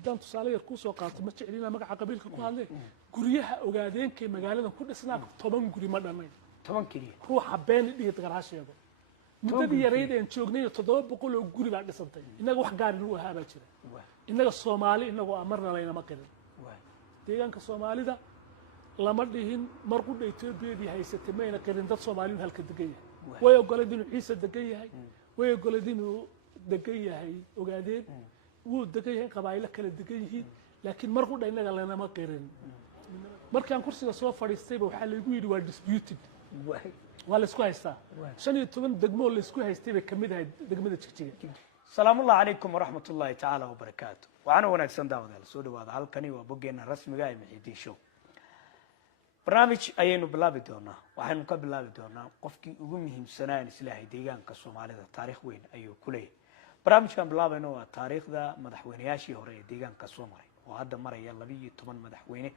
haddaan tusaale yar kusoo qaato ma jeclina magaca qabiilka ku hadle guryaha ogaadeenkay magaaladan ku dhisnaa 10 guri ma dhanay 10 kaliya ruuxa been dhigid garaasheedo muddadii yareyd aan joognay 700 oo guri baa dhisantay inaga wax gaar ah ahaa baa jira inaga Soomaali inagu amarna layna ma qirin deegaanka Soomaalida lama dhihin mar ku dhay Itoobiyaadii haysatay mayna qirin dad Soomaaliyeed halka degan yahay way ogoladeen ciise degan yahay way ogoladeen degan yahay ogaadeen wuu degan yahay qabaayilo kala degan yihiin laakiin mar ku dhay inaga lana ma qirin markaan kursiga soo fadhiistay waxa la igu yiri waa disputed wala isku haystaa 15 degmo la isku haystay bay kamid ahayd degmada Jigjiga salaamu alaykum waraxmatullaahi ta'ala wa barakaatu waxaan wanaagsan daawadayaal soo dhawaada halkani waa bogeena rasmiga ah ee Muxiidiin Show barnaamij ayaynu bilaabi doonaa waxaanu ka bilaabi doonaa qofkii ugu muhiimsanaa islaahay deegaanka Soomaalida taariikh weyn ayuu ku leeyahay barnaamijkan bilaabayno waa taariikhda madaxweynayaashii hore ee deegaanka Soomaaliya oo hadda maraya 12 madaxweyne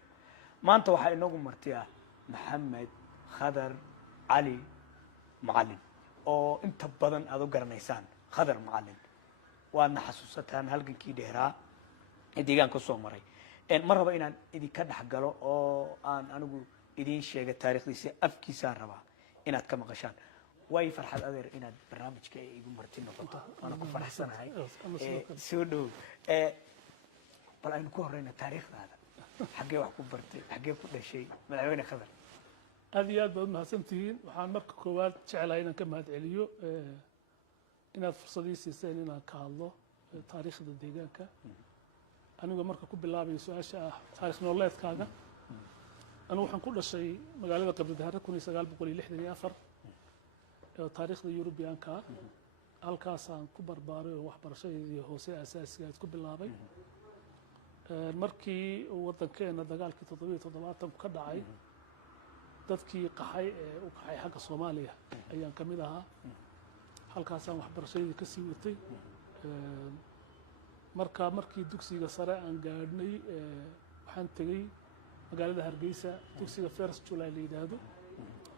maanta waxa inagu martiya Maxamed Khadar Ali Macallin oo inta badan aad u garanaysaan Khadar Macallin waana xasuusataan halgankii dheeraa ee deegaanka Soomaaliya mar raba inaan idinka dhaxgalo oo aan anigu idin sheegay taariikhdiisa afkiisa raba inaad ka maqashaan way farxad adeer inaad barnaamijka igu marti noqoto ana ku faraxsanahay soo dhow bal aynu ku horeyna taariikhdaada xagee wax ku bartay xagee ku dhashay madaxweyne Khadar aad iyo aad baad mahadsantihiin waxaan marka koowaad jecelahay inaan ka mahad celiyo inaad fursadii siiseen inaan ka hadlo taariikhda deegaanka anigu marka ku bilaabayo su'aasha ah taariikh nololeedkaaga anigu waxaan ku dhashay magaalada Qabridahar 1964 ee taariikhda Yurubiyaanka halkaas aan ku barbaaray oo waxbarashadii hoose asaasiga ku bilaabay markii wadankeena dagaalkii 77 ka dhacay dadkii qaxay ee u qaxay xagga Soomaaliya ayaan kamid ahaa halkaas aan waxbarashadii ka sii watay markii dugsiga sare aan gaadhnay waxaan tagay magaalada Hargeysa dugsiga First July la yiraahdo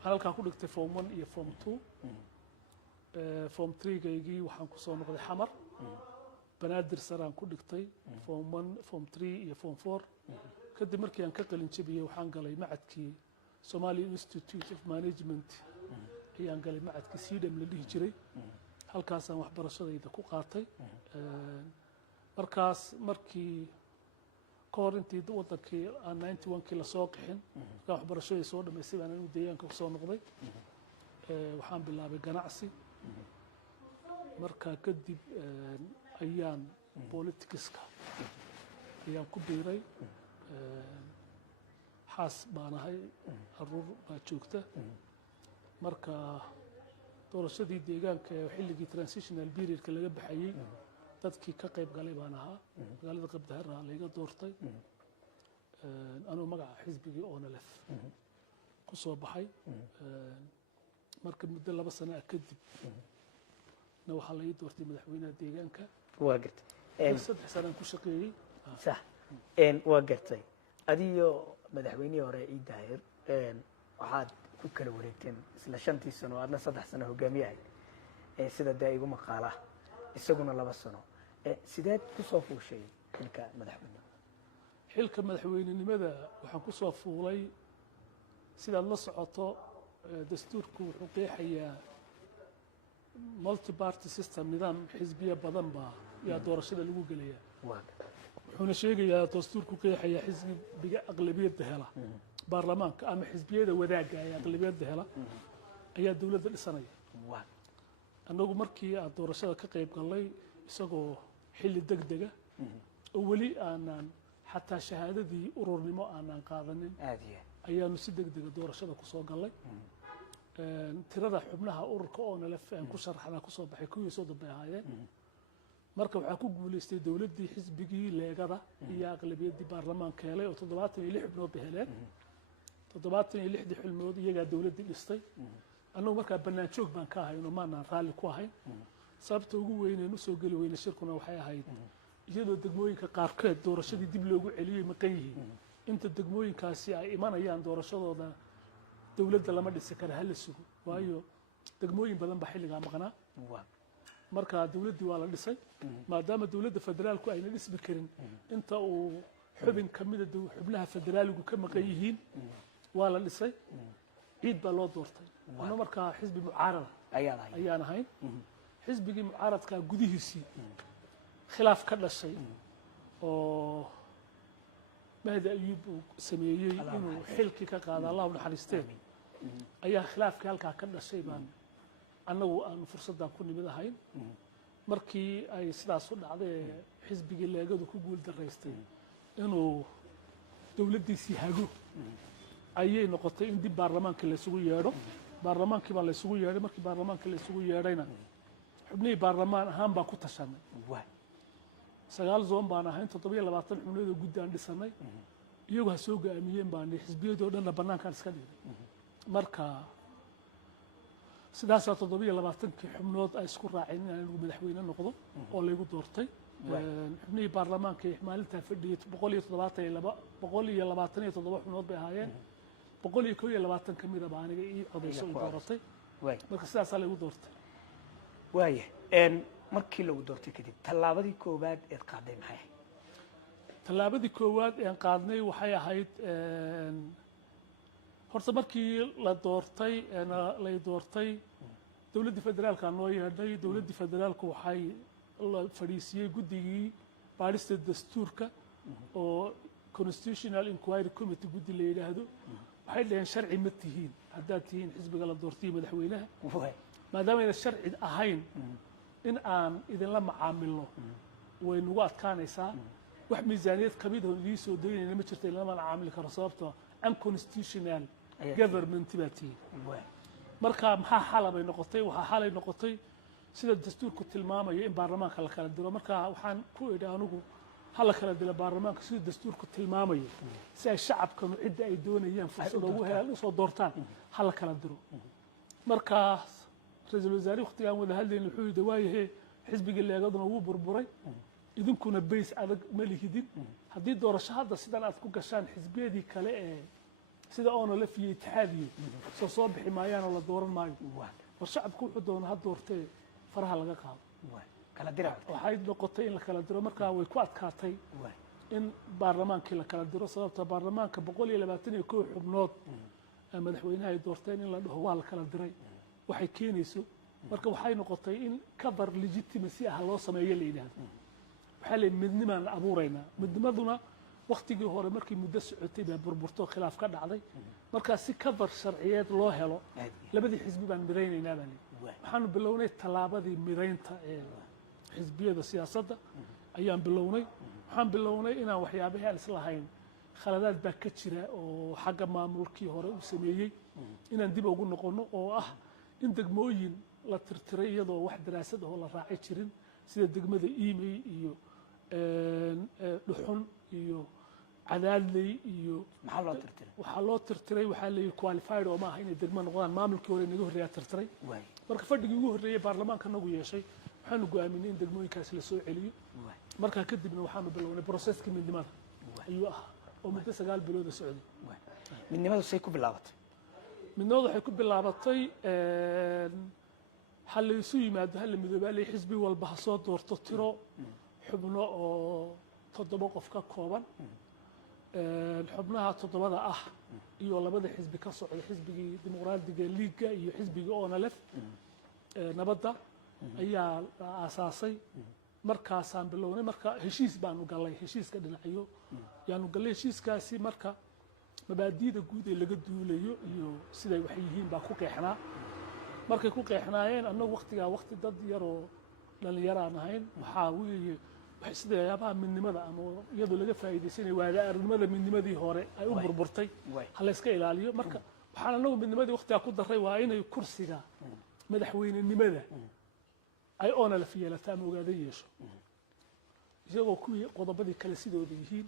halka ku dhigtay form 1 iyo form 2 form 3 gaygii waxaan ku soo noqday Xamar banaadir saraan ku dhigtay form 1 form 3 iyo form 4 kadib markii aan ka qalin jabiyay waxaan galay macadkii Somali Institute of Management ayaan galay macadkii CDM la dhihi jiray halkaas aan waxbarashadayda ku qaatay markii koorintii wadankii aan 91kii la soo qixin waxbarashadii soo dhameysay baan anigu deegaanka soo noqday waxaan bilaabay ganacsi markaa kadib ayaan politicska ayaan ku biiray xaas baan ahay aruur baa joogta marka doorashadii deegaanka ee xilligii transitional periodka laga baxayay dadkii ka qayb galay baan ahaa magaalada Qabdahar laga doortay anoo magaca xisbigii ONLF ku soo baxay marka muddo 2 sano kadib waxa la ii doortay madaxweynaha deegaanka waa gartay 3 sano ku shaqeeyay sax waa gartay adiyo madaxweynihii hore ii daahir waxaad ku kala wareegteen isla 5 sano aadna 3 sano hogaamiyahay sida daayigu maqaala isaguna 2 sano sideed ku soo fuushay xilka madaxweynenimada waxaan ku soo fuulay sidaad la socoto dastuurku wuxuu qeexayaa multi party system nidaam xisbiya badan baa yaa doorashada lagu galayaa wuxuuna sheegayaa dastuurku qeexayaa xisbiga aqlabiyadda hela baarlamaanka ama xisbiyada wadaaga ee aqlabiyadda hela ayaa dawladda dhisanaya anagu markii aan doorashada ka qayb galay isagoo xilli degdega oo wali aanan xataa shahaadadii ururnimo aanan qaadanin ayaanu si degdega doorashada ku soo galay tirada xubnaha ururka ONLF aan ku sharaxnaa ku soo baxay kuwii soo dambeeyay marka waxa ku guuleystay dawladdii xisbigii leegada iyo aqlabiyadii baarlamaanka helay oo 76 xubnood heleen 76 xubnood iyaga dawladdii dhistay annagu marka banaan joog baan ka ahay inuu maana raali ku ahay sababta ugu weyn ee soo gali weyn shirkuna waxay ahayd iyadoo degmooyinka qaarkood doorashadii dib loogu celiyay maqan yihiin inta degmooyinkaasi ay imanayaan doorashadooda dawladda lama dhisi kara hal sugo waayo degmooyin badan ba xilliga maqnaa marka dawladdii waa la dhisay maadaama dawladda federaalku ayna dhismi karin inta uu xubin ka mid ah xubnaha federaaligu ka maqan yihiin waa la dhisay ciid baa loo doortay ana markaa xisbi mucaarada ayaan ahayn xisbigii mucaaradka gudihiisii khilaaf ka dhashay oo mahdi ayuub uu sameeyey inuu xilkii ka qaado allah u naxariistee ayaa khilaafkii halkaa ka dhashay baan annagu aanu fursaddan ku nimid ahayn markii ay sidaas u dhacday xisbigii leegadu ku guul daraystay inuu dawladdiisii hago ayay noqotay in dib baarlamaanka la isugu yeedho baarlamaankii baa la isugu yeedhay markii baarlamaanka la isugu yeedhayna xubnihii baarlamaan ahaan baan ku tashanay 9 zoon baan ahayn 27 xubnood oo guddi aan dhisanay iyagu ha soo go'aamiyeen baan xisbiyadoo dhanna bannaankaan iska dhigay marka sidaas 27 xubnood ay isku raaceen in aan madaxweyne noqdo oo laygu doortay xubnihii baarlamaanka maalintaa fadhiyay 127 xubnood bay ahaayeen 121 ka mid ah baa aniga ii codayso u dooratay marka sidaasaa laygu doortay waaya markii lagu doortay kadib tallaabadii koowaad ee qaaday maxay ahayd tallaabadii koowaad ee qaadnay waxay ahayd horta markii la doortay lay doortay dawladda federaalka noo yeedhay dawladda federaalku waxay la fadhiisiyey guddigii baadhista dastuurka oo constitutional inquiry committee guddi la yidhaahdo waxay dhaheen sharci ma tihiin haddaad tihiin xisbiga la doortay madaxweynaha maadaama ayna sharci ahayn in aan idinla macaamilno way nagu adkaanaysaa wax miisaaniyad ka mid oo idii soo daynayna ma jirta in lama macaamili karo sababtoo unconstitutional government baa tihiin marka maxaa xala bay noqotay waxaa xalay noqotay sida dastuurku tilmaamayo in baarlamaanka la kala diro marka waxaan ku idhi anigu ha la kala dilo baarlamaanka sida dastuurku tilmaamayo si ay shacabkanu cidda ay doonayaan fursad ugu helaan usoo doortaan ha la kala diro markaas ra-iisul wasaare waqtigaan wada hadlayna wuxuu yidhi waayahe xisbigii leegaduna wuu burburay idinkuna bays adag ma lihidin haddii doorasho hadda sidan aad ku gashaan xisbiyadii kale ee sida oona la fiyey itixaadiyo soo bixi maayaan oo la dooran maayo war shacabku wuxuu doona ha doortee faraha laga qaado waxay noqotay in la kala diro markaa way ku adkaatay in baarlamaankii la kala diro sababta baarlamaanka 121 xubnood madaxweynaha ay doorteen in la dhaho waa la kala diray waxay keenayso marka waxay noqotay in cover legitimacy ah loo sameeyo la yidhaahdo waxaa la midnimaan abuuraynaa midnimaduna waqtigii hore markii muddo socotay baa burburto khilaaf ka dhacday markaa si cover sharciyeed loo helo labadii xisbi baan midaynaynaa baa waxaanu bilownay tallaabadii midaynta ee xisbiyada siyaasadda ayaan bilownay waxaan bilownay inaan waxyaabaha aan islahayn khaladaad baa ka jira oo xagga maamulkii hore u sameeyey inaan dib ugu noqono oo ah in degmooyin la tirtiray iyadoo wax daraasad oo la raacay jirin sida degmada Imey iyo dhuxun iyo cadaadley iyo waxaa loo tirtiray waxaa la qualified oo maaha inay degmo noqdaan maamulkii hore naga horreeyaa tirtiray marka fadhigii ugu horreeyay baarlamaanka nagu yeeshay waxaanu go'aaminay in degmooyinkaas la soo celiyo markaa kadibna waxaanu bilownay processkii midnimada ayuu ahaa oo muddo 9 bilood socday midnimadu say ku bilaabatay midnimadu waxay ku bilaabatay hal isu yimaado hal midoobay xisbi walba ha soo doorto tiro xubno oo 7 qof ka kooban xubnaha 7 ah iyo labada xisbi ka socda xisbigii dimuqraadiga liiga iyo xisbiga ONLF nabadda ayaa aasaasay markaasaan bilownay marka heshiis baanu galay heshiiska dhinacyo yaanu galay heshiiskaasi marka mabaadiida guud ee laga duulayo iyo siday wax yihiin baa ku qeexnaa markay ku qeexnaayeen annagu waqti dad yaroo dhalinyaro aan ahayn waxaa weeye sida yaabaha midnimada ama iyadoo laga faa'iideysanay waada arrimada midnimadii hore ay u burburtay hal iska ilaaliyo marka waxaan anagu midnimadii waqtiga ku daray waa inay kursiga madaxweynenimada ay ONLF yeelataa ama ogaadeen yeesho iyagoo kuwii qodobadii kale sidooda yihiin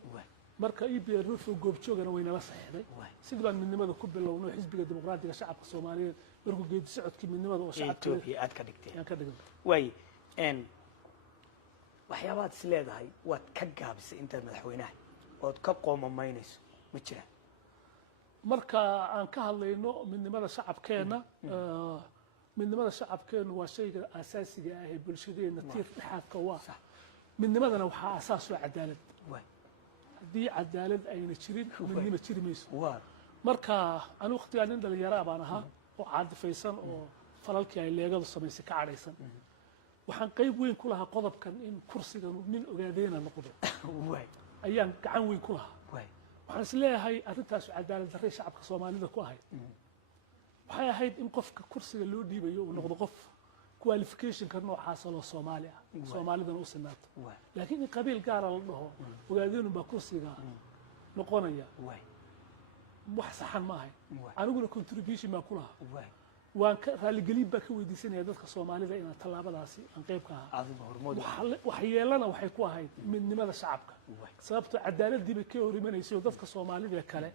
marka EPRF goobjoogana way nala saxeexday sidii baan midnimada ku bilownay xisbiga dimuqraadiga shacabka Soomaaliyeed markuu geedi socodkii midnimada oo shacabka Ethiopia aad ka dhigtay way waxyaabaad is leedahay waad ka gaabisay inta madaxweynaha ood ka qoomamaynayso ma jiraan marka aan ka hadlayno midnimada shacabkeena midnimada shacabkeenu waa shayga asaasiga ah ee bulshadeena tiir dhexaadka waa midnimadana waxaa asaas u cadaalad haddii cadaalad ayna jirin midnimo jiri mayso marka anu waqtigaa nin dhalinyaro baan ahaa oo caadifaysan oo falalkii ay leegadu samaysay ka cadhaysan waxaan qayb weyn ku lahaa qodobkan in kursigan nin ogaadeena noqdo ayaan gacan weyn ku lahaa waxaan is leeyahay arrintaas cadaalad darray shacabka soomaalida ku ahayd waxay ahayd in qofka kursiga loo dhiibayo uu noqdo qof qualificationka noocaasa loo Soomaali ah Soomaalidana u sinaato laakiin in qabiil gaar ah la dhaho ogaadeenu baa kursiga noqonaya wax saxan ma ahay aniguna contribution ma ku lahaa waan ka raaligelin baa ka weydiisanaya dadka Soomaalida in tallaabadaasi aan qayb ka ahaa wax yeelana waxay ku ahayd midnimada shacabka sababtoo cadaaladii bay ka hor imanayso dadka Soomaalida kale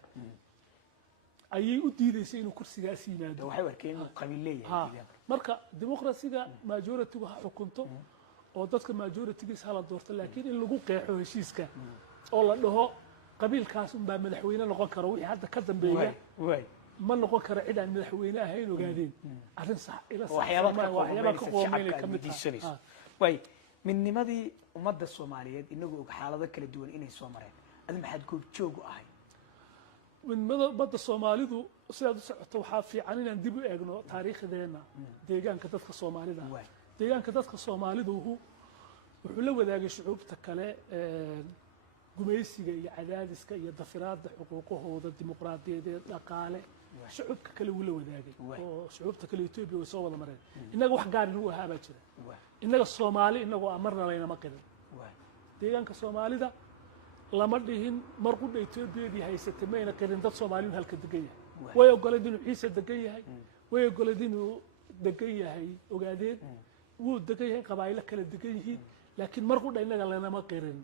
ayay u diidaysay inuu kursigaas yimaado waxay warkeen inuu qabiil leeyahay marka dimuqraasiga majority-gu ha xukunto oo dadka majority-giisa hala doorto laakiin in lagu qeexo heshiiska oo la dhaho qabiilkaas un baa madaxweyne noqon karo wixii hadda ka dambeeya ma noqon karo cid aan madaxweyne ahayn ogaadeen arrin sax ila waxyaaba ka qoomeynay ka mid ah way midnimadii ummadda Soomaaliyeed inagu og xaalado kala duwan inay soo mareen ad maxaad goob joog u ahay midnimada ummadda Soomaalidu sidaad u socoto waxaa fiican inaan dib u eegno taariikhdeena deegaanka dadka Soomaalida deegaanka dadka Soomaalidu wuxuu la wadaagay shucuubta kale gumaysiga iyo cadaadiska iyo dafiraadda xuquuqahooda dimuqraadiyadeed dhaqaale shucuubka kale wuu la wadaagay oo shucuubta kale Itoobiya way soo wada mareen inaga wax gaar inuu ahaa baa jira inaga Soomaali inagu amarna laynama qirin deegaanka Soomaalida lama dhihin mar qudha Itoobiyadii haysatay mayna qirin dad Soomaaliyeed halka degan yahay way ogoladeen inuu Ciise degan yahay way ogoladeen inuu degan yahay ogaadeen wuu degan yahay qabaayilo kala degan yihiin laakiin mar qudha inaga laynama qirin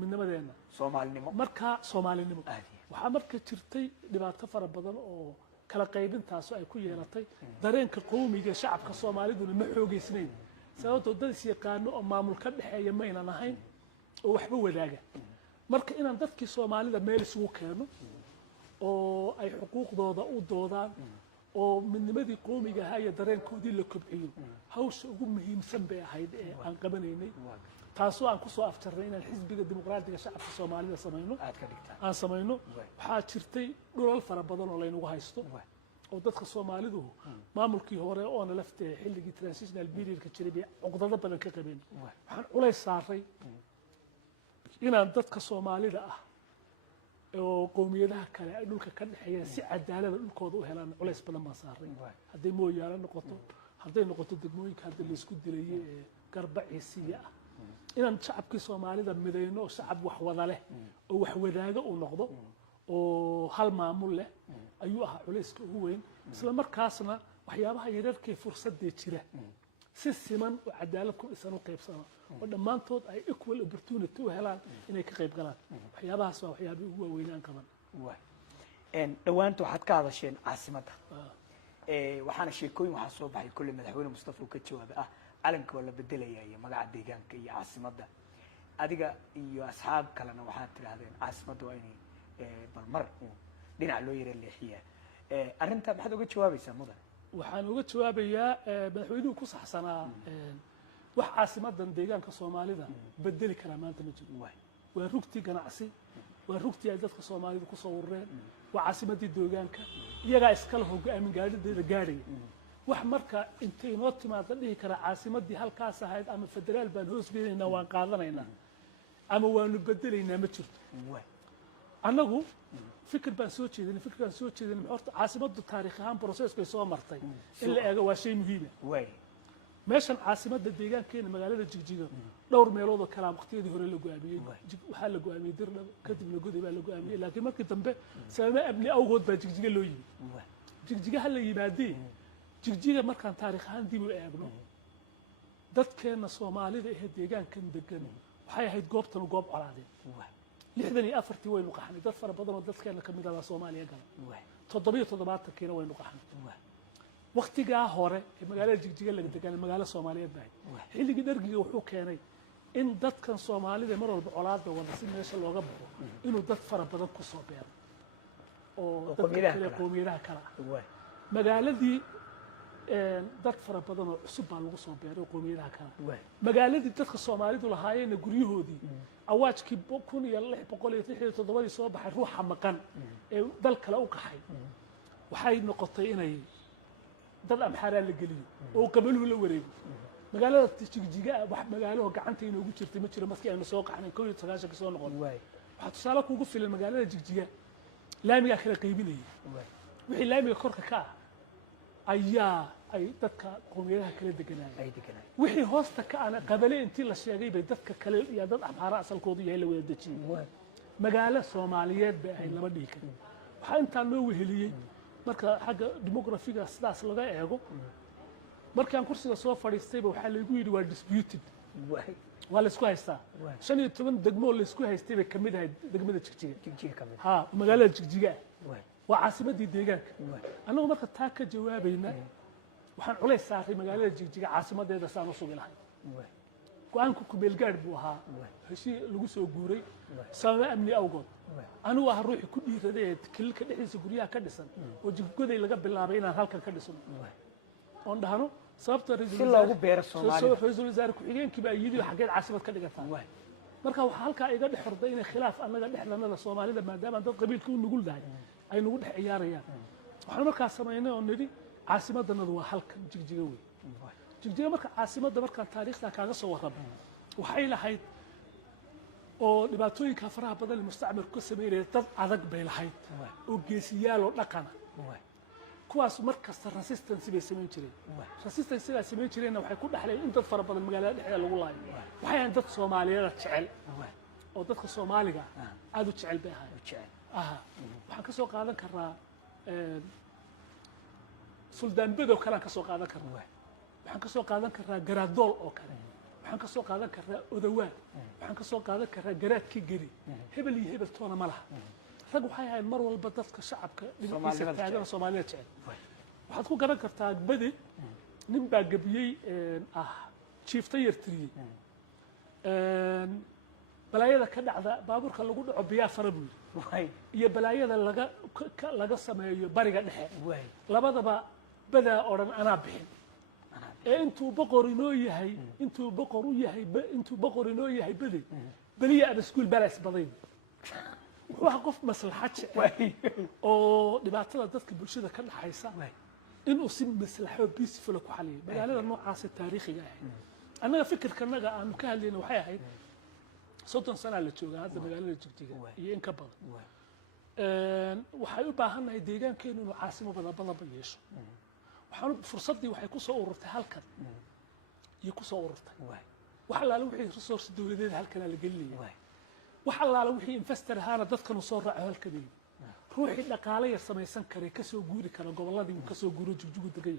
midnimadeena Soomaalinimo marka Soomaalinimo waxaa marka jirtay dhibaato fara badan oo kala qaybintaas ay ku yeelatay dareenka qowmiga shacabka Soomaaliduna ma xoogeysnayn sababtoo dad is yaqaano oo maamul ka dhaxeeya maynan ahayn oo waxba wadaaga marka inaan dadkii Soomaalida meel isugu keeno oo ay xuquuqdooda u doodaan oo midnimadii qowmiga ahaa iyo dareenkoodii la kobciyo hawsha ugu muhiimsan bay ahayd ee aan qabanaynay taasoo aan ku soo afjarnay inaan xisbiga dimuqraadiga shacabka Soomaalida samayno waxaa jirtay dhulal fara badan oo laynagu haysto oo dadka Soomaalidu maamulkii hore oo aan laftay xilligii transitional period-ka jiray bay cuqdado badan ka qabeen waxaan culays saaray inaan dadka Soomaalida ah oo qowmiyadaha kale ay dhulka ka dhaxeeya si cadaalad dhulkooda u helaan culays badan ma saaray haday mooyaala noqoto haday noqoto degmooyinka hadda la isku dilayay ee garbaciisiga ah inaan shacabkii Soomaalida midayno oo shacab wax wada leh oo wax wadaaga u noqdo oo hal maamul leh ayuu ahaa culayska ugu weyn isla markaasna waxyaabaha yararkii fursadda jira si siman oo cadaalad ku dhisan u qaybsano oo dhammaantood ay equal opportunity u helaan inay ka qayb galaan waxyaabahaas waa waxyaabihii ugu waaweynaan qaban dhawaanta waxaad ka hadasheen caasimadda waxaana sheekooyin waxaa soo baxay kulle madaxweyne Mustafa uu ka jawaabay calanka waa la bedelayaa iyo magaca deegaanka iyo caasimadda adiga iyo asxaab kalena waxaad tidhaahdeen caasimadda waa inay balmar dhinac loo yara leexiyaa arrinta maxaad uga jawaabaysaa mudan waxaan uga jawaabayaa madaxweynuhu ku saxsanaa wax caasimadan deegaanka Soomaalida bedeli kara maanta ma jiro waa rugti ganacsi waa rugti ay dadka Soomaalida ku soo urureen waa caasimadii deegaanka iyaga iskala hogaamin gaadhideeda gaadhay wax marka intay noo timaado dhihi kara caasimadii halkaas ahayd ama federaal baan hoos gelinayna waan qaadanaynaa ama waanu bedelaynaa ma jirto anagu fikir baan soo jeedinay horta caasimaddu taariikh ahaan processkay soo martay in la eego waa shay muhiim ah meeshan caasimadda deegaankeena magaalada Jigjiga dhowr meelood oo kala waqtiyadii hore la go'aamiyay waxaa la go'aamiyay Dirdhab kadibna Goday baa la go'aamiyay laakiin markii dambe sababa abni awgood baa Jigjiga loo yimid Jigjiga hal la yimaadee Jigjiga markaan taariikh ahaan dib u eegno dadkeena Soomaalida ee deegaankan degan waxay ahayd goobtan goob colaadeen 64 waynu qaxnay dad fara badan oo dadkeena ka mid ah Soomaaliya galay 77 waynu qaxnay waqtigaa hore ee magaalada Jigjiga laga deganay magaalo Soomaaliyeed baa xilligii dhargiga wuxuu keenay in dadkan Soomaalida mar walba colaadda wada si meesha looga baxo inuu dad fara badan ku soo beero oo dadka qowmiyadaha kala magaaladii dad fara badan oo cusub baa lagu soo beeray qoomiyadaha kale waay magaaladii dadka Soomaalidu lahaayeen guryahoodii awaajkii 1667 soo baxay ruuxa maqan ee dal kale u qaxay waxay noqotay inay dad amxaara la geliyo oo qabaluhu la wareego magaalada Jigjiga wax magaalo gacanta inoogu jirtay ma jiro markii aynu soo qaxnay 19 ka soo noqon waay waxa tusaale kuugu filan magaalada Jigjiga laamiga kala qaybinayay waay wixii laamiga korka ka ayaa ay dadka qoomiyadaha kala deganayeen ay deganay wixii hoosta ka ana qabale intii la sheegay bay dadka kale iyo dad amxaara asalkoodu yahay la wada dajiyay waay magaalo Soomaaliyeed bay ahayd laba dhiig waxa inta loo weheliyay marka xagga demografiga sidaas laga eego markaan kursiga soo fadhiistayba waxa la igu yiri waa disputed waay waa la isku haystaa waay 15 degmo la isku haystay bay kamid ahayd degmada Jigjiga Jigjiga kamid ha magaalada Jigjiga waay waa caasimadii deegaanka waay anagu marka taa ka jawaabayna waxaan culays saaray magaalada Jigjiga caasimadeeda saan u sugi lahay waay go'aanku ku meel gaar buu ahaa heshii lagu soo guuray sabab amni awgood waay anigu waa ruuxi ku dhiiraday kilka dhexdiisa guryaha ka dhisan oo jiggoday laga bilaabay inaan halkan ka dhisno waay oon dhahno sababta si loogu beero Soomaaliya ra'iisul wasaare ku-xigeenkii baa yidhi xageed caasimad ka dhigataa waay marka waxa halkaa iga dhex horday inay khilaaf annaga dhexdanada Soomaalida maadaama dad qabiilka u nugul dahay ay nagu dhex ciyaarayaan waxaan markaa samaynay oo nidhi caasimadanadu waa halkan Jigjiga weey Jigjiga marka caasimadda markaan taariikhda kaaga soo warramo waxay lahayd oo dhibaatooyinka faraha badan ee mustacmarku ka sameeyay dad adag bay lahayd oo geesiyaal oo dhaqana kuwaas markasta resistance bay sameyn jireen resistance sida sameyn jireen waxay ku dhaxleen in dad fara badan magaalada dhexdeeda lagu laayo waxay ahayn dad Soomaaliyeed jecel oo dadka Soomaaliga aad u jecel bay ahaayeen waxaan ka soo qaadan karnaa suldaan bedow kale ka soo qaadan karnaa waxaan ka soo qaadan karnaa garaadol oo kale waxaan ka soo qaadan karnaa odawaa waxaan ka soo qaadan karnaa garaadkii gari hebel iyo hebel toona ma laha rag waxay ahayd mar walba dadka shacabka dhinaciisa taagan Soomaalida jecel waxaad ku garan kartaa badi nin baa gabiyey chiefta yartiriyey balaayada ka dhacda baabuurka lagu dhaco biyaa fara buu iyo balaayada laga sameeyo bariga dhexe labadaba badaa oran anaa bixin ee intuu boqor inoo yahay badi baliya abaskuul balas baday waxa qof maslaxad jecel oo dhibaatada dadka bulshada ka dhaxaysa inuu si maslaxo peaceful ku xaliyo magaalada noocaas taariikhiga ah annaga fikirkanaga aan ka hadlayno waxay ahayd 30 sano la joogaa hadda magaalada Jigjiga iyo in ka badan waxay u baahannahay deegaankeenu inuu caasimo badan yeesho waxaan fursadii waxay ku soo ururtay halkan iyo ku soo ururtay waxa la wixii resource dawladeed halkan la geliyay waxa la wixii investor ahaana dadkan soo raaco halkan ruuxii dhaqaale yar samaysan karay ka soo guuri kara goboladii ka soo guuro Jigjiga degay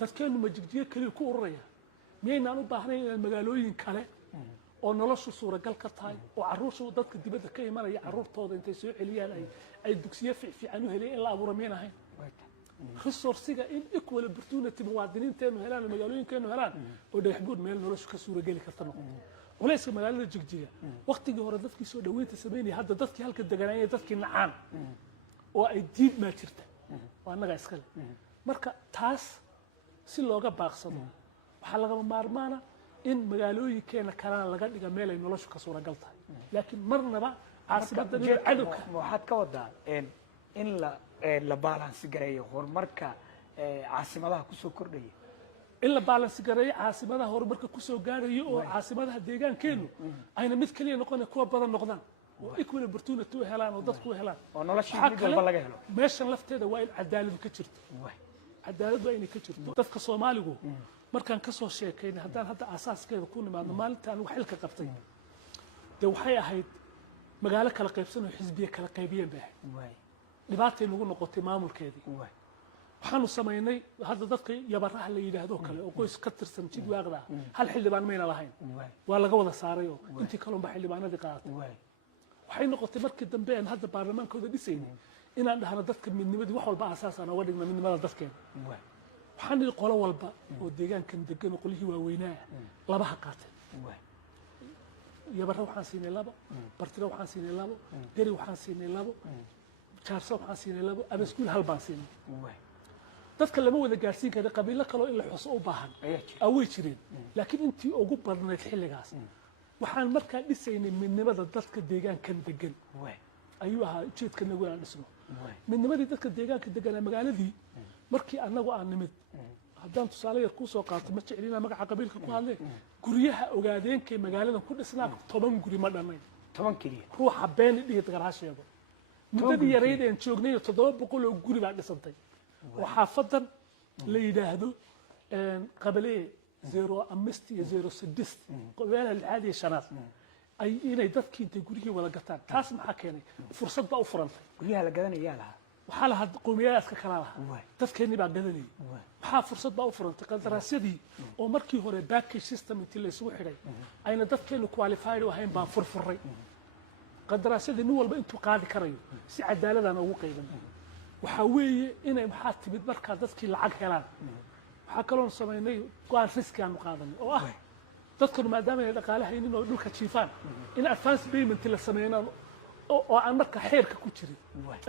dadkeenu ma Jigjiga kaliya ku ururaya miyaynan u baahnayn in magaalooyin kale oo noloshu suuragal ka tahay oo caruurtu dadka dibadda ka imanaya caruurtooda intay soo celiyaan ay dugsiyo fiican u heleen in la abuuro meenahay resource-ga in equal opportunity muwaadiniinteenu helaan magaalooyinkeenu helaan oo dhexbuud meel noloshu ka suuragali karta noqoto culayska magaalada Jigjiga waqtigii hore dadkii soo dhaweynta sameeyay hadda dadkii halka deganayay dadkii nacaan oo ay diid ma jirta waa anaga iskale marka taas si looga baaqsado waxa laga maarmaana in magaalooyinkeena kalena laga dhiga meel ay noloshu ka suuragal tahay laakiin marnaba caasimadda cadawka waxaad ka wadaa in la balance gareeyo horumarka caasimadaha ku soo kordhaya in la balance gareeyo caasimadaha horumarka ku soo gaarayo oo caasimadaha deegaankeenu ayna mid kaliya noqon kuwa badan noqdaan oo equal opportunity helaan oo dadku helaan oo noloshii mid walba laga helo meeshan lafteeda waa in cadaalad ka jirto cadaalad waa inay ka jirto dadka Soomaaligu markaan ka soo sheekaynay haddaan hadda asaaskeeda ku nimaadno maalintaan wax xilka qabtay de waxay ahayd magaalo kala qaybsan oo xisbiye kala qaybiyeen baa dhibaatay nagu noqotay maamulkeedii waxaanu samaynay hadda dadka yabaraha la yiraahdo kale oo qoys ka tirsan jidwaaqda hal xildhibaan mayna lahayn waa laga wada saaray oo intii kale ba xildhibaanadii qaadatay waxay noqotay markii dambe aan hadda baarlamaankooda dhisaynay inaan dhahno dadka midnimadii wax walba asaas aan uga dhigno midnimada dadkeena waxaan nidhi qolo walba oo deegaankan degan oo qolihii waaweynaa laba ha qaatay yabara waxaan siinay labo bartira waxaan siinay labo gari waxaan siinay labo jaarso waxaan siinay labo abaskuul hal baan siinay dadka lama wada gaarsiin kara qabiilo kale oo in la xuso u baahan away jireen laakiin intii ugu badnayd xilligaas waxaan markaa dhisaynay midnimada dadka deegaankan degan ayuu ahaa ujeedka nagu aan dhisno midnimadii dadka deegaanka deganaa magaaladii markii annagu aan nimid haddaan tusaale yar kuu soo qaato ma jeclina magaca qabiilka ku hadlee guryaha ogaadeenkay magaaladan ku dhisnaa 10 guri ma dhannayn 10 keliya ruuxa been dhigid garaasheedo muddadii yareyd aan joognay 700 oo guri baa dhisantay oo xaafadan la yiraahdo qabalee 05 iyo 06 qabeelaha lixaad iyo shanaad ay inay dadkii intay gurigii wada gataan taas maxaa keenay fursad baa u furantay guryaha la gadanayaa lahaa waxaa lahaa qowmiyadaas ka kala lahaa dadkeenii baa gadanayay waxaa fursad baa u furantay qandaraasyadii oo markii hore package system intii la isugu xidhay ayna dadkeenu qualified u ahayn baan furfuray qandaraasyadii nin walba intuu qaadi karayo si cadaaladana ugu qayban waxaa weeye inay maxaa timid markaa dadkii lacag helaan waxaa kaloon samaynay go-aan riski aanu qaadanay oo ah dadkanu maadaama ay dhaqaale haynin oo dhulka jiifaan in advance payment la sameeyaan oo aan marka xeerka ku jirin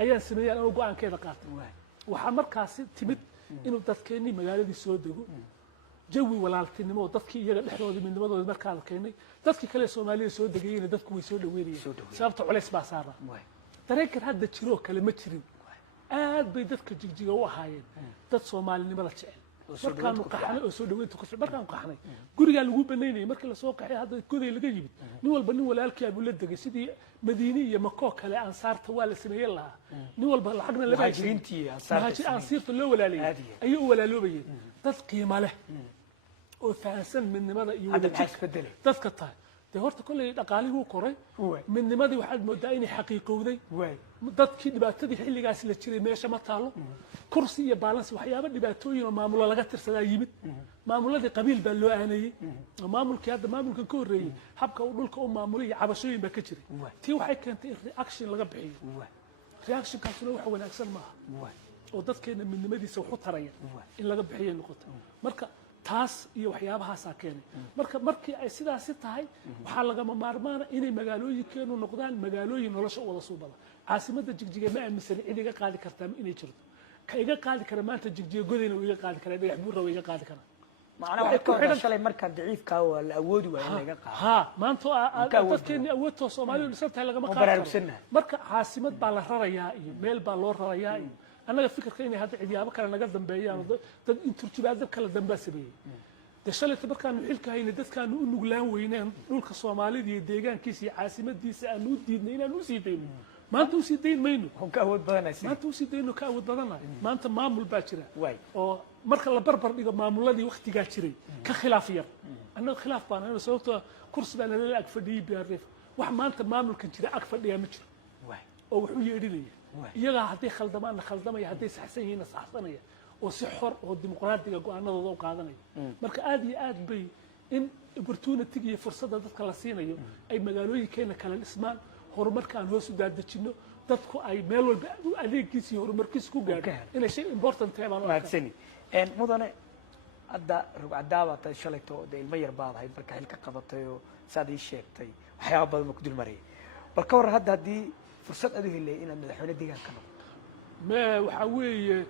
ayaan sameeyay oo go'aankeeda qaatay waxa markaas timid inuu dadkeenii magaaladii soo dego jawi walaaltinimo dadkii iyaga dhexdooda midnimadooda markaa la keenay dadkii kale Soomaaliya soo degayeen dadku way soo dhaweeyeen sababta culays baa saaran dareenkan hadda jiro kale ma jirin aad bay dadka jigjiga u ahaayeen dad Soomaalinimada jecel markaan qaxnay oo soo dhaweynta ku fiican markaan qaxnay guriga lagu banaynay markii la soo qaxay hadda goday laga yimid nin walba nin walaalkii abu la degay sidii Madiina iyo Makko kale ansaarta waa la sameeyay lahaa nin walba lacagna la baajiintii ansaarta loo walaaliyay ayuu walaaloobayay dad qiimo leh oo fahansan midnimada iyo dadka tahay de horta kulay dhaqaaligu koray midnimadii waxaad moodaa inay xaqiiqowday dadkii dhibaatadii xilligaas la jiray meesha ma taalo kursi iyo balance waxyaabo dhibaatooyin oo maamulo laga tirsadaa yimid maamuladii qabiil baa loo aanayay maamulkii hadda maamulka ka horeeyay habka uu dhulka u maamulay cabashooyin baa ka jiray tii waxay keentay in reaction laga bixiyo reaction kaasuna wax wanaagsan maaha oo dadkeena midnimadiisa wuxuu taraya in laga bixiyo noqoto marka taas iyo waxyaabahaas keenay markii ay sidaas tahay waxa laga maarmaana inay magaalooyinkeenu noqdaan magaalooyin nolosha wada suubada caasimada jigjiga ma aaminsan cid iga qaadi kartaa inay jirto ka iga qaadi kara maanta jigjiga godayna iga qaadi kara dhagax buur iga qaadi kara macna waxa ku xidhan shalay marka daciifka waa la awoodi waa in laga qaado ha maanta dadkeeni awoodto Soomaaliya dhisantay laga ma qaado marka caasimad baa la rarayaa iyo meel baa loo rarayaa annaga fikirka inay hadda ciyaabo kale naga dambeeyaan dad inturjubaad kala dambaasabay dashalay markaanu xilka hayna dadkaanu u nuglaan weyneen dhulka Soomaaliyeed iyo deegaankiisa iyo caasimadiisa aanu diidnay inaan u sii deyno maanta u sii deyn mayno ka awood badanaysay maanta u sii deyno ka awood badanahay maanta maamul baa jira oo marka la barbar dhigo maamuladii waqtiga jiray ka khilaaf yar annaga khilaaf baan aynu sababtoo kursi baan la ag fadhiyay BRF wax maanta maamulkan jira ag fadhiya ma jiro oo wuxuu yeedhinaya iyaga haddii khaldamaya haddii saxsan yihiin saxsanaya oo si xor oo dimuqraadiga go'aanadooda u qaadanaya marka aad iyo aad bay in opportunity iyo fursadda dadka la siinayo ay magaalooyinkeena kala dhismaan horumarkaan hoos u daadajino dadku ay meel walba adeegkiisa iyo horumarkiisa ku gaadhaan inay shay important tahay baan u maadsani mudane hadda rugcadaaba tay shalayto ilmo yar baad ahayd marka xilka qabatay oo saad ii sheegtay waxyaabo badan ku dul maray bal ka war hadda hadii fursad aad u helay inaad madaxweyne deegaanka noqoto ma waxa weeye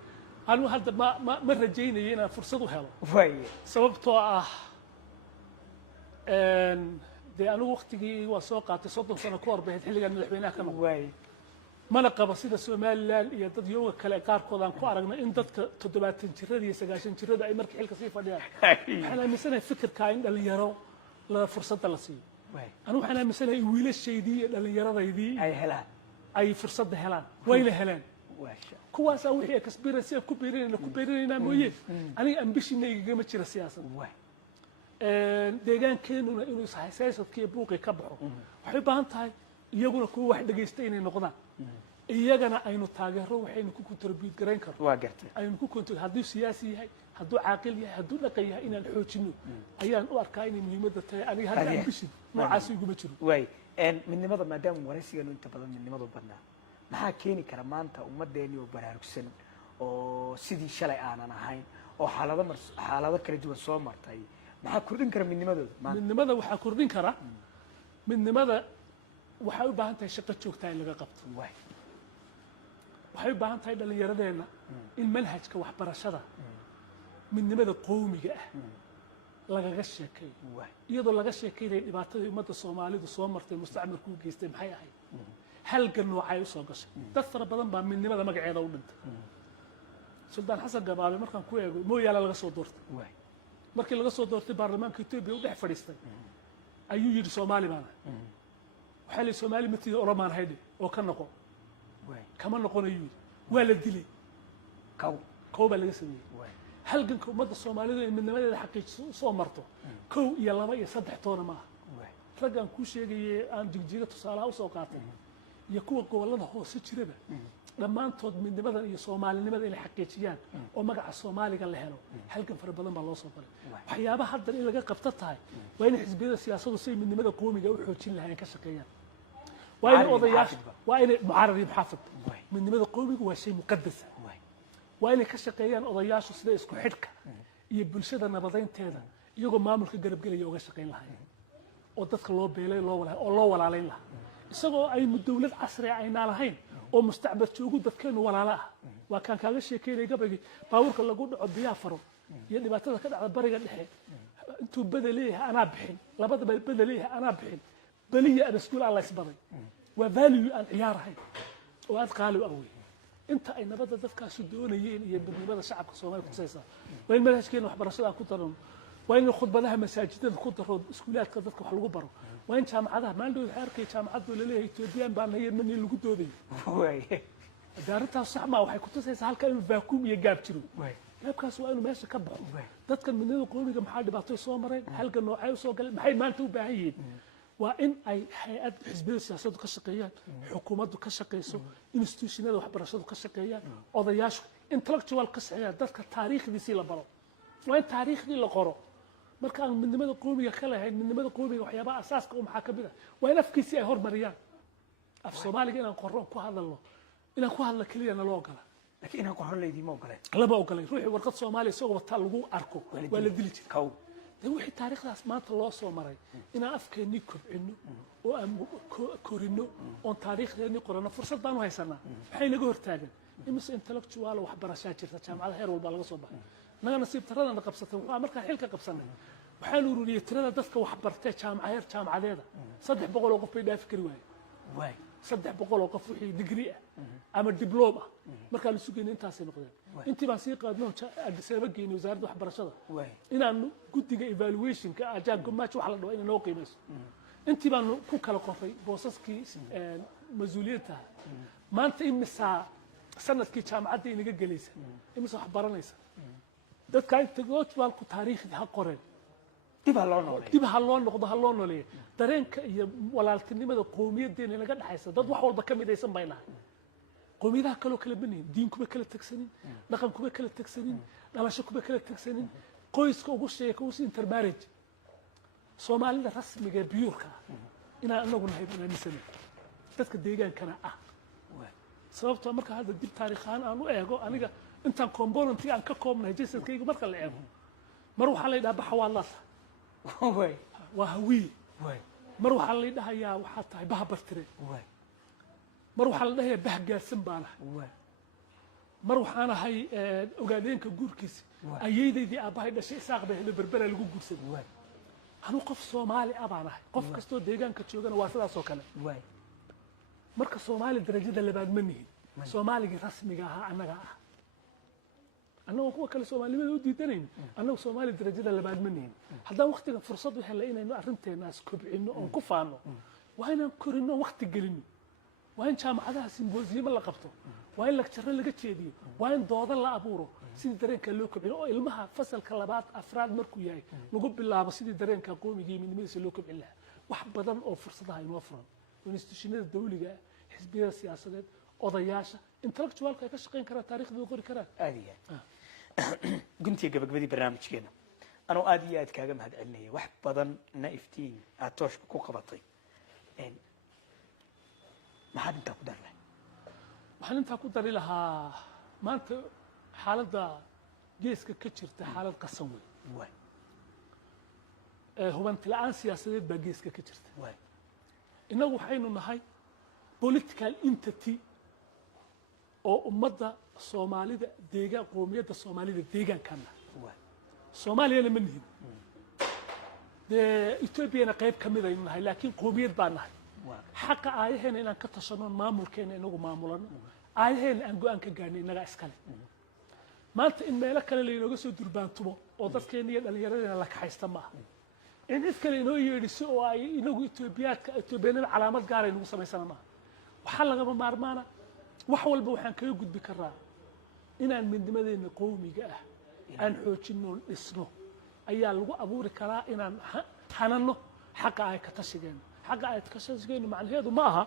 anu hadda ma rajaynayo inaan fursad u helo sababtoo ah dee anigu waqtigii waa soo qaatay 30 sano ka hor baa xilligan madaxweynaha ka noqday mana qaba sida Soomaaliland iyo dad yooga kale qaarkood aan ku aragnay in dadka 70 jirada iyo 90 jirada ay markii xilka sii fadhiyaan waxaan aaminsanahay fikirka in dhalinyaro la fursad la siiyo anu waxaan aaminsanahay wiilashaydii iyo dhalinyaradaydii ay fursad helaan wayna helaan kuwaas wixii experience ku beerinayna mooyee aniga ambitionayga ma jira siyaasad deegaankeenuna inuu siyaasadkii buuqi ka baxo waxay baahan tahay iyaguna kuwa wax dhageystay inay noqdaan iyagana aynu taageero waxaynu ku contribute gareyn karno waa gartay aynu ku contribute hadduu siyaasi yahay hadduu caaqil yahay hadduu dhaqan yahay inaan xoojino ayaan u arkaa inay muhiimadda tahay aniga hadda ambition noocaas iguma jiro midnimada maadaama waraysigeenu inta badan midnimadu badnaa maxaa keeni kara maanta ummadeeni oo baraarugsan oo sidii shalay aanan ahayn oo xaalado kala duwan soo martay maxaa kordhin kara midnimadooda midnimada waxaa kordhin kara midnimada waxay u baahan tahay shaqo joogta in laga qabto waxay u baahan tahay dhallinyaradeenna in manhajka waxbarashada midnimada qowmiga ah lagaga sheekeeyo iyadoo laga sheekeynayo dhibaatadii ummadda soomaalidu soo martay mustacmarku u geystay maxay ahayd halgan noocay u soo gashay dad fara badan baa midnimada magaceeda u dhintay suldaan xasan gabaabe markaan ku eego mooyaala laga soo doortay markii laga soo doortay baarlamaanka Itoobiya u dhex fadhiistay ayuu yidhi Soomaali baan waxaa la Soomaali matida oromaan hayde oo ka noqo kama noqonayo yidhi waa la dilay kow baa laga sameeyey halganka ummadda Soomaalidu in midnimadeeda xaqiijiso soo marto kow iyo laba iyo saddex toona maaha raggan ku sheegayay aan jigjiga tusaalaha u soo qaatay iyo kuwa gobolada hoose jirada dhammaantood midnimada iyo Soomaalinimada inay xaqiijiyaan oo magaca Soomaaliga la helo halkan fara badan baa loo soo galay waxyaabaha hadda in laga qabto tahay waa in xisbiyada siyaasaddu si midnimada qowmiga u xoojin lahayn ka shaqeeyaan waa in odayaasha waa in mucaarad iyo muxaafid midnimada qowmiga waa shay muqadas waa inay ka shaqeeyaan odayaashu sida isku xidhka iyo bulshada nabadeynteeda iyagoo maamulka garabgelaya uga shaqeyn lahayn oo dadka loo beelay loo walaalayn lahaa isagoo aynu dawlad casri ah aynaa lahayn oo mustacbar joogu dadkeenu walaalo ah waa kaan kaaga sheekeynay gabadhii baabuurka lagu dhaco biyaha faro iyo dhibaatada ka dhacda bariga dhexe intuu bada leeyahay anaa bixin labadaba bada leeyahay anaa bixin baliya rasuul Allah isbaday waa value aan ciyaarahay oo aad qaali ah wey inta ay nabadda dadkaasi doonayeen iyo midnimada shacabka Soomaaliya ku saysa waa in manhajkeena waxbarashada ku daran waa in khudbadaha masaajidada ku daro iskuulaadka dadka wax lagu baro waa in jaamacadaha maaldhow xarkay jaamacadu leeyahay Ethiopian baan hayeen man lagu dooday daarintaas sax ma waxay ku tusaysaa halka inuu vacuum iyo gaab jiro gaabkaas waa inuu meesha ka baxo dadkan midnimada qowmiga maxaa dhibaato soo mareen halka noocay soo galeen maxay maanta u baahan yihiin waa in ay hay'ad xisbiyada siyaasaddu ka shaqeeyaan xukuumaddu ka shaqeyso institutionada waxbarashadu ka shaqeeyaan odayaashu intellectual ka shaqeeyaan dadka taariikhdiisii la baro waa in taariikhdii la qoro marka aan midnimada qowmiga ka lahayn midnimada qowmiga waxyaabaha asaaska u maxaa ka mid ah waa in afkiisii ay hormariyaan af Soomaaliga inaan qorro ku hadalno inaan ku hadla kaliya na loo ogolaa laakiin inaan qorro leeyahay ma ogolay laba ogolay ruuxi warqad Soomaali isagoo wata lagu arko waa la dili jiray kow wixii taariikhdaas maanta loo soo maray inaan afkeennii kobcino oo aan korino oo taariikhdeennii qorano fursad baan u haysanaa maxay naga hortaagan imise intellectual waxbarasho jirta jaamacadaha heer walba laga soo baxay naga nasiib taradana qabsatay waxaa markaa xilka qabsanay waxaan ururiyay tirada dadka wax bartay jaamacadeeda 300 oo qof bay dhaafi kari waayeen 300 oo qof wixii degree ah ama diploma marka la sugayay intaas ay noqdeen intii baan sii qaadno Addis Ababa geeyay wasaaradda waxbarashada inaan guddiga evaluation-ka ajaanka match wax la dhaw in loo qiimeyso intii baan ku kala qoray boosaskii mas'uuliyadda maanta imisa sanadkii jaamacadda inaga galaysa imisa wax baranaysa dadka inta go'aalku taariikhda ha qoreen dib ha loo noqdo dareenka iyo walaaltinimada qowmiyadeena laga dhaxaysa dad wax walba ka midaysan baynahay qowmiyadaha kala banayn diin kuma kala tagsanin dhaqan kuma kala tagsanin dhalasho kuma kala tagsanin qoyska ugu sheeka ugu intermarriage Soomaalida rasmiga biyuurka inaan anagu nahay banaanisan dadka deegaankana ah sababtoo marka hadda dib taariikhan aan u eego aniga intaan component aan ka koobnahay jeesadkayga marka la eego mar waxa la yiraahdaa xawaalaad waa hawi mar waxa la yiraahdaa waxa tahay bahabartire mar waxa la dhahayaa bahgaarsan baan mar waxaan ahay ogaadeenka guurkiisa ayeeydii aabahay dhashay isaaq bay berbera lagu guursaday anu qof Soomaali ah baan ahay qof kasto deegaanka joogana waa sidaas oo kale marka Soomaali darajada labaad ma nihin Soomaaliga rasmiga ah anaga ah annagu kuwa kale Soomaalida u diidanayno annagu Soomaali darajada labaad ma nihin haddaan waqtiga fursad u helay inaynu arrinteena kobcino oo ku faano waa inaan korino waqti gelino waa in jaamacadaha simboosiyada la qabto waa in lecture laga jeediyo waa in dooda la abuuro sidii dareenka loo kobciyo oo ilmaha fasalka labaad afraad markuu yahay lagu bilaabo sidii dareenka qowmiga iyo midnimadiisa loo kobcin lahaa wax badan oo fursadaha inoo furan institutionada dawliga xisbiyada siyaasadeed odayaasha intellectualka ay ka shaqeyn karaan taariikhda qori karaan aadiya guntiga gabagabadii barnaamijkeena anoo aad iyo aad kaaga mahad celinaya wax badan na iftiin aad tooshka ku qabatay maxaad intaa ku darnay waxaan intaa ku dari lahaa maanta xaaladda geeska ka jirta xaalad qasan weyn hubanti la'aan siyaasadeed baa geeska ka jirta inagu waxaynu nahay political entity oo ummadda soomaalida deegaan qoomiyadda soomaalida deegaankana soomaaliyana ma nihin dee etoobiyana qayb ka mid aynu nahay laakiin qoomiyad baan nahay xaqa aayaheena inaan ka tashano maamulkeena inagu maamulano aayaheena aan go-aan ka gaarnay innagaa iskale maanta in meelo kale laynooga soo durbaantumo oo dadkeena iyo dhallinyaradeena la kaxaysta maaha in cid kale inoo yeedhiso oo ay inagu etoobiyanada calaamad gaaray nagu samaysana maaha waxaa lagama maarmaana wax walba waxaan kaga gudbi karaa inaan midnimadeena qowmiga ah aan xoojino dhisno ayaa lagu abuuri karaa inaan hanano xaqa ay ka tashigeeno xaqa ay ka tashigeeno macnaheedu ma aha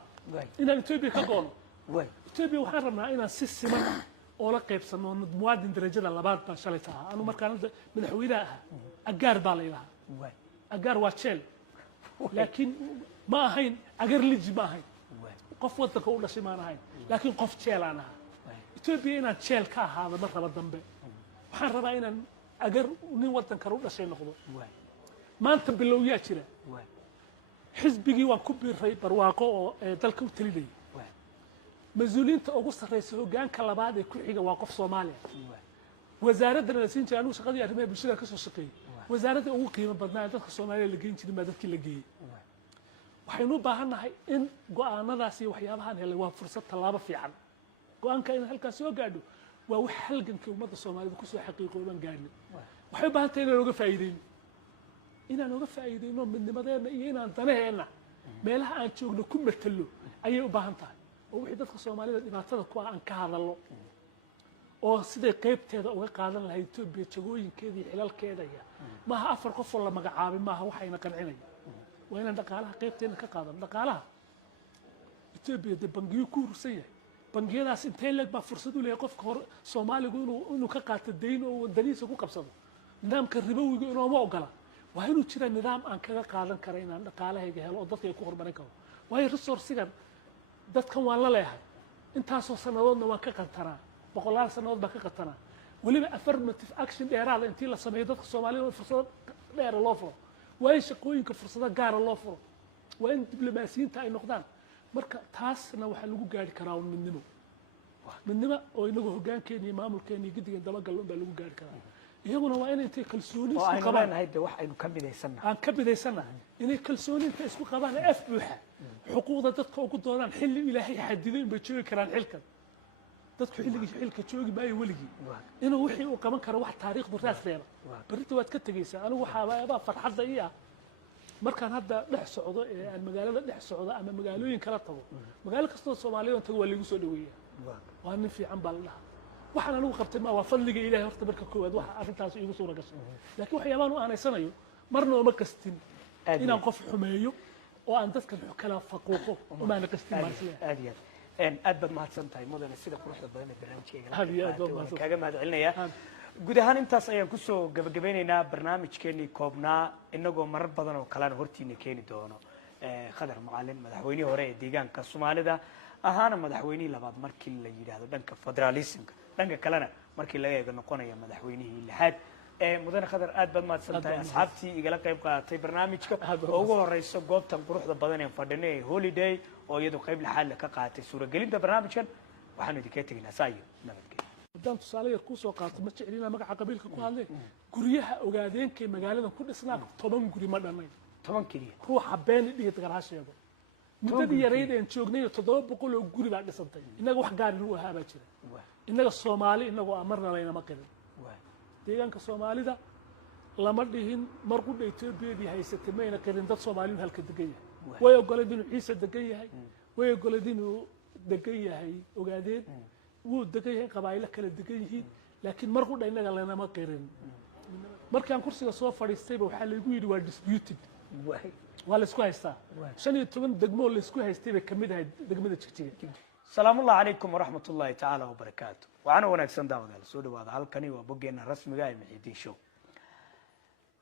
inaan etoobiya ka goono etoobiya waxaan rabnaa inaan si siman oo la qaybsano muwaadin darajada labaad baan shalay tahaa anu markaan madaxweynaha ahaa agaar baa la yidhahaa agaar waa jeel laakiin ma ahayn agar liji ma ahayn qof waddanka u dhashay maan ahayn laakiin qof jeel aan ahaa etoobiya inaan jeel ka ahaado mar raba dambe waxaan rabaa inaan agar nin waddan kale u dhashay noqdo maanta bilowyaa jira xisbigii waan ku biiray barwaaqo oo dalka u talinayay mas-uuliyiinta ugu sarraysa hoggaanka labaad ee ku xiga waa qof soomaaliya wasaaraddana la siin jiray anigu shaqadii arrimaha bulshada ka soo shaqeeyey wasaaradda ugu qiimo badnaa dadka soomaaliya la geyn jirin baa dadkii la geeyey waxaynu u baahannahay in go'aanadaas iyo waxyaabahan helay waa fursad tallaabo fiican go'aanka in halkaas soo gaadho waa wax halgankii ummadda soomaalida kusoo xaqiiqooban gaadhin waxay u baahan tahay inaan oga faa'iideyno midnimadeenna iyo inaan danaheenna meelaha aan joogno ku matalo ayay u baahan tahay oo wixii dadka soomaalida dhibaatada ku ah aan ka hadalno oo siday qaybteeda uga qaadan lahayd etoobiya jagooyinkeeda iyo xilalkeeda iyo maaha afar qof oo la magacaabay maaha waxayna qancinaya waa inaan dhaqaalaha qaybteena ka qaadano dhaqaalaha etoobiya dee bangiyo ku urursan yahay bangiyadaas intee leeg baa fursad u leeyahay qofka hore soomaaligu inuu ka qaato dayn oo wadanihiisa ku qabsado nidaamka ribowiga inooma ogola waa inuu jira nidaam aan kaga qaadan kara inaan dhaqaalahayga helo oo dadka ay ku horumarin karo waayo resourcigan dadkan waan la leehay intaasoo sannadoodna waan ka qantanaa boqolaal sannadood baan ka qantanaa weliba affirmative action dheeraada intii la sameeyo dadka soomaalida fursado dheera loo furo waa in shaqooyinka fursado gaara loo furo waa in diblomaasiyiinta ay noqdaan marka taasna waxaa lagu gaari karaa un midnimo oo inagu hoggaankeena iyo maamulkeena iyo guddigan dabagalon baa lagu gaari karaa iyaguna waa inay intay kalsooni isku qabaan aan ka bidaysanahay inay kalsooni inta isku qabaan af buuxa xuquuqda dadka ugu doodaan xilli ilaahay xadiday inbay joogi karaan xilkan dadku xilligii xilka joogi maayo weligii inuu wixii uu qaban karo wax taariikhdu raas reeba berrinta waad ka tegaysaa anigu waxaabaa farxadda ii ah markaan hadda dhex socdo ee aan magaalada dhex socdo ama magaalooyin kala tago magaalo kastoo soomaaliya tago waa laigu soo dhaweeyaa waa nin fiican baa la dhahaa waxaan anigu qabtay ma waa fadliga ilaahay horta marka koowaad waxa arrintaas iigu suura gashay laakiin waxyaabaan u aanaysanayo marna uma kastin inaan qof xumeeyo oo aan dadkan kala faquuqo umaana kastin maasliya aad baad mahadsan tahay mudane sida quruxda badan ee barnaamijkeega kaaga mahad celinaya guud ahaan intaas ayaan kusoo gabagabeynaynaa barnaamijkeenii koobnaa inagoo marar badan oo kalena hortiina keeni doono khadar macalin madaxweynihii hore ee deegaanka soomaalida ahaana madaxweynihii labaad markii la yidhaahdo dhanka federalismka dhanka kalena markii laga eego noqonaya madaxweynihii lixaad mudane khadar aad baad mahadsan tahay asxaabtii igala qayb qaadatay barnaamijka oo ugu horeyso goobtan quruxda badan ee fadhino ee holiday oo iyadu qayb lixaad le ka qaadatay suuragelinta barnaamijkan waxaanu idinkaga tegaynaa saa iyo nabadgelyo haddaan tusaale yar kuusoo qaato ma jeclina magaca qabiilka ku hadleen guryaha ogaadeenkay magaaladan ku dhisnaa 10 guri ma dhannayn 10 keliya ruuxa beeni dhigid garaa sheego muddadii yarayd aan joognay 700 oo guri baa dhisantay inaga wax gaar ah u ahaa baa jira inaga Soomaali inagu amarna laynama qirin deegaanka Soomaalida lama dhihin mar ku Itoobiyaadii haysatay mayna qirin dad Soomaaliyeed halka degan yahay way ogoladeen inuu Ciise degan yahay way ogoladeen inuu degan yahay ogaadeen wuu degan yahay qabaayilo kala degan yihiin laakiin mar ku inaga laynama qirin markaan kursiga soo fadhiistayba waxaa la igu yidhi waa disputed waa la isku haystaa 15 degmo la isku haystay bay kamid ahayd degmada Jigjiga salaamullahi calaykum waraxmatullaahi tacaala wabarakaatu waxaana wanaagsan daawadayaal soo dhawaada halkani waa boggeena rasmiga ee Muxiidiin Show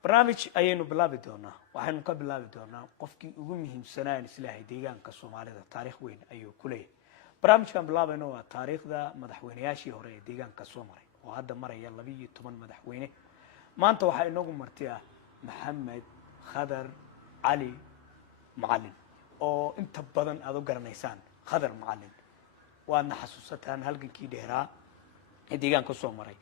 barnaamij ayaynu bilaabi doonaa waxaynu ka bilaabi doonaa qofkii ugu muhiimsanaa islaahay deegaanka Soomaalida taariikh weyn ayuu ku leeyahay barnaamijkan bilaabayno waa taariikhda madaxweynayaashii hore ee deegaanka Soomaaliya oo hadda maraya 12 madaxweyne maanta waxa inagu martiya Maxamed Khadar Ali Macalin oo inta badan aad u garanaysaan Khadar Macalin waadna xasuusataan halgankii dheeraa ee deegaanka soo maray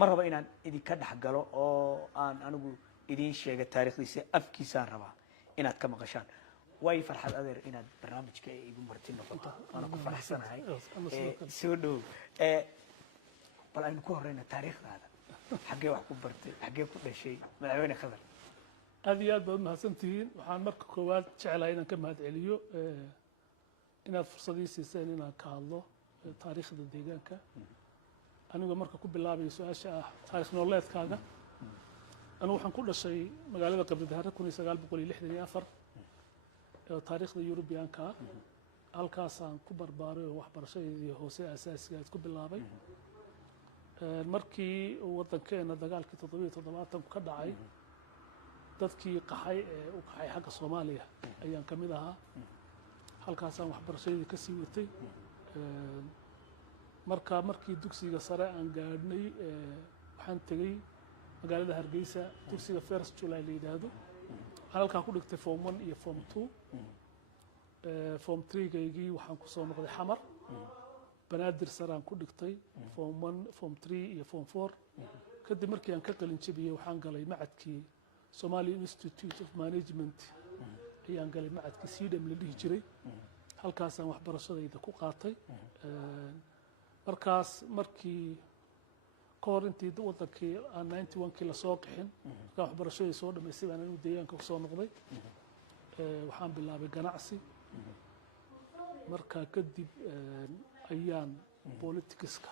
ma raba inaan idinka dhex galo oo aan anigu idiin sheega taariikhdiisa afkiisaan rabaa inaad ka maqashaan way farxad adeer inaad barnaamijka igu marti noqoto waana ku faraxsanahay soo dhow bal aynu ku horeyna taariikhdaada xaggee wax ku bartay xaggee ku dhashay madaxweyne khadar aad iyo aad baad mahadsantihiin waxaan marka koowaad jeclahay inaan ka mahad celiyo inaad fursadii siiseen inaan ka hadlo taariikhda deegaanka anigoo marka ku bilaabayo su-aasha ah taarikh nololeedkaaga anigu waxaan ku dhashay magaalada qabridahare 1964 oo taariikhda Yurubiyaanka halkaasaan ku barbaaray oo waxbarashadeedii hoose asaasiga ku bilaabay markii waddankeena dagaalkii 77 ka dhacay dadkii qaxay ee u qaxay xagga Soomaaliya ayaan ka mid ahaa halkaasaan waxbarashadeedii ka sii watay markii dugsiga sare aan gaadhnay waxaan tegay magaalada Hargeysa dugsiga First July la yiraahdo waxaan halkaa ku dhigtay form 1 iyo form 2 form 3 gaygii waxaan ku soo noqday xamar banaadir saraan ku dhigtay form 1 form 3 iyo form 4 kadib markii aan ka qalin jabiyay waxaan galay macadkii Somali Institute of Management ayaan galay macadkii CDM la dhihi jiray halkaasaan waxbarashadayda ku qaatay markii kahor intii wadankii aan 91kii la soo qixin markaan waxbarashadii soo dhamaystay baan anigu deegaanka ku soo noqday waxaan bilaabay ganacsi markaa kadib ayaan politicska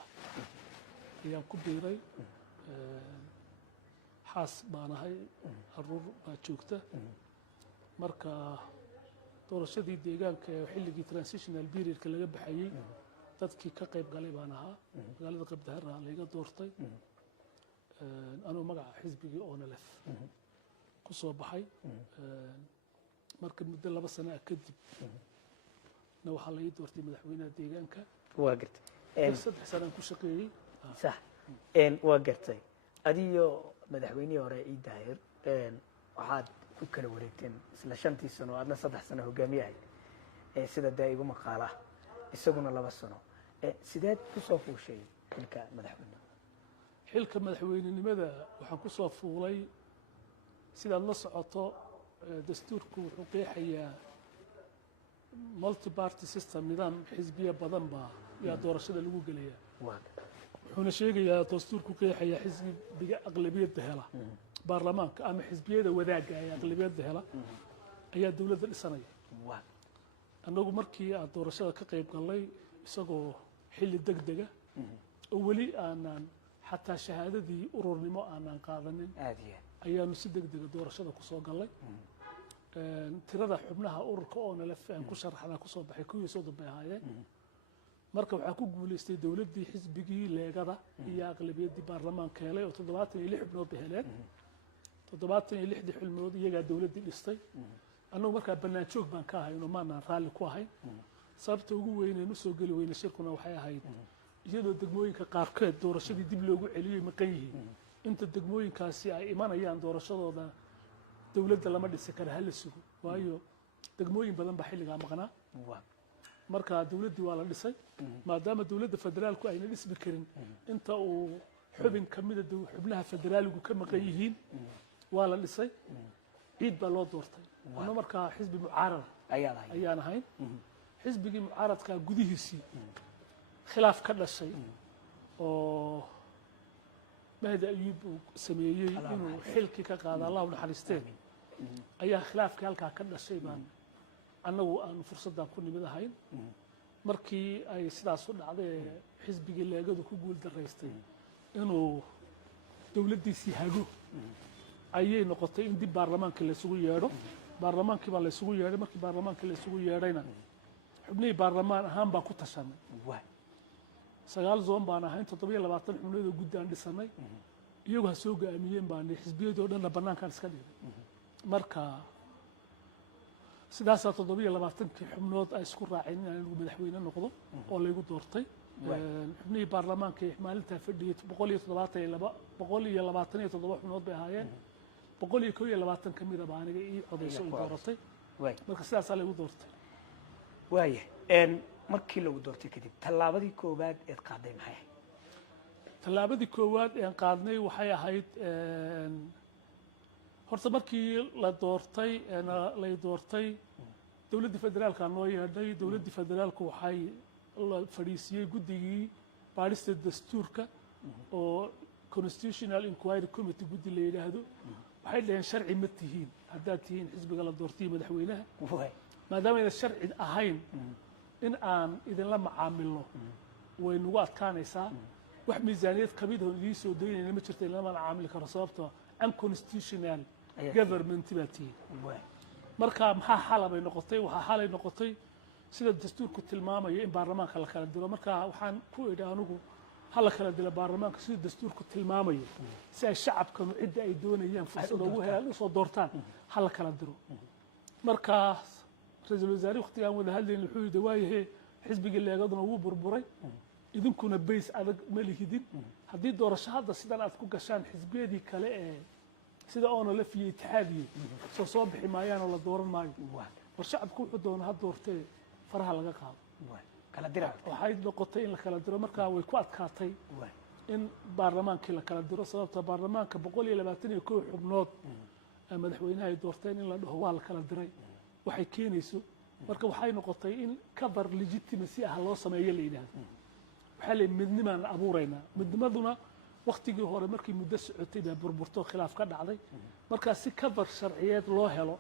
ayaan ku biiray xaas baan ahay caruur baa joogta marka doorashadii deegaanka ee xilligii transitional periodka laga baxayay dadkii ka qayb galay baan ahaa magaalada Qabdahar laga doortay anuu magaca xisbigii ONLF ku soo baxay marka muddo 2 sano kadib na waxa la ii doortay madaxweynaha deegaanka waa gartay 3 sano ku shaqeeyay sax waa gartay adiyo madaxweynihii hore ii daahir waxaad ku kala wareegteen isla 5 sano aadna 3 sano hogaamiyahay sida daa igu maqaala isaguna 2 sano sideed ku soo fuushay xilka madaxweynenimada waxaan ku soo fuulay sidaad la socoto dastuurku wuxuu qeexayaa multi party system nidaam xisbiya badan baa yaa doorashada lagu gelayaa wuxuuna sheegayaa dastuurku qeexayaa xisbiga aqlabiyadda hela baarlamaanka ama xisbiyada wadaagga ee aqlabiyadda hela ayaa dawladda dhisanaya annagu markii aan doorashada ka qayb galnay isagoo xilli degdega oo weli aanan xataa shahaadadii ururnimo aanan qaadanin ayaanu si degdega doorashada ku soo galnay tirada xubnaha ururka ONLF aan ku sharaxnaa ku soo baxay 30 bay ahaayeen marka waxaa ku guuleystay dawladdii xisbigii leegada iyo aqlabiyadii baarlamaanka helay oo 76 xubnood bay heleen 76 xubnood iyagaa dawladdii dhistay annagu markaa bannaan joog baan ka ahay inuu maanaan raalli ku ahay sababta ugu weyneen u soo geli weyna shirkuna waxay ahayd iyadoo degmooyinka qaarkeed doorashadii dib loogu celiyay maqan yihiin inta degmooyinkaasi ay imanayaan doorashadooda dawladda lama dhisi kara hal sugo waayo degmooyin badan baa xilligaa maqnaa marka dawladdii waa la dhisay maadaama dawladda federaalku ayna dhismi karin inta uu xubin ka mid ah xubnaha federaaligu ka maqan yihiin waa la dhisay ciid baa loo doortay ana markaa xisbi mucaarad ayaan ahayn xisbigii mucaaradka gudihiisii khilaaf ka dhashay oo mahdi ayuub uu sameeyey inuu xilkii ka qaado allah naxariistee ayaa khilaafkii halkaa ka dhashay baan annagu aan fursaddan ku nimid ahayn markii ay sidaas u dhacday xisbigii leegadu ku guul daraystay inuu dawladdiisii hago ayay noqotay in dib baarlamaanka la isugu yeedho baarlamaankii baa la isugu yeedhay markii baarlamaanka la isugu yeedhayna xubnihii baarlamaan ahaan baan ku tashanay 9 zoon baan ahayn 27 xubnood oo guddi aan dhisanay iyagu ha soo go'aamiyeen baan xisbiyadoo dhanna bannaankaan iska dhigay marka sidaasaa 27 xubnood ay isku raaceen in anigu madaxweyne noqdo oo laygu doortay xubnihii baarlamaanka maalintaa fadhiyay 127 xubnood bay ahaayeen 121 ka mid ah baa aniga ii codayso ii dooratay marka sidaasaa laygu doortay waaya markii lagu doortay kadib tallaabadii koowaad eed qaaday maxay ahayd tallaabadii koowaad een qaadnay waxay ahayd horta markii la doortay lay doortay dowladdii federaalka noo yeedhay dowladdii federaalku waxay la fadhiisiyey guddigii baadhista dastuurka oo constitutional inquiry committee guddi la yidhaahdo waxay dhaheen sharci ma tihiin haddaad tihiin xisbiga la doortay madaxweynaha maadaama ayna sharci ahayn in aan idinla macaamilno way nagu adkaanaysaa wax miisaaniyad kamid oo idiin soo daynayna ma jirto in lama macaamili karo sababtoo unconstitutional government baa tihiin marka maxaa xala bay noqotay waxaa xalay noqotay sida dastuurku tilmaamayo in baarlamaanka la kala diro marka waxaan ku idhi anigu ha la kala dilo baarlamaanka sida dastuurku tilmaamayo si ay shacabkanu cidda ay doonayaan fursad ugu helaan usoo doortaan ha la kala diro marka ra-iisul wasaare waqtigaan wada hadlayna wuxuu yidhi waayahe xisbigii leegaduna wuu burburay idinkuna bays adag ma lihidin haddii doorasho hadda sidan aad ku gashaan xisbiyadii kale ee sida oona la fiyey itixaadiyo soo bixi maayaan oo la dooran maayo war shacabku wuxuu doona ha doortee faraha laga qaado waxay noqotay in la kala diro markaa way ku adkaatay in baarlamaankii la kala diro sababta baarlamaanka 121 xubnood madaxweynaha ay doorteen in la dhaho waa la kala diray waxay keenayso marka waxay noqotay in cover legitimacy ah loo sameeyo la yidhaahdo waxaa la midnimaan abuuraynaa midnimaduna waqtigii hore markii muddo socotay baa burburto khilaaf ka dhacday markaa si cover sharciyeed loo helo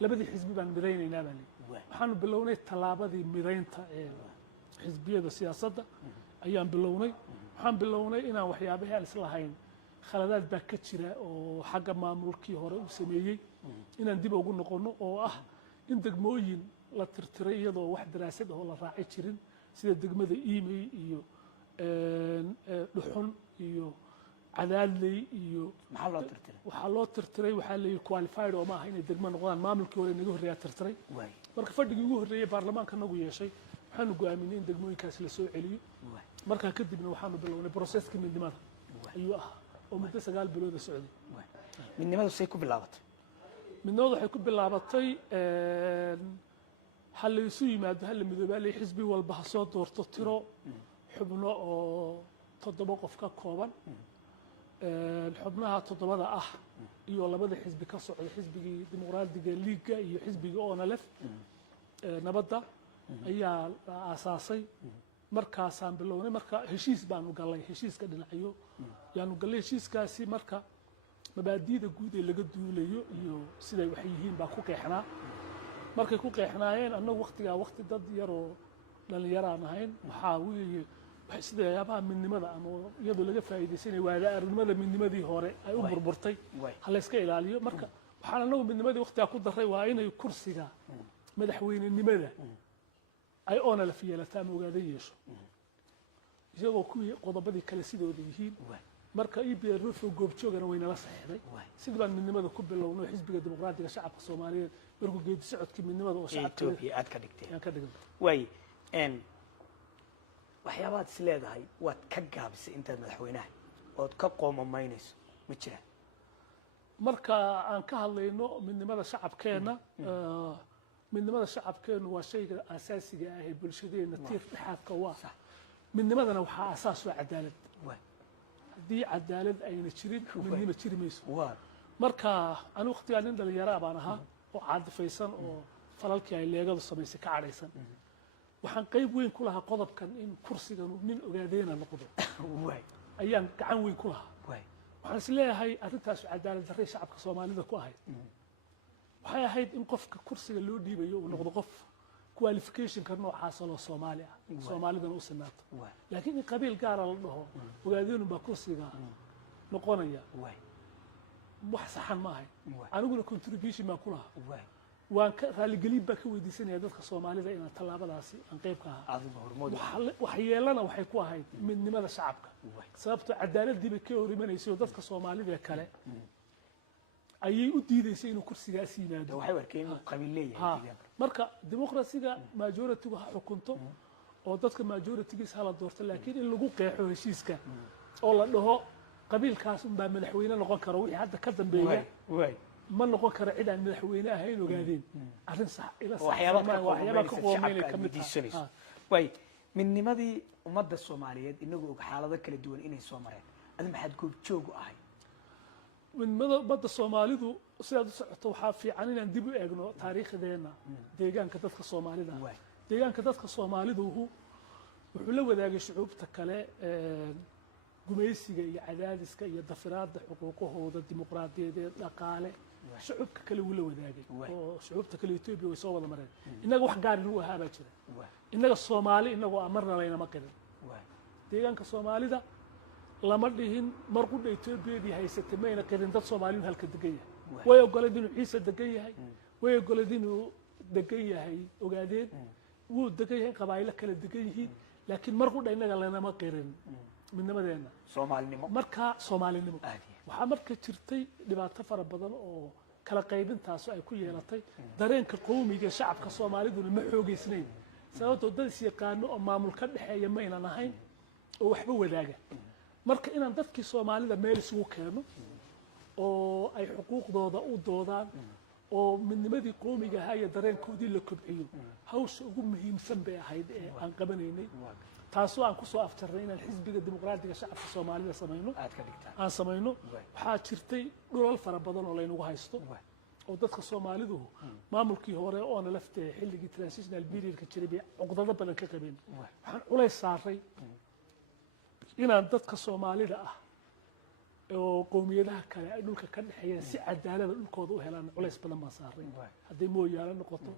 labadii xisbi baan midaynaynaa baa waxaanu bilownay tallaabadii midaynta ee xisbiyada siyaasadda ayaan bilownay waxaan bilownay inaan waxyaabaha aan islahayn khaladaad baa ka jira oo xagga maamulkii hore u sameeyey inaan dib ugu noqono oo ah in degmooyin la tirtiray iyadoo wax daraasad oo la raacay jirin sida degmada email iyo dhuxun iyo cadaadley iyo waxaa loo tirtiray waxaa la qualified oo ma aha inay degmo noqdaan maamulkii hore naga horreeyaa tirtiray marka fadhigii ugu horreeyay baarlamaanka nagu yeeshay waxaanu go'aaminay in degmooyinkaasi la soo celiyo markaa kadibna waxaanu bilownay processkii midnimada ayuu ahaa oo muddo 9 bilood socday midnimadu say ku bilaabatay midnimadu waxay ku bilaabatay hal la isu yimaado hal la midoobay xisbi walba ha soo doorto tiro xubno oo 7 qof ka kooban xubnaha 7 ah iyo labada xisbi ka socda xisbigii dimuqraadiga liiga iyo xisbiga ONLF nabadda ayaa aasaasay markaasaan bilownay marka heshiis baanu galay heshiiska dhinacyo yaanu galay heshiiskaasi marka mabaadiida guud ee laga duulayo iyo siday wax yihiin baa ku qeexnaa markay ku qeexnaayeen annagu waqti dad yar oo dhalinyaro aan ahayn waxaa weeye sida yaabaha midnimada ama iyadoo laga faa'iideysanay waada arrimada midnimadii hore ay u burburtay ha la iska ilaaliyo marka waxaan anagu midnimadii waqtiga ku daray waa inay kursiga madaxweynenimada ay oona la fiyeelataa ama ogaada yeesho iyagoo kuwii qodobadii kale sidooda yihiin marka EPRF goobjoogana way nala saxeexday sidii baan midnimada ku bilownay xisbiga dimuqraadiga shacabka Soomaaliyeed markuu geedi socodkii midnimada oo shacabka Ethiopia aad ka dhigtay way waxyaabaad is leedahay waad ka gaabisay intaad madaxweynaha ood ka qoomameynayso ma jiraan marka aan ka hadlayno midnimada shacabkeenu waa shayga asaasiga ah ee bulshadeena tiir dhexaadka waa midnimadana waxaa asaas u cadaalad haddii cadaalad ayna jirin midnimo jiri mayso marka anigu waqtigaa nin dhalinyaro baan ahaa oo caadifaysan oo falalkii ay leegadu samaysay ka cadhaysan waxaan qayb weyn ku lahaa qodobkan in kursigan nin ogaadeena noqdo ayaan gacan weyn ku lahaa waxaan is leeyahay arrintaas cadaalad darray shacabka Soomaalida ku ahayd waxay ahayd in qofka kursiga loo dhiibayo uu noqdo qof qualification-ka noocaas oo Soomaali ah Soomaalidana u sinaato laakiin in qabiil gaar ah la dhaho ogaadeenu baa kursiga noqonaya wax saxan ma ahay aniguna contribution baan ku lahaa waan ka raaligelin baa ka weydiisanaya dadka Soomaalida inaan tallaabadaasi aan qayb ka ahaa waxyeelana waxay ku ahayd midnimada shacabka sababtoo cadaaladii bay ka horimanayso dadka Soomaalida kale ayay u diidaysay inuu kursigaas yimaado waxay warkeen qabiil leeyahay marka dimuqraasiga majority-gu ha xukunto oo dadka majority-giisa la doorto laakiin in lagu qeexo heshiiska oo la dhaho qabiilkaas baa madaxweyne noqon karo wixii hadda ka dambeeya ma noqon karo cid aan madaxweyne ahayn ogaadeen arrin sax ila waxyaabo ka qoomeynay ka mid ah way midnimadii ummadda Soomaaliyeed inagu og xaalado kala duwan inay soo mareen adi maxaad goob joog u ahay midnimada ummadda Soomaalidu sidaad u socoto waxaa fiican inaan dib u eegno taariikhdeena deegaanka dadka Soomaalida deegaanka dadka Soomaalidu wuxuu la wadaagay shucuubta kale gumaysiga iyo cadaadiska iyo dafiraadda xuquuqahooda dimuqraadiyadeed dhaqaale shucuubka kale wuu la wadaagay oo shucuubta kale Itoobiya way soo wada mareen inaga wax gaar ah ahaa baa jira inaga Soomaali inagu amarna layna qirin deegaanka Soomaalida lama dhihin mar qudha Itoobiyadii haysatay mayna qirin dad Soomaali halka degan yahay way ogoladeen inuu Ciise degan yahay way ogoladeen inuu degan yahay ogaadeen wuu degan yahay qabaayilo kala degan yihiin laakiin mar qudha inaga lana qirin midnimadeena Soomaalinimo marka Soomaalinimo waxaa marka jirtay dhibaato fara badan oo kala qaybintaas ay ku yeelatay dareenka qowmiga shacabka Soomaalidu ma xoogeysnayn sababtoo dad is yaqaano oo maamul ka dhaxeeya ma aynan ahayn oo waxba wadaaga marka inaan dadkii Soomaalida meel isugu keeno oo ay xuquuqdooda u doodaan oo midnimadii qowmiga ahaa iyo dareenkoodii la kobciyo hawsha ugu muhiimsan bay ahayd ee aan qabanaynay taasoo aan ku soo afjarnay inaan xisbiga dimuqraadiga shacabka Soomaalida sameeyno aan sameeyno waxaa jirtay dhulal fara badan oo laynagu haysto oo dadka Soomaalidu maamulkii hore oo aan laftay xilligii transitional period-ka jiray bay cuqdado badan ka qabeen waxaan culays saaray inaan dadka Soomaalida ah oo qowmiyadaha kale ay dhulka ka dhaxeeyaan si cadaalad ah dhulkooda u helaan culays badan ma saaray haday mooyaala noqoto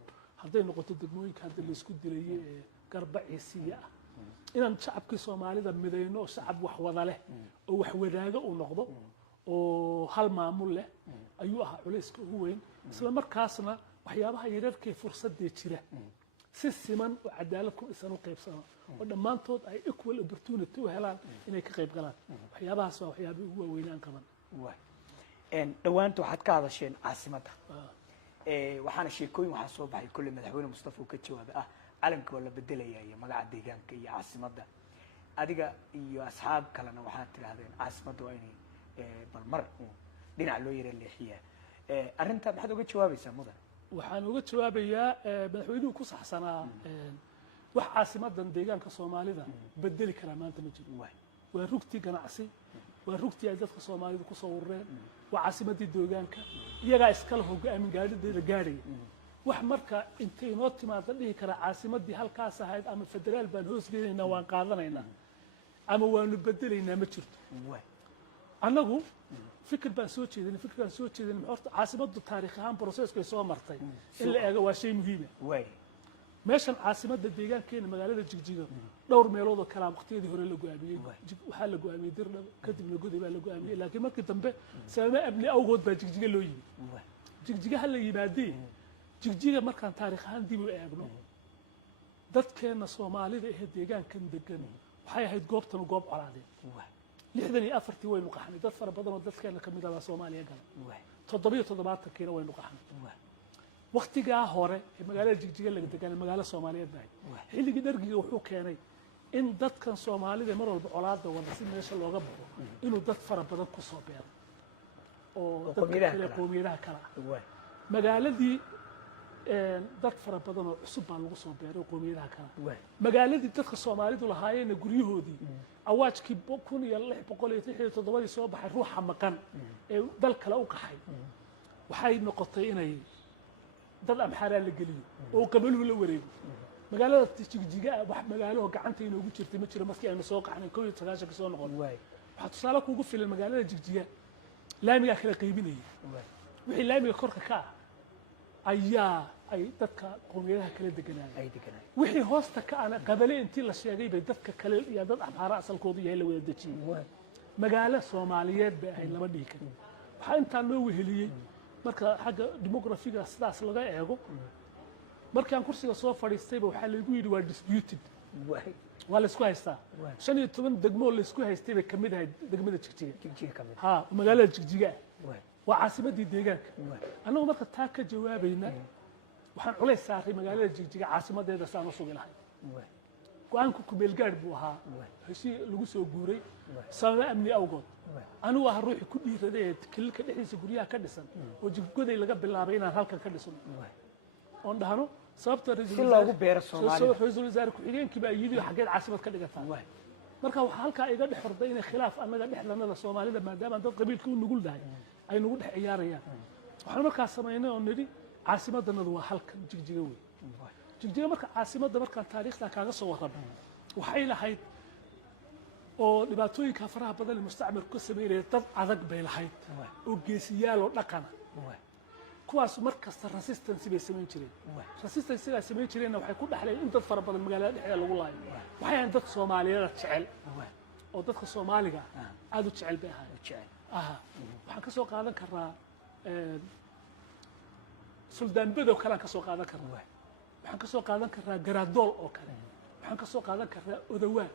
haday noqoto degmooyinka hadda la isku dilayay ee garbaciisiya ah inaan shacabkii Soomaalida midayno oo shacab wax wada leh oo wax wadaaga u noqdo oo hal maamul leh ayuu ahaa culayska ugu weyn isla markaasna waxyaabaha yararkii fursadda jira si siman oo cadaalad ku dhisan u qaybsano oo dhammaantood ay equal opportunity u helaan inay ka qayb galaan waxyaabahaas waa waxyaabihii ugu waaweyn aan qaban dhawaanta waxaad ka hadasheen caasimadda waxaana sheekooyin waxaa soo baxay kulle madaxweyne Mustafa uu ka jawaabay calanka waa la bedelayaa iyo magaca deegaanka iyo caasimadda adiga iyo asxaab kalena waxaad tirahdeen caasimadda waa inay balmar dhinac loo yara leexiyaa arrinta maxaad uga jawaabaysaa mudan waxaan uga jawaabayaa madaxweynuhu ku saxsanaa wax caasimadan deegaanka Soomaalida bedeli kara maanta ma jiro waa rugti ganacsi waa rugti ay dadka Soomaalidu ku soo urureen waa caasimadii deegaanka iyaga iskala hogaamin gaadhideeda gaadhay wax marka intay noo timaado dhihi kara caasimadii halkaas ahayd ama federaal baan hoos gelinayna waan qaadanaynaa ama waanu bedelaynaa ma jirto annagu fikir baan soo jeedin horta caasimadu taariikh ahaan processka soo martay in la eego waa shay muhiim ah meeshan caasimadda deegaankeena magaalada Jigjiga dhowr meelood oo kala waqtiyadii hore la go'aamiyay waxa la go'aamiyay Dirdhaba kadibna Goday baa la go'aamiyay laakiin markii dambe sabab abni awgood baa Jigjiga loo yimid Jigjiga hal la yimaadee Jigjiga markaan taariikh ahaan dib u eegno dadkeena Soomaalida ee deegaankan degan waxay ahayd goobtan goob colaadeed 64 waynu qaxnay dad fara badan oo dadkeena kamid ah Soomaaliya galay 77 kiina waynu qaxnay waqtiga hore ee magaalada Jigjiga laga deganay magaalo Soomaaliyeed baa xilligii dargiga wuxuu keenay in dadkan Soomaalida mar walba colaada wada si meesha looga baxo inuu dad fara badan ku soo beero oo dadka qowmiyadaha kala magaaladii dad fara badan oo cusub baa lagu soo beeray qowmiyadaha kala magaaladii dadka Soomaalidu lahaayeen guryahoodii awaajkii 1667 soo baxay ruuxa maqan ee dal kale u qaxay waxay noqotay inay dad amxaara la geliyo oo qabaluhu la wareego magaalada Jigjiga wax magaalo gacanta inoogu jirtay ma jiro markii aynu soo qaxnay 19 soo noqon waxa tusaale kuugu filan magaalada Jigjiga laamiga kala qaybinayay wixii laamiga korka ka ayaa ay dadka qowmiyadaha kala deganaaday wixii hoosta ka ana qabale intii la sheegay bay dadka kale iyo dad amxaara asalkoodu yahay la wada dajiyay magaalo Soomaaliyeed bay ahayd lama dhihi karin waxa inta loo weheliyay marka xagga demografiga sidaas laga eego markaan kursiga soo fadhiistay waxa la igu yiri waa disputed waa la isku haystaa 15 degmo la isku haystay bay kamid ahayd degmada Jigjiga kamid magaalada Jigjiga waa caasimadii deegaanka anagu marka taa ka jawaabayna waxaan culays saaray magaalada Jigjiga caasimadeeda saan u sugi lahay go'aanku ku meel gaar buu ahaa heshii lagu soo guuray sabab amni awgood anu waa ruuxi ku dhiiraday kilka dhexdiisa guryaha ka dhisan oo Jigjiga laga bilaabay inaan halkan ka dhisno oon dhahno sababta si loogu beero Soomaaliya ra'iisul wasaare ku-xigeenkii baa yidhi xageed caasimad ka dhigataa marka waxaa halkaa iga dhex horday inay khilaaf annaga dhexdanada Soomaalida maadaama dad qabiilka u nugul dahay ay nagu dhex ciyaarayaan waxaan markaa samaynay oo nidhi caasimadanadu waa halkan jigjiga weyn jigjiga marka caasimadda markaan taariikhda kaaga soo warramo waxay lahayd oo dhibaatooyinka faraha badan ee mustacmarku ka sameeyay dad adag bay lahayd oo geesiyaal oo dhaqana kuwaas markasta resistance bay sameyn jireen resistance sidaa sameyn jireenna waxay ku dhaxleen in dad fara badan magaalada dhexdeeda lagu laayo waxay ahayn dad Soomaaliyeed jecel oo dadka Soomaaliga aad u jecel bay ahaayeen waxaan ka soo qaadan karaa suldaan bedow kale ka soo qaadan karaa waxaan ka soo qaadan karaa garaadool oo kale waxaan ka soo qaadan karaa odawaa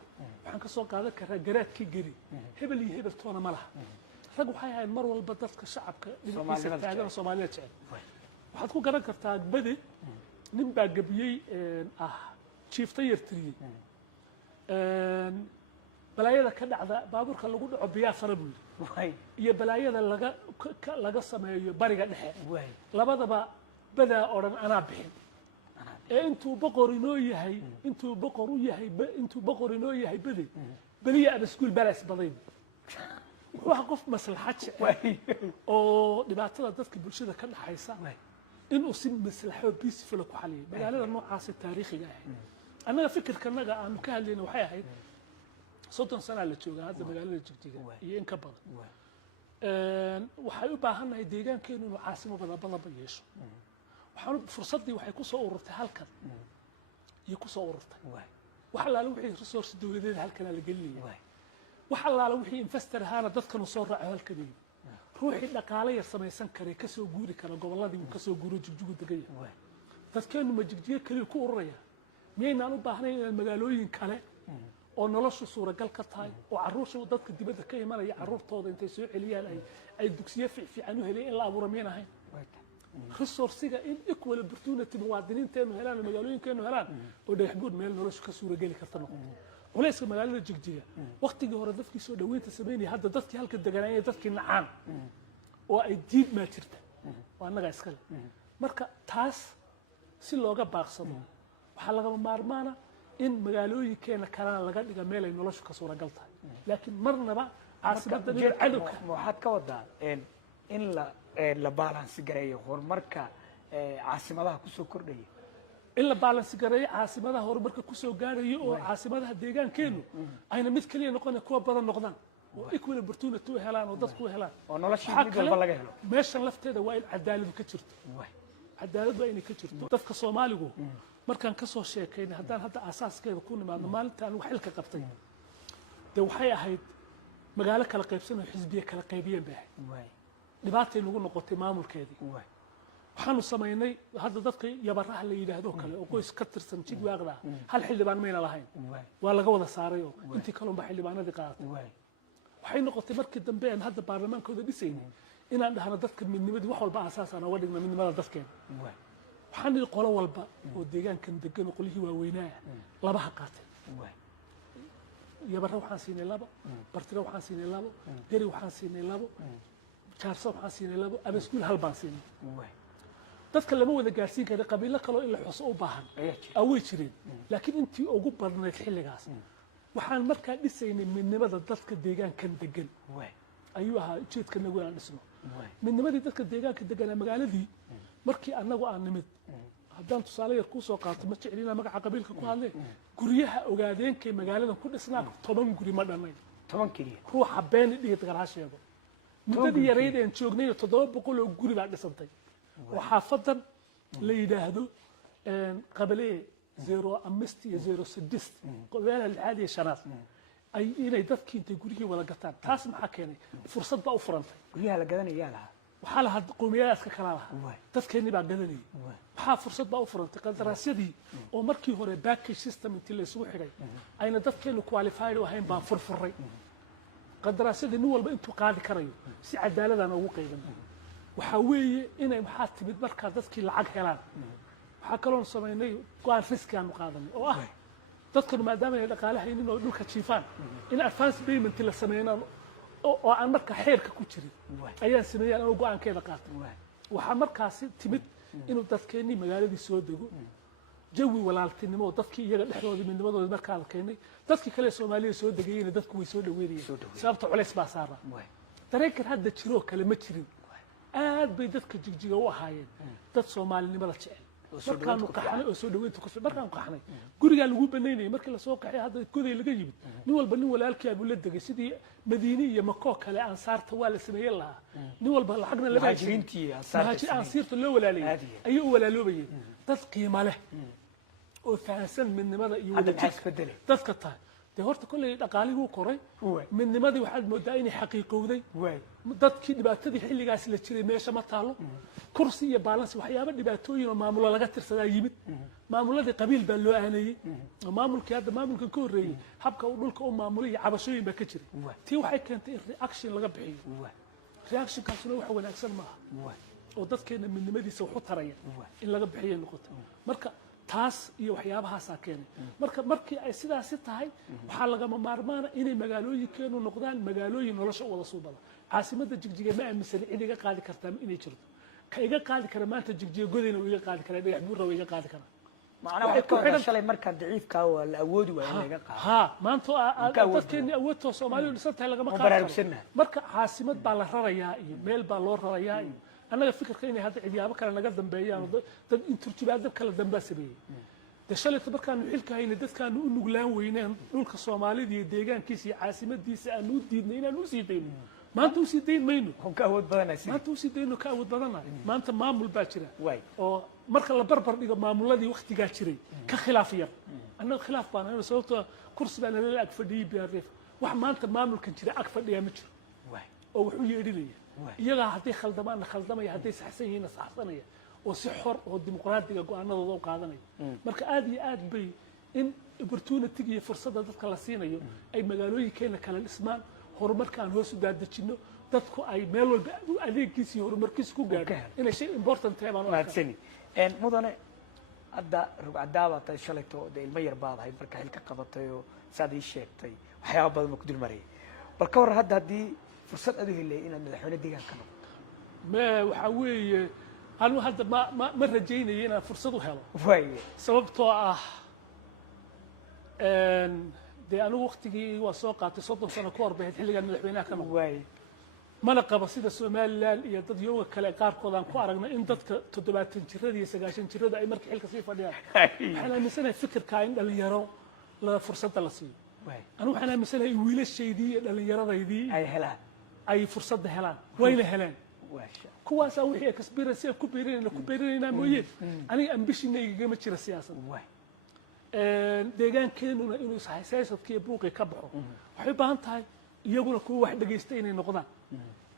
waxaan ka soo qaadan karaa garaadkii geri hebel iyo hebel toona ma laha rag waxay ahayd mar walba dadka shacabka dhinaciisa taagan Soomaalida jecel waxaad ku garan kartaa badi nin baa gabiyey jiifta yartiriyey balaayada ka dhacda baabuurka lagu dhaco biyaa fara buu iyo balaayada laga sameeyo bariga dhexe labadaba badaa odhan anaa bixin intuu boqor inoo yahay badi baliya abaskuul balas baday waxa qof maslaxad jecel oo dhibaatada dadka bulshada ka dhaxaysa inuu si maslaxo peaceful ku xaliyo magaalada noocaas taariikhiga ah annaga fikirkanaga aan ka hadlayna waxay ahayd 30 sano la joogaa hadda magaalada jigjiga iyo in ka badan waxay u baahannahay deegaankeenu inuu caasimo badan yeesho waxaan fursadii waxay ku soo ururtay halkan iyo ku soo ururtay waxa la wixii resource dawladeed halkan la geliyay waxa la wixii investor ahaana dadkan soo raaco halkan ruuxii dhaqaale yar samaysan kare ka soo guuri kara goboladii uu ka soo guuro jigjigu degay dadkeenu ma jigjiga kaliya ku ururaya miyaynaan u baahnayn in magaalooyin kale oo noloshu suuragal ka tahay oo caruurta dadka dibadda ka imanaya caruurtooda intay soo celiyaan ay dugsiyo fiican u helayeen in la abuuro meenahay resource-ga in equal opportunity muwaadiniinteenu helaan magaalooyinkeenu helaan oo dhexbuud meel noloshu ka suuragali karta noqoto culayska magaalada jigjiga waqtigii hore dadkii soo dhaweynta sameeyay hadda dadkii halka deganayay dadkii nacaan oo ay diid ma jirta waa naga iskale marka taas si looga baaqsado waxa laga maarmaana in magaalooyinkeena kalena laga dhiga meel ay noloshu ka suuragal tahay laakiin marnaba caasimada cadowga waxaad ka wadaa in la balance gareeyo horumarka caasimadaha ku soo kordhaya in la balance gareeyo caasimadaha horumarka ku soo gaarayo oo caasimadaha deegaankeenu ayna mid kaliya noqon kuwa badan noqdaan oo equal opportunity u helaan oo dadku helaan oo noloshii mid walba laga helo meeshan lafteeda waa in cadaalad ka jirto cadaalad waa inay ka jirto dadka Soomaaligu markaan ka soo sheekaynay haddaan hadda asaaskeeda ku nimaadno maalintaan wax xilka qabtay waxay ahayd magaalo kala qaybsan oo xisbiye kala qaybiyeen baa dhibaatay nagu noqotay maamulkeedii waxaanu samaynay hadda dadka yabaraha la yiraahdo kale oo qoys ka tirsan jigwaaqda hal xildhibaan mayna lahayn waa laga wada saaray oo intii kale ba xildhibaanadii qaadatay waxay noqotay markii dambe aan hadda baarlamaankooda dhisaynay inaan dhahno dadka midnimadii wax walba asaas aan uga dhigno midnimada dadkeena waxaan idhi qolo walba oo deegaankan degan oo qolihii waaweynaa laba ha qaatay yabara waxaan siinay laba bartira waxaan siinay laba gari waxaan siinay laba jaarso waxaan siinay laba abaskuul hal baan siinay dadka lama wada gaarsiin kara qabiilo kale in la xuso u baahan away jireen laakiin intii ugu badnayd xilligaas waxaan markaa dhisaynay midnimada dadka deegaankan degan ayuu ahaa ujeedka nagu aan dhisno midnimadii dadka deegaanka deganaa magaaladii markii annagu aan nimid haddaan tusaale yar ku soo qaato ma jeclina magaca qabiilka ku hadlay guryaha ogaadeenkay magaaladan ku dhisnaa 10 guri ma dhanay 10 kaliya ruuxa been dhigid garaa sheego muddadii yareed aan joognay 700 oo guri baa dhisantay وحافظاً ليدهدو قبليه 0.6 قبلها العادية شناس أي إنه يدفك أنت يقولي ولا قطان تاس محكيني فرصة بقى فرنسا قوليها لقدني يالها وحالها قوميات ككلامها تفكيرني بعد قدني وحا فرصة بقى فرنسا قد راسيدي ومركي هو باكي سيستم انت اللي سوى حري أين دفكينو كواليفاير وهين بان فرفري قد راسيدي نول بأنتو قاعد كريو سي عدالة أنا وقيدا وحاوي إنه محات بدبركة دتك العق هلان وحكلون سميني قان ريسك عن مقادمة دتك ما دام يلقالها إنه دولك تشيفان إن أدفانس بيمنت اللي سمينا أو عن مركة حيرك كوتشري أيام سمينا أنا قان كذا قات وحمركة تمد إنه دتكني مجال دي سود دقو jawi walaaltinimo dadkii iyaga dhexdooda midnimadooda markaa la keenay dadkii kale Soomaaliya soo degayeen dadku way soo dhaweeyeen sababta culays baa saaran dareenkan hadda jiro kale ma jirin aad bay dadka jigjiga u ahaayeen dad Soomaalinimada jecel markaanu qaxnay oo soo dhaweynta ku markaan qaxnay guriga lagu banaynay markii la soo qaxay hadda goday laga yimid nin walba nin walaalkii abu la degay sidii Madiina iyo Makko kale ansaarta waa la sameeyay laha nin walba lacagna la muhaajiriintii ansaarta loo walaalay ayuu walaaloobayeen dad qiimo leh oo fahansan midnimada iyo dadka tahay de horta kulay dhaqaaligu koray midnimadii waxaad moodaa inay xaqiiqowday dadkii dhibaatadii xilligaas la jiray meesha ma taalo kursi iyo balance waxyaabo dhibaatooyin oo maamulo laga tirsadaa yimid maamuladii qabiil baa loo aanayay maamulkii hadda maamulka ka horeeyay habka uu dhulka u maamulay cabashooyin baa ka jiray tii waxay keentay in reaction laga bixiyo reaction kaasuna wax wanaagsan ma aha oo dadkeena midnimadiisa wax u taraya in laga bixiyo noqoto marka taas iyo waxyaabahaas keenay markii ay sidaas tahay waxa laga maarmaana inay magaalooyinkeenu noqdaan magaalooyin nolosha wada suubada caasimada jigjiga ma aaminsan cid iga qaadi kartaa inay jirto ka iga qaadi kara maanta jigjiga godayna iga qaadi kara dhagax buur iga qaadi kara macna waxa ku xidhan shalay marka daciifka waa la awoodi waa in laga qaado ha maanta dadkeena awoodto Soomaaliya dhisantay laga ma qaadi marka caasimad baa la rarayaa iyo meel baa loo rarayaa annaga fikirka inay hadda ciyaabo kale naga dambeeyaan dad inturjibaad kala dambaasabay dashalay markaanu xilka hayna dadkaanu u nuglaan weyneen dhulka Soomaalida iyo deegaankiisa iyo caasimadiisa aanu diidnay inaan u sii deyno maanta u sii deyn mayno ka awood badanaysay maanta u sii deyno ka awood badanaay maanta maamul baa jira oo marka la barbar dhigo maamuladii waqtiga jiray ka khilaaf yar annaga khilaaf baan aynu sababtoo kursi baan la ag fadhiyay BRF wax maanta maamulkan jira ag fadhiya ma jiro oo wuxuu yeedhinaya iyaga hadday khaldamaan khaldamaya hadday saxsan yihiin saxsanaya oo si xor oo dimuqraadiga go'aanadooda u qaadanaya marka aad iyo aad bay in opportunity iyo fursadda dadka la siinayo ay magaalooyinkeena kala dhismaan horumarka aan hoos u daadajino dadku ay meel walba adeegkiisa iyo horumarkiisa ku gaadhaan inay shay important tahay baan u arkaa mudane hadda rugcadaaba tay shalayto ilmo yar baad ahayd marka xilka qabatay oo saad ii sheegtay waxyaabo badan ku dul marayay bal ka war hadda hadii fursad aad u helay inaad madaxweyne deegaanka noqoto ma waxa weeye anu hadda ma rajaynayay inaan fursad u helo sababtoo ah dee anigu waqtigii waa soo qaatay 30 sano ka hor baa xilligan madaxweynaha ka noqday mana qaba sida Soomaaliland iyo dad yoga kale qaarkood aan ku aragnay in dadka 70 jirada iyo 90 jirada ay markii xilka sii fadhiyaan waxaan aaminsanahay fikirka in dhalinyaro la fursad la siiyo anu waxaan aaminsanahay wiilashaydii iyo dhalinyaradaydii ay fursad helaan wayna helaan kuwaas wixii experience ku beerinayna mooyee aniga ambitionayga ma jira siyaasad deegaankeenuna inuu siyaasadkii buuqi ka baxo waxay baahan tahay iyaguna kuwa wax dhageystay inay noqdaan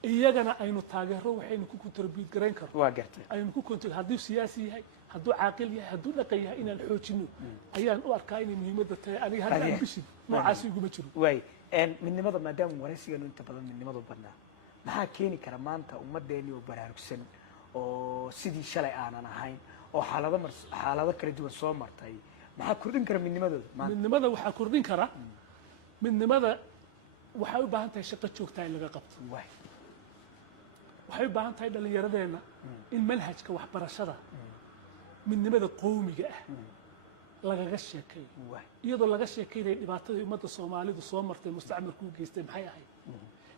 iyagana aynu taageero waxaynu ku contribute gareyn karno waa gartay aynu ku contribute haddii siyaasi yahay hadduu caaqil yahay hadduu dhaqan yahay inaan xoojino ayaan u arkaa inay muhiimadda tahay aniga hadda ambition noocaas iguma jiro midnimada maadaama waraysiganu inta badan midnimadu badnaa maxaa keeni kara maanta ummadeeni oo baraarugsan oo sidii shalay aanan ahayn oo xaalado kala duwan soo martay maxaa kordhin kara midnimadooda midnimada waxaa kordhin kara midnimada waxay u baahan tahay shaqo joogta in laga qabto waxay u baahan tahay dhalinyaradeenna in manhajka waxbarashada midnimada qowmiga ah lagaga sheekeeyo iyadoo laga sheekeynayo dhibaatadii ummadda Soomaalidu soo martay mustacmarku u geystay maxay ahayd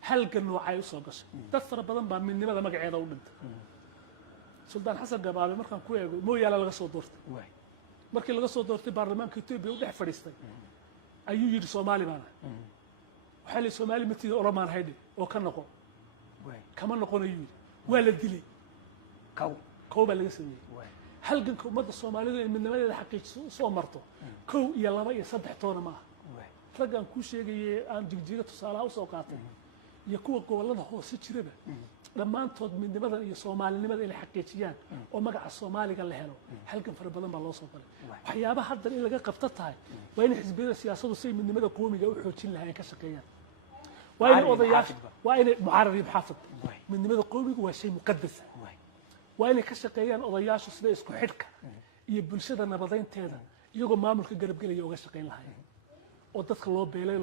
halka noocay u soo gashay dad fara badan baa midnimada magaceeda u dhintay Sultan Xasan Gabaabe markaan ku eego mooyaala laga soo doortay markii laga soo doortay baarlamaanka Itoobiya u dhex fadhiistay ayuu yiri Soomaali baan waxa la Soomaali matida Oromaan hayde oo ka noqon kama noqonayo waa la dilay kooba laga sameeyay halganka ummadda Soomaalidu in midnimadeeda xaqiijiso soo marto 1 iyo 2 iyo 3 toona ma ragaan ku sheegay aan jigjiga tusaalaha u soo qaatay iyo kuwa gobolada hoose jirada dhammaantood midnimada iyo Soomaalinimada inay xaqiijiyaan oo magaca Soomaaliga la helo halkan fara badan baa loo soo galay waxyaabaha hadda in laga qabto tahay waa in xisbiyada siyaasaddu si midnimada qowmiga u xoojin lahayn ka shaqeeyaan waa in odayaasha waa in mucaarad xaafid midnimada qowmiga waa shay muqaddas waa in ka shaqeeyaan odayaashu sida isku xidhka iyo bulshada nabadeynteeda iyagoo maamulka garabgelaya uga shaqeyn lahayn oo dadka loo beelay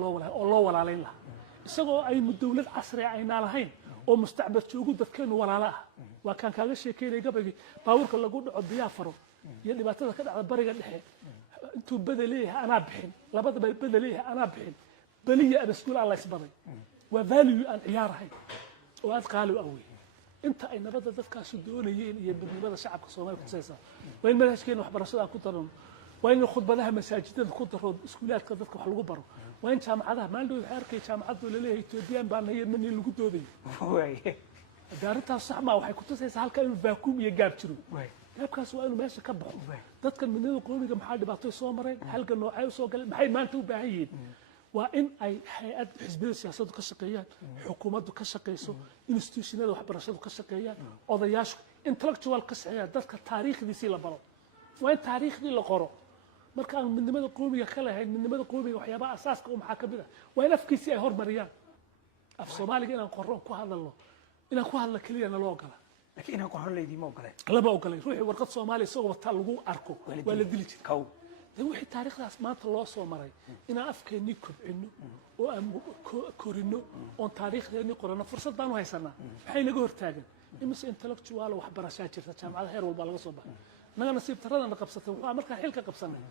loo walaalayn lahaa isagoo ay dawlad casri ah ayna lahayn oo mustacbad joogu dadkeenu walaala ah waa kan kaaga sheekeynay gabaygi baawurka lagu dhaco biyaa faro iyo dhibaatada ka dhacda bariga dhexe intuu bada leeyahay anaa bixin labadaba bada leeyahay anaa bixin baliya abaskuul alla isbaday waa value aan ciyaarahay oo aad qaali u awey inta ay nabadda dadkaasi doonayeen iyo midnimada shacabka Soomaaliya ku saysan waa in manhajkeena waxbarashada aan ku darno waa in khudbadaha masaajidada ku daro iskuulaadka dadka wax lagu baro waa in jaamacadaha maalin waxay arkay jaamacadu leeyahay Ethiopian baan hayeen in lagu dooday way daarintaas sax ma waxay ku tusaysaa halka inuu vacuum iyo gaab jiro gaabkaas waa inuu meesha ka baxo dadkan midnimada qowmiga maxaa dhibaato soo mareen halka noocay soo galeen maxay maanta u baahan yihiin waa in ay hay'ad xisbiyada siyaasaddu ka shaqeeyaan xukuumaddu ka shaqeyso institutionada waxbarashadu ka shaqeeyaan odayaashu intellectual ka shaqeeyaan dadka taariikhdiisii la baro waa in taariikhdii la qoro marka aan midnimada qowmiga ka lahayn midnimada qowmiga waxyaabaha asaaska u maxaa ka mid ah waa in afkiisii ay hormariyaan af Soomaaliga inaan qorro ku hadalno inaan ku hadla kaliya nala ogola laakiin inaan qorro leedii ma ogola lama ogola ruuxi warqad Soomaali soo wata lagu arko waa la dili jiray wixii taariikhdaas maanta loo soo maray inaan afkeennii kobcino oo aan korino oon taariikhdeennii qorano fursad baan u haysanaa maxay naga hortaagan imise intellectual waxbarashaa jirta jaamacada heer walba laga soo baxay naga nasiib taradana qabsatay waxaa markaa xilka qabsanay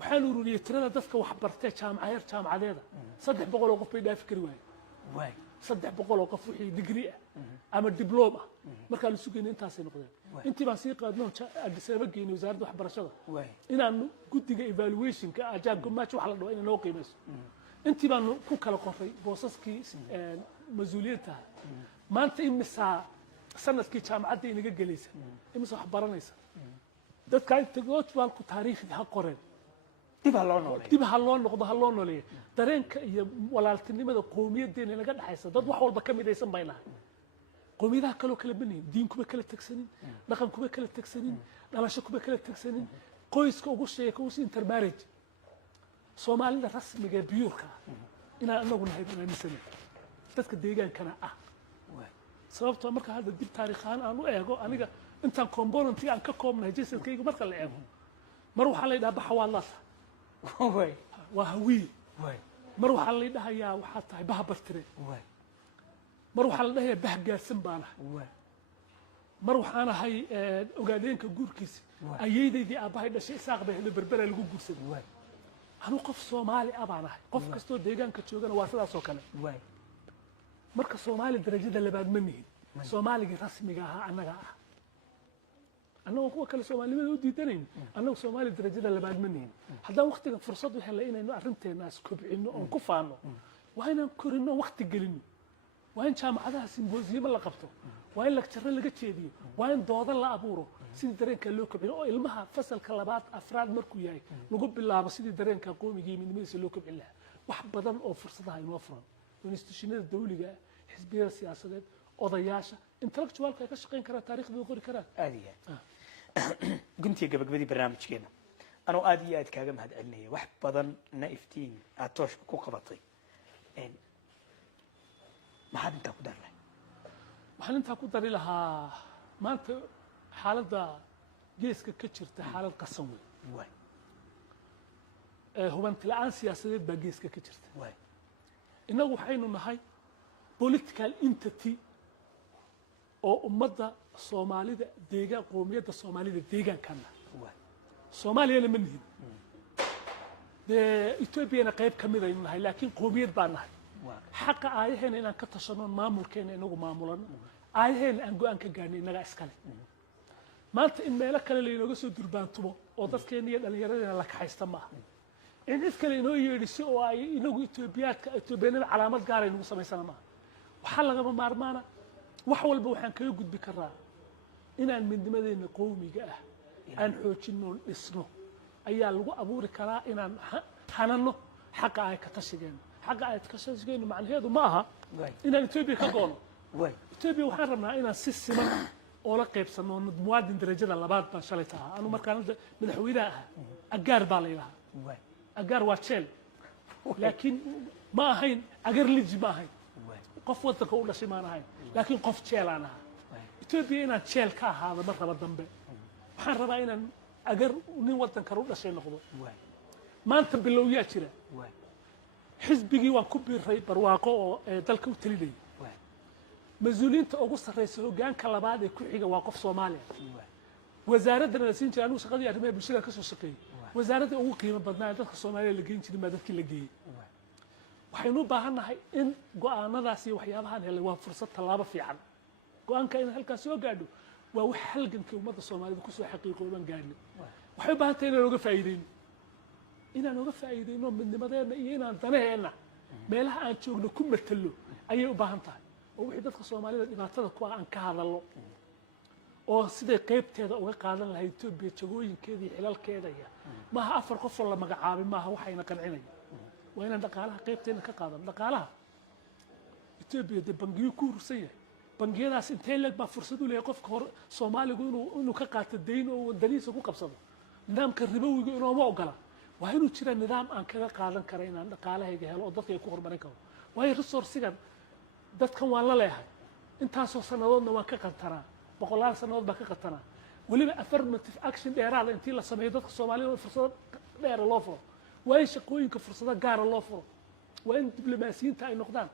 waxaan ururiyay tirada dadka waxbartay jaamacadeeda 300 oo qof bay dhaafi kari waayeen 300 oo qof wixii degree ama diploma marka la sugayay intaas ay noqdeen intii baan sii qaadnoo Addis Ababa geeyay wasaaradda waxbarashada inaan guddiga evaluation-ka ajaab gumaach wax la dhaw in loo qiimeeyo intii baan ku kala qoray boosaskii mas'uuliyadda maanta imisa sanadkii jaamacadda inaga galaysa imisa wax baranaysa dadka inta go'aalku taariikhda ha qoreen dib ha loo noqdo dareenka iyo walaaltinimada qowmiyadeena laga dhaxaysa dad wax walba ka midaysan baynahay qowmiyadaha kale kala baneen diin kuma kala tagsanin dhaqan kuma kala tagsanin dhalasho kuma kala tagsanin qoyska ugu sheeko us intermarriage Soomaalida rasmiga biyuurka inaan anagu nahay inaan dadka deegaankana ah sababtoo marka hadda dib taariikhan aan u eego aniga intaan component aan ka koobnahay jeesadkayga marka la eego mar waxa la yiraahdaa baxawaadlaas waa hawi mar waxa la yiraahdaa waxa tahay bahabartire mar waxa la dhahayaa bahgaarsan baana mar waxaan ahay ogaadeenka guurkiisa ayeeydii aabahay dhashay isaaq bay berbera lagu guursaday anu qof Soomaali abaanahay qof kasto deegaanka joogana waa sidaas oo kale marka Soomaali darajada labaad ma nihin Soomaaliga rasmiga ah anaga ah annagu kuwa kale Soomaalida u diidanayno annagu Soomaali darajada labaad ma nihin haddaan waqtiga fursad u helay inaynu arrinteena kobcino oo ku faano waa inaan korino waqti gelino waa in jaamacadaha simboosiyada la qabto waa in lecture laga jeediyo waa in dooda la abuuro sidii dareenka loo kobciyo oo ilmaha fasalka labaad afraad markuu yahay lagu bilaabo sidii dareenka qowmiga iyo midnimadiisa loo kobcin lahaa wax badan oo fursadaha inoo furan institutionada dawliga xisbiyada siyaasadeed odayaasha intellectualka ka shaqeyn kara taariikhda qori kara aadiya guntiga gabagabadii barnaamijkeena anoo aad iyo aad kaaga mahad celinaya wax badan na iftiin aad tooshka ku qabatay maxaad intaa ku darnay waxaan intaa ku dari lahaa maanta xaaladda geeska ka jirta xaalad qasan weyn hubanti la'aan siyaasadeed baa geeska ka jirta innagu waxaynu nahay political entity oo ummadda Soomaalida deegaan qowmiyadda Soomaalida deegaankana Soomaaliyana ma nihin Ethiopiana qayb ka mid aynu nahay laakiin qowmiyad baan nahay xaqa aayaheena inaan ka tashano maamulkeena inagu maamulano aayaheena aan go'aan ka gaarnay inaga iskale maanta in meelo kale la inooga soo durbaantumo oo dadkeena iyo dhalinyaradena la kaxaysta ma aha in cid kale inoo yeedhiso oo ay inagu Ethiopiana calaamad gaar ay nagu samaysana ma aha waxa lagama maarmaana wax walba waxaan kaga gudbi karaa inaan midnimadeena qowmiga ah aan xoojino dhisno ayaa lagu abuuri karaa inaan hanano xaqa ay ka tashigeena xaqa ay ka tashigeena macnaheedu ma aha inaan Ethiopia ka goono Ethiopia waxaan rabnaa inaan si siman oo la qaybsano muwaadin darajada labaad baan shalay tahay anu markaan madaxweynaha agaar baa la yiraahdaa agaar waa jeel laakiin ma ahayn agar liji ma ahayn qof wadanka u dhashay ma ahayn laakiin qof jeel aan ahaa Ethiopia inaan jeel ka ahaado mar raba dambe waxaan rabaa inaan agar nin wadanka u dhashay noqdo maanta bilowyaa jira xisbigii waan ku biiray barwaaqo oo dalka u talinay mas'uuliyiinta ugu sarreysa hoggaanka labaad ee ku xiga waa qof Soomaali wasaaradana la siin jiray anigu shaqadii arrimaha bulshada ka soo shaqeeyay wasaaradda ugu qiimo badnaa dadka Soomaaliya la geyn jiray ma dadkii la geeyay waxaynu u baahannahay in go'aanadaas iyo waxyaabahan helay waa fursad tallaabo fiican go'aanka in halkaas soo gaadho waa wax halganka ummadda Soomaalida ku soo xaqiiqooban gaadhnay waxay u baahan tahay inaan uga faa'iideyno midnimadeena iyo inaan danaheena meelaha aan joogno ku matalo ayay u baahan tahay oo wixii dadka Soomaalida dhibaatada ku aan ka hadalno oo sidee qaybteeda uga qaadan lahayd Itoobiya jagooyinkeeda iyo xilalkeeda maaha afar qof oo la magacaabay maaha waxayna qancinayaan waa inaan dhaqaalaha qaybteena ka qaadan dhaqaalaha Itoobiya de bangiyo ku hursan yahay bangiyadaas intee leeg baa fursad u leeyahay qofka hor Soomaaligu inuu ka qaato deyn oo wadaniisa ku qabsado nidaamka ribowiga inuu ma ogola waa inuu jira nidaam aan kaga qaadan karo inaan dhaqaalahayga helo oo dadka ay ku horumarin karo waayo resourcigan dadkan waan la leeyahay intaasoo sanadoodna waan ka qantanaa boqolaal sanadood baa ka qantanaa weliba affirmative action dheeraada intii la sameeyo dadka Soomaalida fursado dheer loo furo waa in shaqooyinka fursado gaar loo furo waa in diblomaasiyiinta ay noqdaan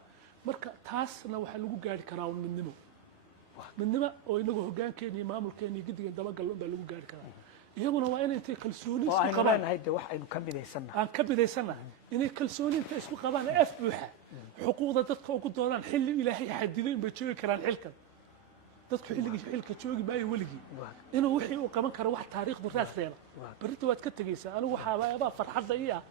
marka taasna waxa lagu gaari karaa midnimo oo inagu hoggaankeena iyo maamulkeena iyo guddiga dabagal baa lagu gaari karaa iyaguna waa inay intay kalsooni isku qabaan wax aynu ka midaysanahay aan ka midaysanahay inay kalsooni intay isku qabaan af buuxa xuquuqda dadka ugu doodaan xilli ilaahay xadido in bay joogi karaan xilkan dadku xilka joogi maayo weligii inuu wixii uu qaban karo wax taariikhdu raasreena barita waad ka tagaysaa anigu waxaa farxadda ii ah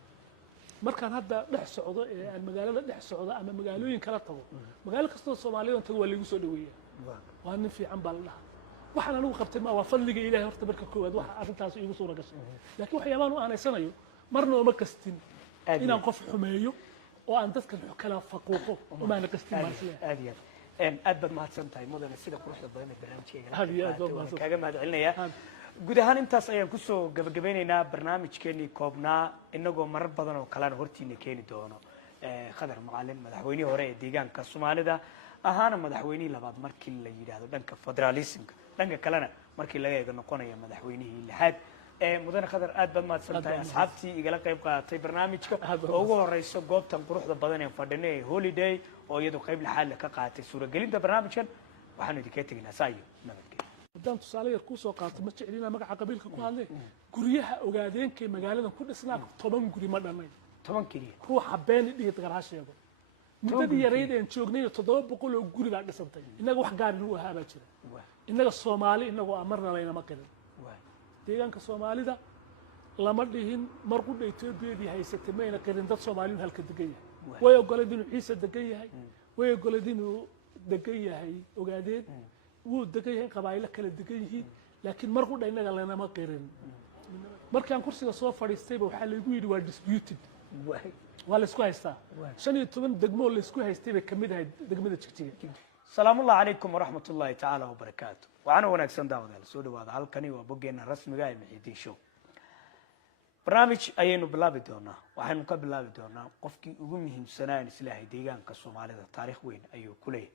markaan hadda dhex socdo ee aan magaalada dhex socdo ama magaalooyin kala tago magaalo kastoo Soomaaliya tago waa lagu soo dhaweeyaa waa nin fiican baa la dhahaa waxaan anigu qabtay ma waa fadliga Ilaahay horta marka koowaad waxa arrintaas iigu soo ragashay laakiin waxyaabaan u aaneysanayo marna uma kastin inaan qof xumeeyo oo aan dadka kala faquuqo uma aan kastin maasle aad baad mahadsantahay mudane sida quruxda badan ee barnaamijkeena kaaga mahadcelinayaa guud ahaan intaas ayaan ku soo gabagabeynaynaa barnaamijkeenii koobnaa inagoo marar badan oo kalena hortiina keeni doono Khadar Macalin madaxweynihii hore ee deegaanka Soomaalida ahaana madaxweynihii labaad markii la yiraahdo dhanka federalismka dhanka kalena markii laga eego noqonaya madaxweynihii lixaad mudane Khadar aad baad mahadsantahay asxaabtii igala qayb qaadatay barnaamijka oo ugu horeyso goobtan quruxda badan ee fadhinay holiday oo iyadu qayb lixaad ka qaadatay suuragelinta barnaamijkan waxaan idinka tegaynaa saayo nabadgelyo haddaan tusaale yar ku soo qaato ma jeclina magaca qabiilka ku hadlay guryaha ogaadeenkay magaaladan ku dhisnaa 10 guri ma dhanay 10 kaliya ruuxa been dhigid garaasheego muddadii yarayd aan joognay 700 oo guri baa dhisantay inaga wax gaar ah u ahaa baa jira inaga Soomaali inagoo amarna layna ma qirin deegaanka Soomaalida lama dhihin mar ku Itoobiyaadii haysatay mayna qirin dad Soomaaliyeed halka degan yahay way ogoladeen inuu Ciise degan yahay way ogoladeen inuu degan yahay ogaadeen wuu degan yahay qabaayilo kala degan yihiin laakiin mar ku dhaynaga lana ma qirin markaan kursiga soo fadhiistay waxa la igu yiri waa disputed waa la isku haystaa 15 degmo la isku haystay kamid ahay degmada Jigjiga salaamullahi calaykum waraxmatullaahi tacaala wabarakaatu waxaana wanaagsan daawadayaal soo dhawaada halkani waa boggeena rasmiga ee Muxiidiin Show barnaamij ayaynu bilaabi doonaa waxaanu ka bilaabi doonaa qofkii ugu muhiimsanaa islaahay deegaanka Soomaalida taariikh weyn ayuu ku leeyahay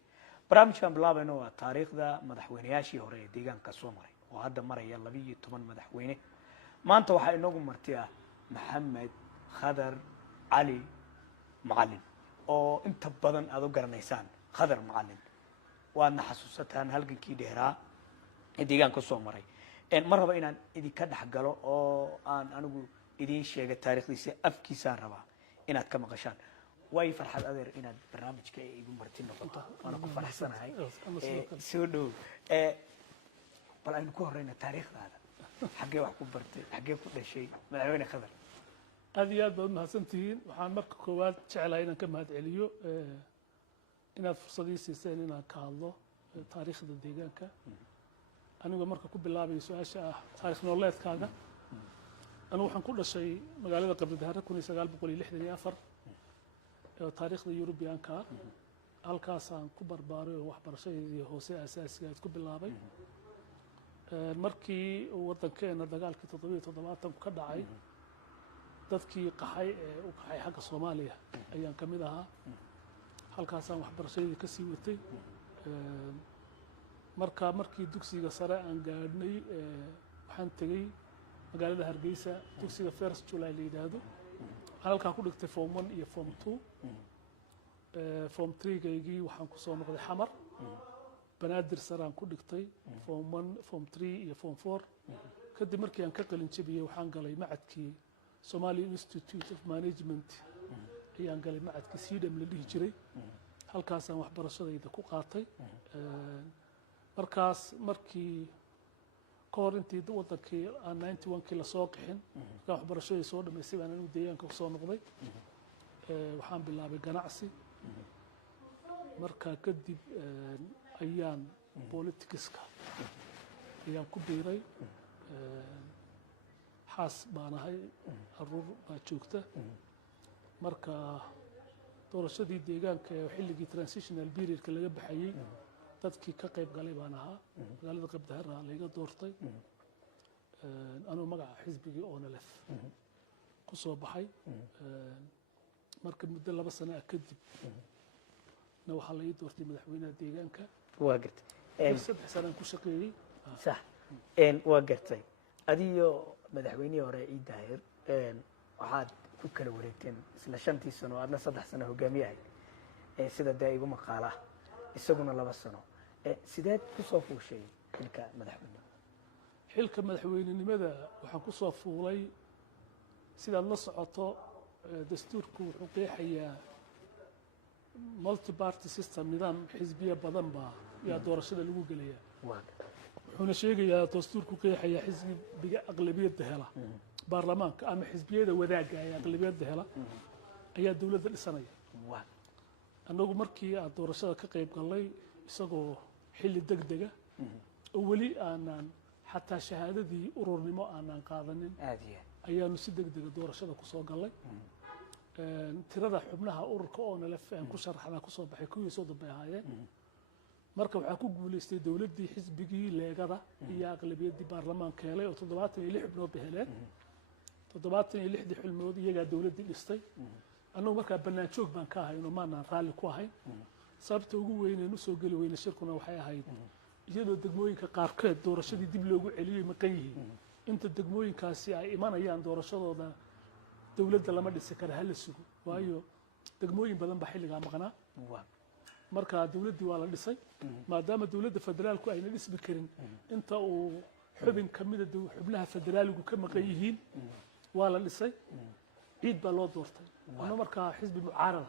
barnaamijkan bilaabayno waa taariikhda madaxweynayaashii hore ee deegaanka Soomaaliya oo hadda maraya 12 madaxweyne maanta waxa inagu marti ah Maxamed Khadar Ali Macalin oo inta badan aad u garanaysaan Khadar Macalin waana xasuusataan halgankii dheeraa ee deegaanka soo maray mar raba inaan idinka dhaxgalo oo aan anigu idin sheega taariikhdiisa afkiisa raba inaad ka maqashaan way farxad adeer inaad barnaamijka igu marti noqoto waana ku faraxsanahay soo dhow bal aynu ku horeyna taariikhdaada xagee wax ku bartay xagee ku dhashay madaxweyne Khadar aad iyo aad baad mahadsantihiin waxaan marka koowaad jecelahay inaan ka mahadceliyo inaad fursadii siiseen inaan ka hadlo taariikhda deegaanka anigu marka ku bilaabayo su'aasha ah taariikh nololeedkaaga anigu waxaan ku dhashay magaalada Qabridahar 1964 ee taariikhda Yurubiyaanka halkaas aan ku barbaaray oo waxbarashadii hoose asaasiga ku bilaabay markii wadankeena dagaalkii 77 ka dhacay dadkii qaxay ee u qaxay xagga Soomaaliya ayaan kamid ahaa halkaas aan waxbarashadii ka sii watay markii dugsiga sare aan gaadhnay waxaan tagay magaalada Hargeysa dugsiga First July la yiraahdo halka ku dhigtay form 1 iyo form 2 form 3 gaygii waxaan ku soo noqday Xamar banaadir saraan ku dhigtay form 1 form 3 iyo form 4 kadib markii aan ka qalin jabiyey waxaan galay macadkii Somali Institute of Management ayaan galay macadkii CDM la dhihi jiray halkaasaan waxbarashadayda ku qaatay markaas markii ka hor intii wadankii aan 91kii la soo qixin markaan waxbarashadii soo dhamaystay baan anigu deegaanka ku soo noqday waxaan bilaabay ganacsi markaa kadib ayaan politicska ayaan ku biiray xaas baan ahay caruur baa joogta marka doorashadii deegaanka ee xilligii transitional periodka laga baxayay dadkii ka qayb galay baan ahaa magaalada Qabdahar laga doortay anuu magaca xisbigii ONLF ku soo baxay marka muddo 2 sano kadib na waxa la ii doortay madaxweynaha deegaanka waa gartay 3 sano ku shaqeeyay sax waa gartay adiyo madaxweynihii hore ii daahir waxaad ku kala wareegteen isla 5 sano aadna 3 sano hogaamiyahay sida daa'igu maqaala isaguna 2 sano sideed ku soo fuushay xilka madaxweyne xilka madaxweynenimada waxaan ku soo fuulay sidaad la socoto dastuurku wuxuu qeexayaa multi party system nidaam xisbiya badan baa yaa doorashada lagu gelayaa wuxuuna sheegayaa dastuurku qeexayaa xisbiga aqlabiyadda hela baarlamaanka ama xisbiyada wadaaga ee aqlabiyadda hela ayaa dawladda dhisanaya annagu markii aan doorashada ka qayb galnay isagoo xilli degdega oo weli aanan xataa shahaadadii ururnimo aanan qaadanin ayaanu si degdega doorashada ku soo galnay tirada xubnaha ururka ONLF aan ku sharaxnaa ku soo baxay kuwii soo dambe ahaayeen marka waxaa ku guuleystay dawladdii xisbigii leegada iyo aqlabiyadii baarlamaanka helay oo 76 xubnood ba heleen 76 xubnood iyagaa dawladdii dhistay annagu markaa bannaan joog baan ka ahayn oo maanaan raalli ku ahayn sababta ugu weyn ee soo gali weyna shirkuna waxay ahayd iyadoo degmooyinka qaarkeed doorashadii dib loogu celiyay maqan yihiin inta degmooyinkaasi ay imanayaan doorashadooda dawladda lama dhisi kara hal sugo waayo degmooyin badan baa xilligaa maqnaa marka dawladdii waa la dhisay maadaama dawladda federaalku ayna dhisbi karin inta uu xubin kamida xubnaha federaaligu ka maqan yihiin waa la dhisay ciid baa loo doortay ana markaa xisbi mucaarada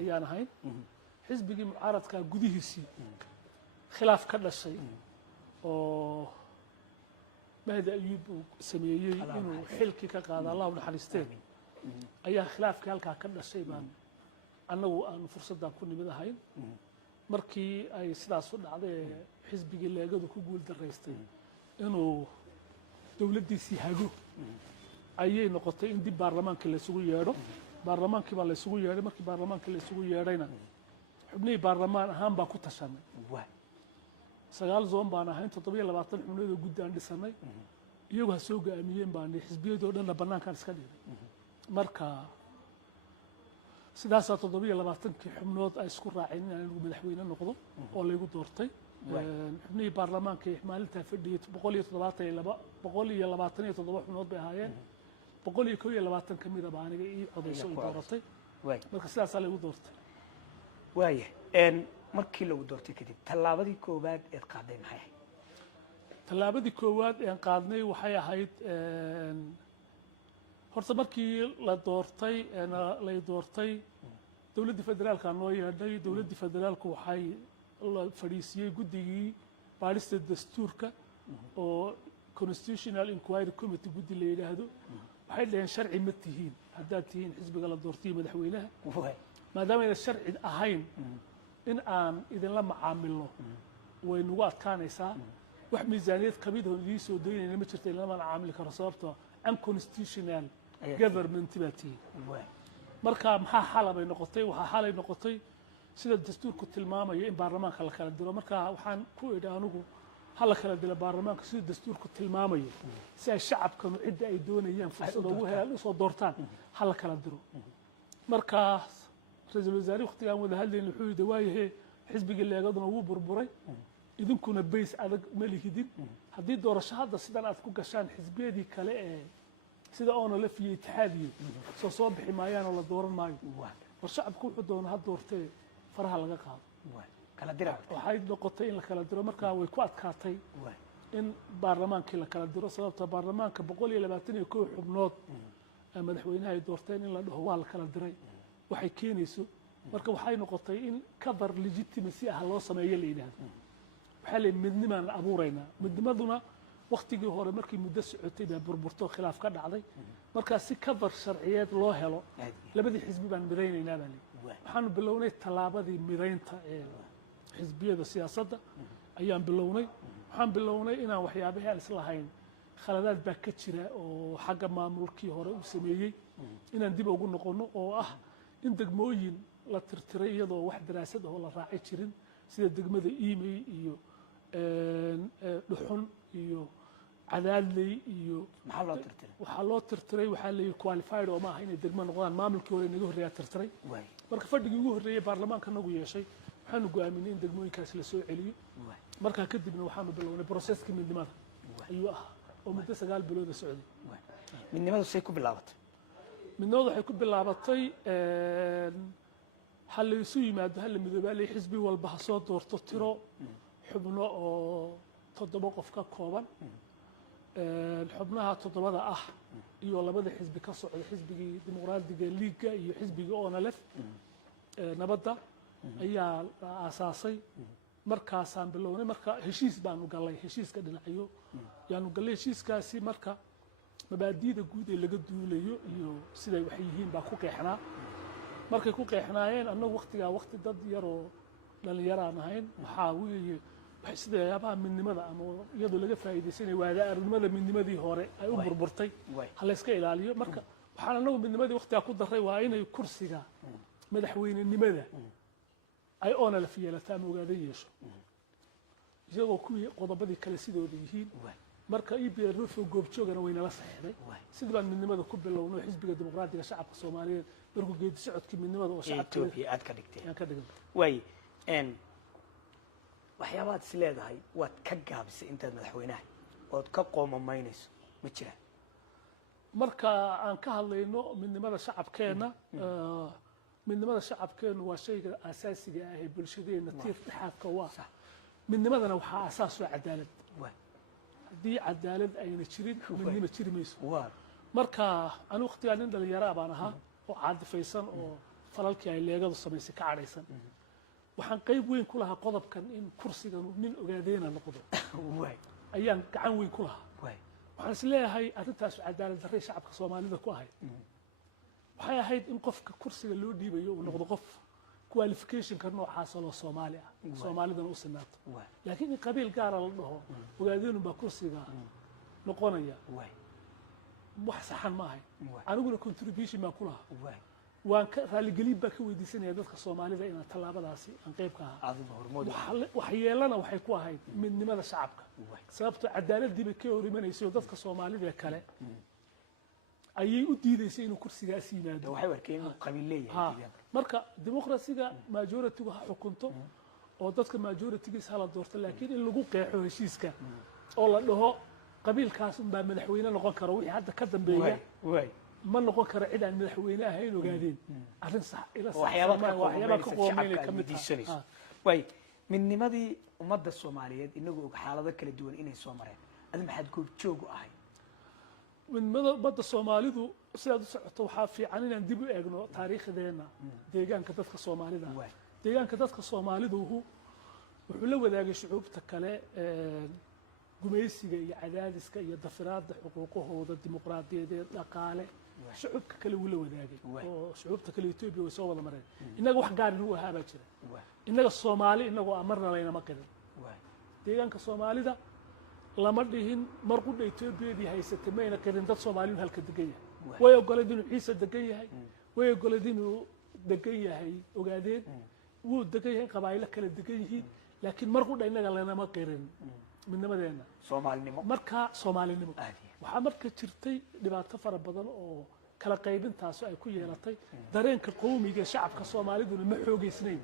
ayaan ahayn xisbigii mucaaradka gudihiisii khilaaf ka dhashay oo mahdi ayuub uu sameeyey inuu xilkii ka qaado Allahu naxariistee ayaa khilaafkii halkaa ka dhashay baan annagu aan fursaddan ku nimid ahayn markii ay sidaas u dhacday xisbigii leegadu ku guul daraystay inuu dawladdiisii hago ayay noqotay in dib baarlamaanka la isugu yeedho baarlamaankii baa la isugu yeedhay markii baarlamaanka la isugu yeedhayna xubnihii baarlamaan ahaan baa ku tashanay 9 zoon baan ahayn 27 xubnood oo guddi aan dhisanay iyagu ha soo go'aamiyeen baan xisbiyadoo dhanna bannaankaan iska dhigay marka sidaasaa 27kii xubnood ay isku raaceen in anigu madaxweyne noqdo oo laygu doortay xubnihii baarlamaanka maalintaa fadhiyay 127 xubnood bay ahaayeen 121 kamid ah baa aniga ii codayso ii dooratay marka sidaasaa laygu doortay waaya markii lagu doortay kadib tallaabadii koowaad ee qaaday maxay ahayd tallaabadii koowaad ee qaadnay waxay ahayd horta markii la doortay la doortay dawladda federaalka noo yeedhay dawladda federaalku waxay la fadhiisiyay guddigii baarista dastuurka oo constitutional inquiry committee guddi la yiraahdo waxay dhaheen sharci ma tihiin haddaad tihiin xisbiga la doortay madaxweynaha maadaama ayna sharci ahayn in aan idinla macaamilno way nagu adkaanaysaa wax miisaaniyad kamid oo idin soo daynayna ma jirto lama macaamili karo sababtoo unconstitutional government baa tihiin marka maxaa xalay noqotay waxaa xalay noqotay sida dastuurku tilmaamayo in baarlamaanka la kala diro marka waxaan ku idhaa anigu hal kala dilo baarlamaanka sida dastuurku tilmaamayo si ay shacabkanu cidda ay doonayaan fursad ugu helaan soo doortaan hal kala diro marka ra'iisul wasaare waqtigan wada hadlayna wuxuu yidhi waayahay xisbiga leegaduna wuu burburay idinkuna bays adag ma lihidin haddii doorasho hadda sidan aad ku gashaan xisbiyadii kale ee sida ONLF iyo itixaadiyo soo bixi maayaan oo la dooran maayo war shacabku wuxuu doonaa ha doortee faraha laga qaado kala dira waxay noqotay in la kala diro markaa way ku adkaatay in baarlamaankii la kala diro sababta baarlamaanka 121 xubnood madaxweynaha ay doorteen in la dhaho waa la kala diray waxay keenayso marka waxay noqotay in cover legitimacy ah loo sameeyo la yiraahdo waxa la midnimaan la abuureynaa midnimaduna waqtigii hore markii muddo socotay baa burburto khilaaf ka dhacday marka si cover sharciyeed loo helo labadii xisbi baan midaynaynaa baa waxaanu bilownay talaabadii midaynta ee xisbiyada siyaasadda ayaan bilownay waxaan bilownay inaan waxyaabaha aan islahayn khaladaad baa ka jira oo xagga maamulkii hore uu sameeyey inaan dib ugu noqono oo ah in degmooyin la tirtiray iyadoo wax daraasad oo la raacay jirin sida degmada Iimey iyo dhuxun iyo cadaadley iyo waxaa loo tirtiray waxaa la qualified oo ma aha inay degmo noqdaan maamulkii hore inaga horreeyaa tirtiray marka fadhigii ugu horreeyay baarlamaanka nagu yeeshay waxaanu go'aaminay in degmooyinkaas la soo celiyo markaa kadibna waxaanu bilownay processkii midnimada ayuu ahaa oo muddo 9 bilood socday midnimadu say ku bilaabatay midnimadu waxay ku bilaabatay hal la isu yimaado hal la midoobay xisbi walba ha soo doorto tiro xubno oo 7 qof ka kooban xubnaha 7 ah iyo labada xisbi ka socda xisbigii dimuqraadiga liiga iyo xisbigii ONLF nabadda ayaa aasaasay markaasaan bilownay marka heshiis baanu galay heshiiska dhinacyo yaanu galay heshiiskaasi marka mabaadiida guud ee laga duulayo iyo siday wax yihiin baa ku qeexnaa markay ku qeexnaayeen annagu waqti dad yar oo dhalinyaro aan ahayn waxaa weeye waxay sidaabaha midnimada ama iyadoo laga faa'iideysanay waada arrimada midnimadii hore ay u burburtay hal iska ilaaliyo marka waxaan annagu midnimadii waqtiga ku daray waa inay kursiga madaxweynenimada ay ONLF yeelataa ama ogaada yeesho iyagoo kuwii qodobadii kale sidooda yihiin marka EPRF goobjoogana way nala saxeexday sidii baan midnimada ku bilownay xisbiga dimuqraadiga shacabka Soomaaliyeed markuu geedi socodkii midnimada oo shacabka aad ka dhigtay way waxyaabaad is leedahay waad ka gaabisay intaad madaxweynaha ood ka qoomamaynayso ma jiraan marka aan ka hadlayno midnimada shacabkeenu waa shayga asaasiga ah ee bulshadeena tiir dhexaadka waa midnimadana waxaa asaas u cadaalad haddii cadaalad ayna jirin midnimo jiri mayso marka anigu waqtigaa nin dhalinyaro baan ahaa oo caadifaysan oo falalkii ay leegadu samaysay ka cadhaysan waxaan qayb weyn ku lahaa qodobkan in kursigan nin ogaadeena noqdo ayaan gacan weyn ku lahaa waxaan is leeyahay arrintaas cadaalad darray shacabka Soomaalida ku ahayd waxay ahayd in qofka kursiga loo dhiibayo uu noqdo qof qualification-ka noocaas oo Soomaali ah Soomaalidana u sinaato laakiin in qabiil gaar ah la dhaho ogaadeenu baa kursiga noqonaya wax saxan ma ahay aniguna contribution ma ku lahaa waan ka raaligelin baa ka weydiisanaya dadka Soomaalida in tallaabadaasi aan qayb ka ahaa waxyeelana waxay ku ahayd midnimada shacabka sababtoo cadaaladii bay ka horimanayso dadka Soomaalida kale ayay u diidaysay inuu kursigaas yimaado waxay arkeen qabiil leeyahay marka dimuqraasiga majority-gu ha xukunto oo dadka majority-giisa la doorto laakiin in lagu qeexo heshiiska oo la dhaho qabiilkaas baa madaxweyne noqon karo wixii hadda ka dambeeya ma noqon karo cid aan madaxweyne ahayn ogaadeen arrin sax ila waxyaaba ka qoomeynay ka mid ah way midnimadii ummadda Soomaaliyeed inagu og xaalado kala duwan inay soo mareen adin maxaad goob joog u ahay midnimada ummadda Soomaalidu sidaad u socoto waxaa fiican inaan dib u eegno taariikhdeena deegaanka dadka Soomaalida deegaanka dadka Soomaalidu wuxuu la wadaagay shucuubta kale gumaysiga iyo cadaadiska iyo dafiraadda xuquuqahooda dimuqraadiyadeed dhaqaale shucuubka kale wuu la wadaagay oo shucuubta kale Itoobiya way soo wada mareen inaga wax gaar ah u ahaa baa jira inaga Soomaali inagu amarna layna ma qirin deegaanka Soomaalida lama dhihin marqudha Itoobiyadii haysatay mayna qirin dad Soomaaliyeed halka degan yahay way ogoladeen inuu Ciise degan yahay way ogoladeen inuu degan yahay ogaadeen wuu degan yahay qabaayilo kala degan yihiin laakiin marqudha inaga lana qirin midnimadeena Soomaalinimo marka Soomaalinimo waxaa marka jirtay dhibaato fara badan oo kala qaybintaas ay ku yeelatay dareenka qowmiga shacabka Soomaaliduna ma xoogeysnayn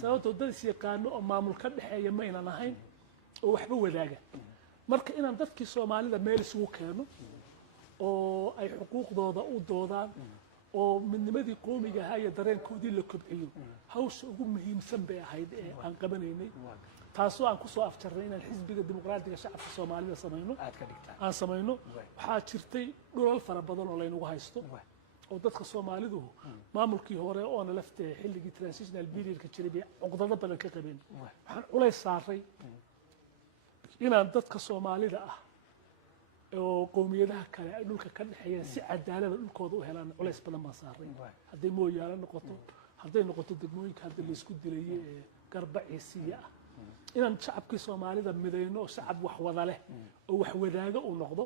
sababtoo dad is yaqaano oo maamul ka dhaxeeya ma aynan ahayn oo waxba wadaaga marka inaan dadkii Soomaalida meel isugu keeno oo ay xuquuqdooda u doodaan oo midnimadii qoomiga ahaa iyo dareenkoodii la kobciyo hawsha ugu muhiimsan bay ahayd ee aan qabanaynay taasoo aan ku soo afjarnay inaan xisbiga dimuqraadiga shacabka soomaalida samayno aan samayno waxaa jirtay dhulal fara badan oo laynagu haysto oo dadka soomaalidu maamulkii hore oona laftee xilligii transitional periodka jiray bay cuqdado badan ka qabeen waxaan culays saaray inaan dadka soomaalida ah oo qowmiyadaha kale ay dhulka ka dhexeeyeen si cadaalada dhulkooda u helaan culays badan baan saaray hadday mooyaalo noqoto hadday noqoto degmooyinka hadda laysku dilayay ee garbaciisiya ah inaan shacabkii soomaalida midayno oo shacab wax wada leh oo wax wadaaga uu noqdo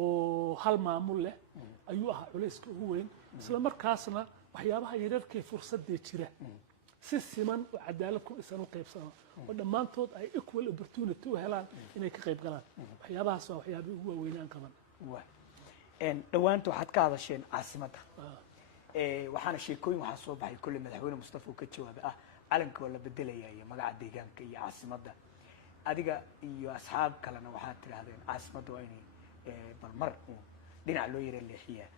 oo hal maamul leh ayuu ahaa culayska ugu weyn isla markaasna waxyaabaha yararkee fursadee jira si siman oo cadaalad ku dhisan u qaybsano oo dhammaantood ay equal opportunity u helaan inay ka qayb galaan waxyaabahaas waa waxyaabihii ugu waaweynaan qaban dhowaanta waxaad ka hadasheen caasimadda waxaana sheekooyin waxaa soo baxay kolley madaxweyne mustafa uu ka jawaabay ah calanka waa la bedelaya iyo magaca deegaanka iyo caasimadda adiga iyo asxaab kalena waxaad tidhaahdeen caasimadda waa inay balmar dhinac loo yara leexiyaa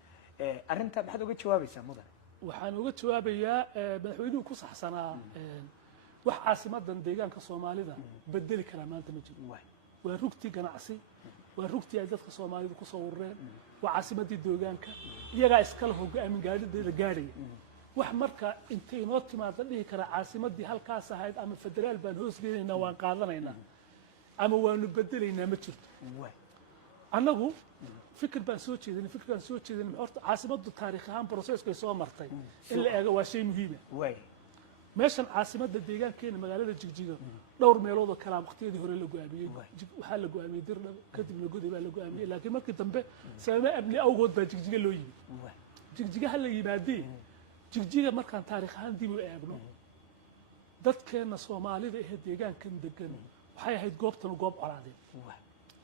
arrinta maxaad uga jawaabaysaa mudan waxaan uga jawaabayaa madaxweynuhu ku saxsanaa wax caasimadan deegaanka soomaalida bedeli karaa maanta ma jiro waa rugtii ganacsi waa rugtii ay dadka soomaalidu ku soo urureen waa caasimadii deegaanka iyagaa iskala hogaamin gaadhideeda gaadhaya wax marka intay inoo timaada dhihi karaa caasimadii halkaas ahayd ama federaal baan hoos geynaynaa waan qaadanaynaa ama waanu bedelaynaa ma jirto annagu fikir baan soo jeedinay horta caasimaddu taariikh ahaan processkay soo martay in la eego waa shay muhiima meeshan caasimadda deegaankeena magaalada jigjiga dhowr meelood oo kalaa waqtiyadii hore la go'aamiyey waxaa la go'aamiyey dirdhab kadibna goday baa la go'aamiyey laakiin markii dambe sababa amni awgood baa jigjiga loo yimid jigjiga ha la yimaadee jigjiga markaan taariikh ahaan dib u eegno dadkeena soomaalida ee deegaankan degan waxay ahayd goobtan goob colaadeed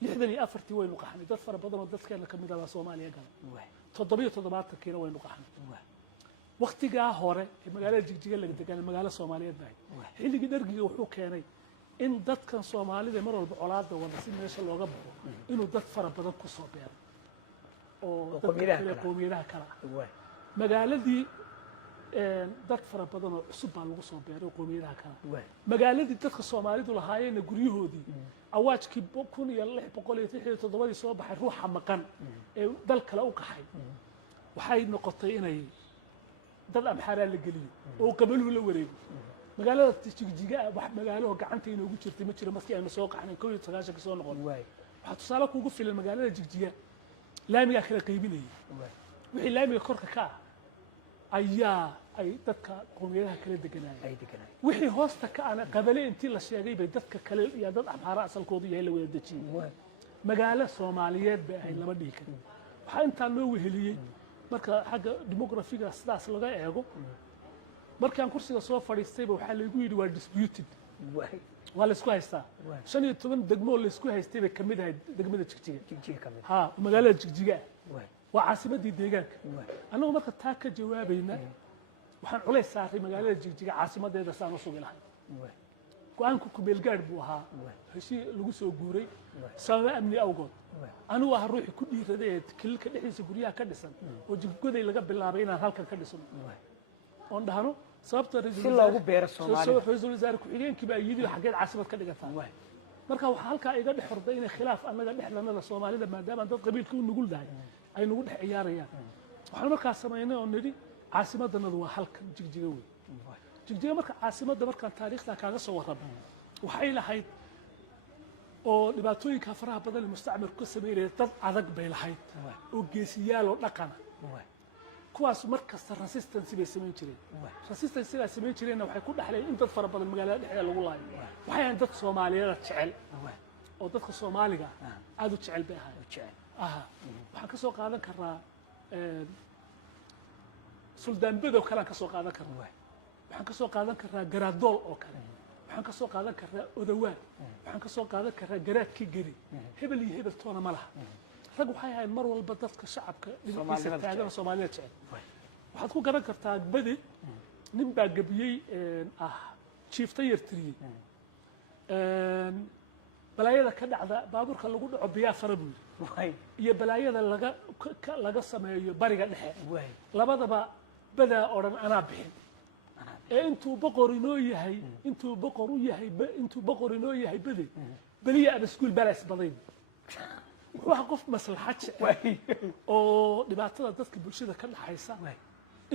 64 waynu qaxnay dad fara badan oo dadkeena kamid ah Soomaaliya galay 77kiina waynu qaxnay waqtigaa hore ee magaalada jigjiga laga degan magaalo Soomaaliyeed baa xilligii dhargiga wuxuu keenay in dadkan Soomaalida mar walba colaada wada si meesha looga baxo inuu dad fara badan ku soo beero oo dadka qowmiyadaha kala magaaladii dad fara badan oo cusub baa lagu soo beeray qowmiyadaha kala magaaladii dadka Soomaalidu lahaayeen guryahoodii awaajkii 1667 soo baxay ruuxa maqan ee dal kale u qaxay waxay noqotay inay dad amxaara la geliyo oo qabaluhu la wareego magaalada jigjiga wax magaalo gacanta inoogu jirtay ma jiro markii aynu soo qaxnay 19 soo noqon waxa tusaale kuugu filan magaalada jigjiga laamiga kala qaybinayay wixii laamiga korka ka ayaa ay dadka qowmiyadaha kala deganayeen wixii hoosta ka ana qabale intii la sheegay bay dadka kale iyo dad amxaara asalkoodu yahay la wada dajiyay magaalo Soomaaliyeed bay ahayd lama dhigi karin waxa inta loo weheliyay marka xagga demografiga sidaas laga eego markaan kursiga soo fadhiistay waxa la igu yiri waa disputed waa la isku haystaa 15 degmo la isku haystay bay kamid ahayd degmada jigjiga kamid ha magaalada jigjiga waa caasimadii deegaanka anagu marka taa ka jawaabayna waxaan culays saaray magaalada jigjiga caasimadeeda saan u sugi lahay go'aanku ku beelgaad buu ahaa heshii lagu soo guuray sabab amni awgood anigu waa ruuxi ku dhiiraday kilka dhexdiisa guryaha ka dhisan oo jiggoday laga bilaabay inaan halkan ka dhisno oon dhahno sababta ra'iisul wasaare ku xigeenkii baa yidhi xageed caasimad ka dhigataa marka waxa halka iga dhex horday in khilaaf annaga dhexdana Soomaalida maadaama dad qabiilka u nugul dahay ay nagu dhex ciyaarayaan waxaan markaa sameeynay oo nidhi caasimadana waa halkan jigjiga weey jigjiga marka caasimadda markaan taariikhda kaaga soo warrabo waxay lahayd oo dhibaatooyinka faraha badan ee mustacmarku ka sameeyay dad adag bay lahayd oo geesiyaal oo dhaqan kuwaas markasta resistance bay sameyn jireen resistance sidaa sameyn jireenna waxay ku dhaxleen in dad fara badan magaalada dhexdeeda lagu laayo waxay ahayd dad Soomaaliyeed jecel oo dadka Soomaaliga aad u jecel bay ahaayeen waxaan ka soo qaadan karaa suldaan bedow kale ka soo qaadan karaa waxaan ka soo qaadan karaa garadool oo kale waxaan ka soo qaadan karaa odawaan waxaan ka soo qaadan karaa garaadkii gari hebel iyo hebel toona ma laha rag waxay ahayd mar walba dadka shacabka dhinaciisa taagan Soomaaliyeed jecel waxaad ku garan kartaa badi nin baa gabiyey chief tayartiri balaayada ka dhacda baabuurka lagu dhaco biyaa fara buu iyo balaayada laga sameeyo bariga dhexe labadaba badaa odhan anaa bixin intuu boqor inoo yahay intuu boqor inoo yahay bade baliya aan iskuul balaas badayn waxa qof maslaxad jecel oo dhibaatada dadka bulshada ka dhaxaysa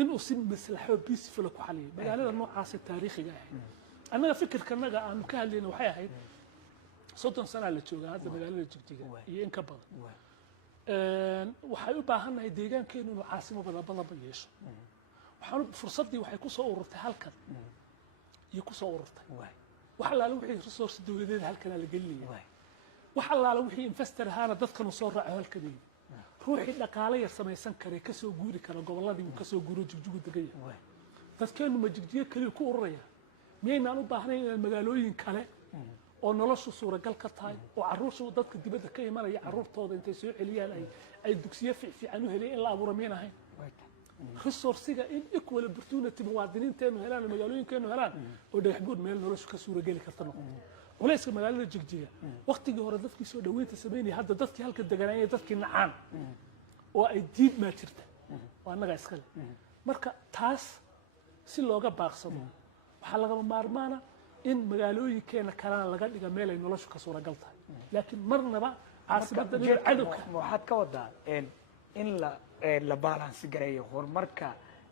inuu si maslaxo peaceful ku xaliyo magaalada noocaas taariikhiga ah annaga fikirkanaga aan ka hadlayna waxay ahayd 30 sano la joogaa hadda magaalada Jigjiga iyo in ka badan waxay u baahannahay deegaankeenu inuu caasimo badan yeesho waxaan fursadii waxay ku soo ururtay halkan iyo ku soo ururtay waxa la wixii resource dawladeed halkan la geliyay waxa la wixii investor ahaana dadkan soo raaco halkan ruuxii dhaqaale yar samaysan kare ka soo guuri kara goboladii uu ka soo guuro Jigjiga degaya dadkeenu ma Jigjiga kaliya ku ururaya miyayna u baahnayn in magaalooyin kale oo noloshu suuragal ka tahay oo caruurtu dadka dibadda ka imanaya caruurtooda intay soo celiyaan ay dugsiyo fiican u helayeen in la abuuro meenahay resource-ga in equal opportunity muwaadiniinteenu helaan magaalooyinkeenu helaan oo dhagax buur meel noloshu ka suuragali karta noqoto culayska magaalada Jigjiga waqtigii hore dadkii soo dhaweynta sameeyay hadda dadkii halka deganayay dadkii nacaan oo ay diid ma jirta waa naga iskale marka taas si looga baaqsado waxa laga maarmaana in magaalooyinkeena kalena laga dhiga meel ay noloshu ka suuragal tahay laakiin marnaba caasimada cadawka waxaad ka wadaa in la balance gareeyo horumarka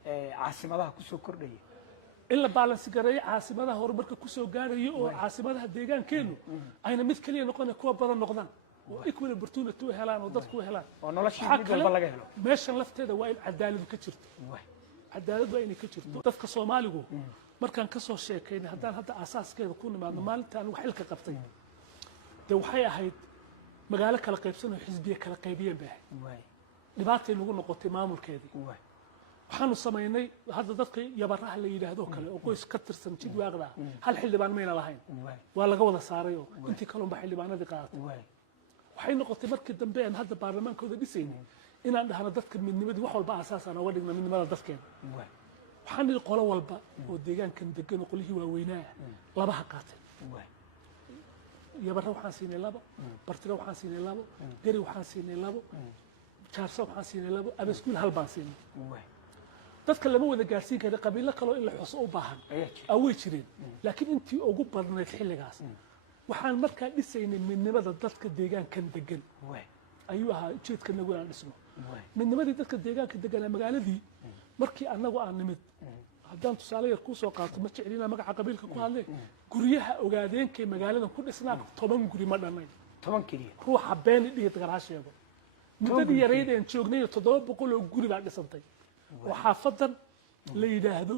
caasimadaha ku soo kordhaya in la balance gareeyo caasimadaha horumarka ku soo gaarayo oo caasimadaha deegaankeenu ayna mid kaliya noqon kuwa badan noqdaan oo equal opportunity u helaan oo dadku helaan oo nolosha mid walba laga helo meeshan lafteeda waa in cadaalad ka jirto cadaalad waa in ka jirto dadka Soomaaligu markaan ka soo sheekaynay haddaan hadda asaaskeeda ku nimaadno maalintaan wax xilka qabtay waxay ahayd magaalo kala qaybsan oo xisbiye kala qaybiyeen baa dhibaatay nagu noqotay maamulkeedii waxaanu sameynay hadda dadka yabaraha la yiraahdo kale oo qoys ka tirsan jid waaqda hal xildhibaan meena lahayn waa laga wada saaray oo intii kale u baxay xildhibaanadii qaadatay waxay noqotay markii dambe aan hadda baarlamaankooda dhisaynay inaan dhahno dadka midnimadii wax walba asaas aan uga dhigno midnimada dadkeena waxaan idin qolo walba oo deegaankan degan qolihii waaweynaa laba ha qaatay yabara waxaan siinay labo bartiga waxaan siinay labo gari waxaan siinay labo jaarso waxaan siinay labo abaskuul hal baan siinay dadka lama wada gaarsiin kara qabiilo kale in la xuso u baahan away jireen laakiin intii ugu badnayd xilligaas waxaan markaa dhisaynay midnimada dadka deegaankan degan ayuu ahaa ujeedka nagu aan dhisno midnimadii dadka deegaanka degan magaaladii markii anagu aan nimid haddaan tusaale yar ku soo qaato ma jeclina magaca qabiilka ku hadlay guryaha ogaadeenkay magaaladan ku dhisnaa 10 guri ma dhanay 10 kaliya ruuxa been dhigay garaasheego muddadii yareed aan joognay 700 oo guri baa dhisantay oo xaafadan la yiraahdo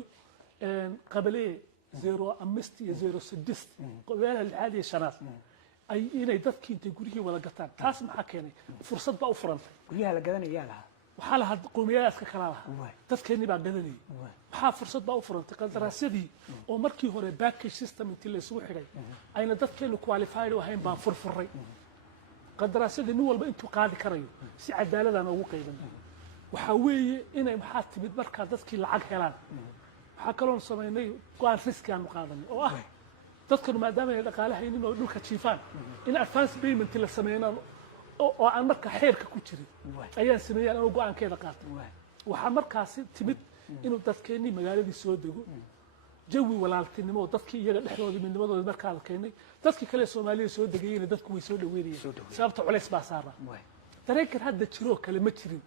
qabalee 05 iyo 06 qabeelaha العادية shanaad ay inay dadkii intay guriyihii wada gataan taas maxaa keenay fursad baa u furantay guryaha la gadanayaa lahaa waxaa la had qowmiyadaadka kala lahaa dadkeennii baa gadanayay waxaa fursad baa u furantay qandaraasyadii oo markii hore package system intii la isugu xidhay ayna dadkeennu qualified u ahayn baan furfuray qandaraasyadii nin walba intuu qaadi karayo si cadaaladaan ugu qayban waxaa weeye inay maxaa timid markaa dadkii lacag helaan waxaa kaloon samaynay go-aan riski aanu qaadanay oo ah dadkanu maadaama ay dhaqaale haynin oo dhulka jiifaan in advance payment la sameeyaan oo aan markaa xeerka ku jirin ayaan sameeyay anoo go-aankeeda qaatay waxaa markaasi timid inuu dadkeennii magaaladii soo dego jawi walaaltinimo dadkii iyaga dhexdooda midnimadooda markaa la keenay dadkii kale Soomaaliya soo degayeen dadku way soo dhaweeyeen sababta culays baa saaran dareenkan hadda jiro kale ma jirin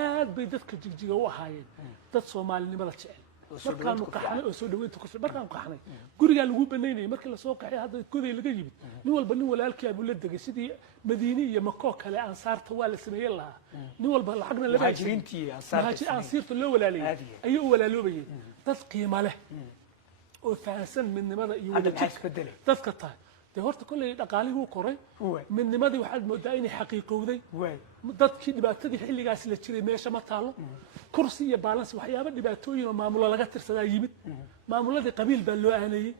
aad bay dadka Jigjiga u ahaayeen dad Soomaalinimada jecel markaanu qaxnay oo soo dhaweynta ku markaan qaxnay guriga lagu banaynay markii la soo qaxay hadda goday laga yimid nin walba nin walaalkii abu la degay sidii Madiina iyo Makko kale ansaarta waa la sameeyay lahaa nin walba lacagna la muhaajiriintii ansaarta loo walaalay ayuu walaaloobayay dad qiimo leh oo fahansan midnimada iyo wadajirka dadka tahay horta kulay dhaqaalihii uu koray midnimadii waxaad moodaa inay xaqiiqowday dadkii dhibaatadii xilligaas la jiray meesha ma taalo kursi iyo balance waxyaabo dhibaatooyin oo maamulo laga tirsadaa yimid maamuladii qabiil baa loo aanayay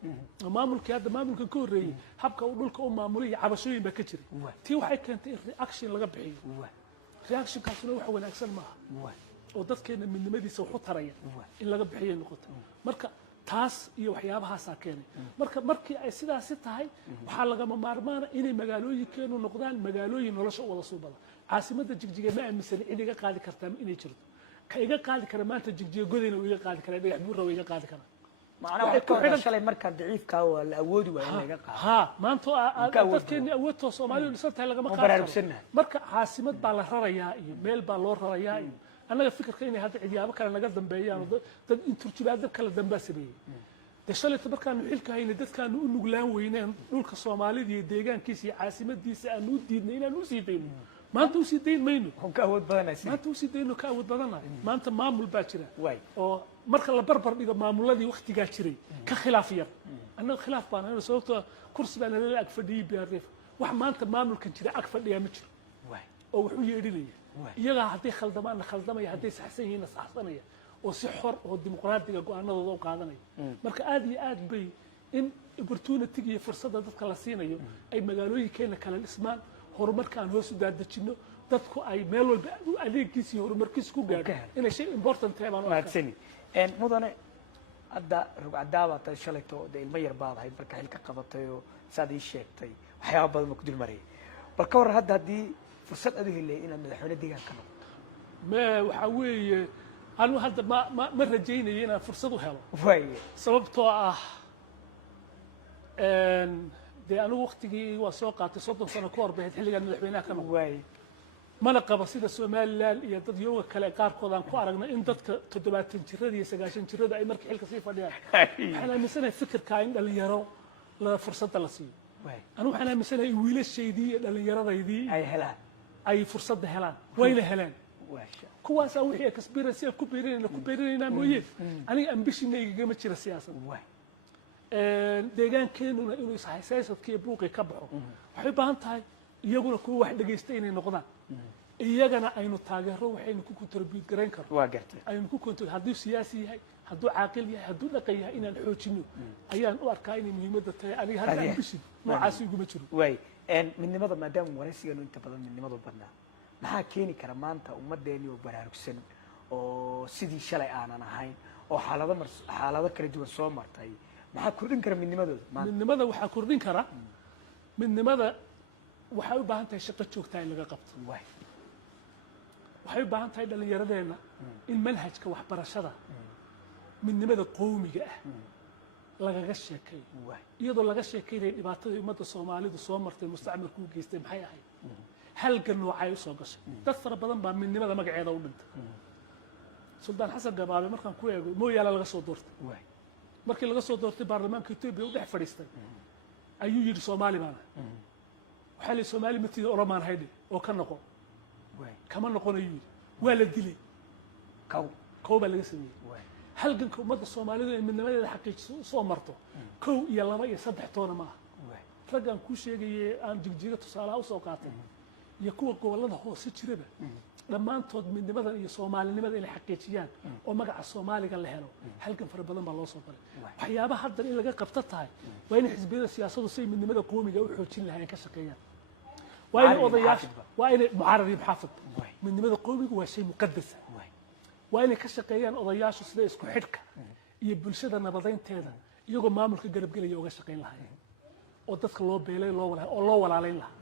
maamulkii hadda maamulkan ka horeeyay habka uu dhulka u maamulay cabashooyin baa ka jiray tii waxay keentay reaction laga bixiyo reactionkaasuna wax wanaagsan maaha oo dadkeena midnimadiisa wuxuu taraya in laga bixiyo noqoto marka taas iyo waxyaabahaasaa keenay markii ay sidaasi tahay waxaa lagama maarmaana inay magaalooyinkeenu noqdaan magaalooyin nolosha wada suubada caasimadda jigjiga ma aaminsani cid iga qaadi kartaa inay jirto ka iga qaadi kara maanta jigjiga godayna uu iga qaadi karaa dhagax buurra waa iga qaadi karaa macnaha waxay ka wada shalay markaa daciifkaa waa la awoodi waa in laga qaado ha maanta dadkeeni awoodtoo soomaalidu dhisan tahay lagama qaadi marka caasimad baa la rarayaa iyo meel baa loo rarayaa iyo annaga fikirka inay hadda cidyaabo kale naga dambeeyaan dad inturjubaadab kala dambaa sameeyey dee shalayta markaanu xilka haynay dadkaanu u nuglaan weyneen dhulka soomaalida iyo deegaankiisa iyo caasimadiisa aanu u diidnay inaanu usii dayno maanta usii dayn mayno ka awood badanaysay maanta usii dayno ka awood badanahay maanta maamul baa jira oo marka la barbar dhigo maamuladii waktigaa jiray ka khilaaf yar annaga khilaaf baan hayno sababtoo kursi baa nalala ag fadhiyey BRF wax maanta maamulkan jira ag fadhiyaa ma jiro oo wuxuu yeedhinaya iyagaa hadday khaldamaanna khaldamaya hadday saxsan yihiinna saxsanaya oo si xor oo dimuqraadiga go'aanadooda u qaadanaya marka aad iyo aad bay in opportunity iyo fursadda dadka la siinayo ay magaalooyinkeena kala dhismaan horumarka aan hoos u daadejino dadku ay meel walba adeegkiisa iyo horumarkiisa ku gaadho inay shay important tahay baan u arkaa mudane hadda rugcadaaba tahay shalayto dee ilmo yar baad ahayd marka xilka qabatay oo saad ii sheegtay waxyaaba badan ma ku dul marayay bal ka warran hadda haddii fursad aad u helay inaad madaxweyne deegaanka noqoto waxaa weeye anu hadda ma rajaynayo inaan fursad u helo sababtoo ah dee anigu waktigii waa soo qaatay 30 sano ka hor bahayd xilligaan madaxweynaha ka noqday mana qaba sida Somaliland iyo dad yooga kale qaarkood aan ku aragnay in dadka 70 jirada iyo 90 jirada ay markii xilka sii fadhiyaan waxaan aaminsanahay fikirka in dhalinyaro la fursada la siiyo anu waxaan aaminsanahay wiilashaydii iyo dhalinyaradaydii ay fursada helaan wayna helaan kuwaas aan wixii experience ku beerinayna mooyee aniga ambitionayga ma jira siyaasad deegaankeenuna inuu siyaasadkii buuqi ka baxo waxay u baahan tahay iyaguna kuwa wax dhageystay inay noqdaan iyagana aynu taageero waxaynu ku contribute gareyn karno aynu ku contribute hadduu siyaasi yahay hadduu caaqil yahay hadduu dhaqan yahay inaan xoojino ayaan u arkaa inay muhiimadda tahay aniga hadda ambition noocaas iguma jiro midnimada maadaama waraysiganu inta badan midnimadu badnaa maxaa keeni kara maanta ummaddeeni oo baraarugsan oo sidii shalay aanan ahayn oo xaalado kala duwan soo martay maxaa kordhin kara midnimadooda midnimada waxaa kordhin kara midnimada waxay u baahan tahay shaqo joogta in laga qabto waxay u baahan tahay dhallinyaradeenna in manhajka waxbarashada midnimada qowmiga ah lagaga sheekeeyo iyadoo laga sheekeynayo dhibaatadii ummadda soomaalidu soo martay mustacmarku u geystay maxay ahayd halgan noocay u soo gashay dad fara badan baa midnimada magaceeda u dhintay suldaan xasan gabaabe markaan ku eego mooyaala laga soo doortay markii laga soo doortay baarlamaanka Itoobiya u dhex fadhiistay ayuu yiri Soomaali baan waxa la Soomaali matida Oromaan hayde oo ka noqon kama noqonayo waa la dilay kooba laga sameeyay halganka ummadda Soomaalidu in midnimadeeda xaqiijiso soo marto 1 iyo 2 iyo 3 toona ma raggan ku sheegay aan jigjiga tusaalaha u soo qaatay iyo kuwa gobolada hoose jiraba dhammaantood midnimada iyo Soomaalinimada inay xaqiijiyaan oo magaca Soomaaliga la helo halkan fara badan baa loo soo galay waxyaabaha hadda in laga qabto tahay waa in xisbiyada siyaasaddu say midnimada qowmiga u xoojin lahayn ka shaqeeyaan waa in odayaasha waa in mucaaradiin xaafid midnimada qowmiga waa shay muqaddas waa inay ka shaqeeyaan odayaashu sida isku xidhka iyo bulshada nabadeynteeda iyagoo maamulka garabgelaya uga shaqeyn lahaayeen oo dadka loo beelay loo walaalayn lahaa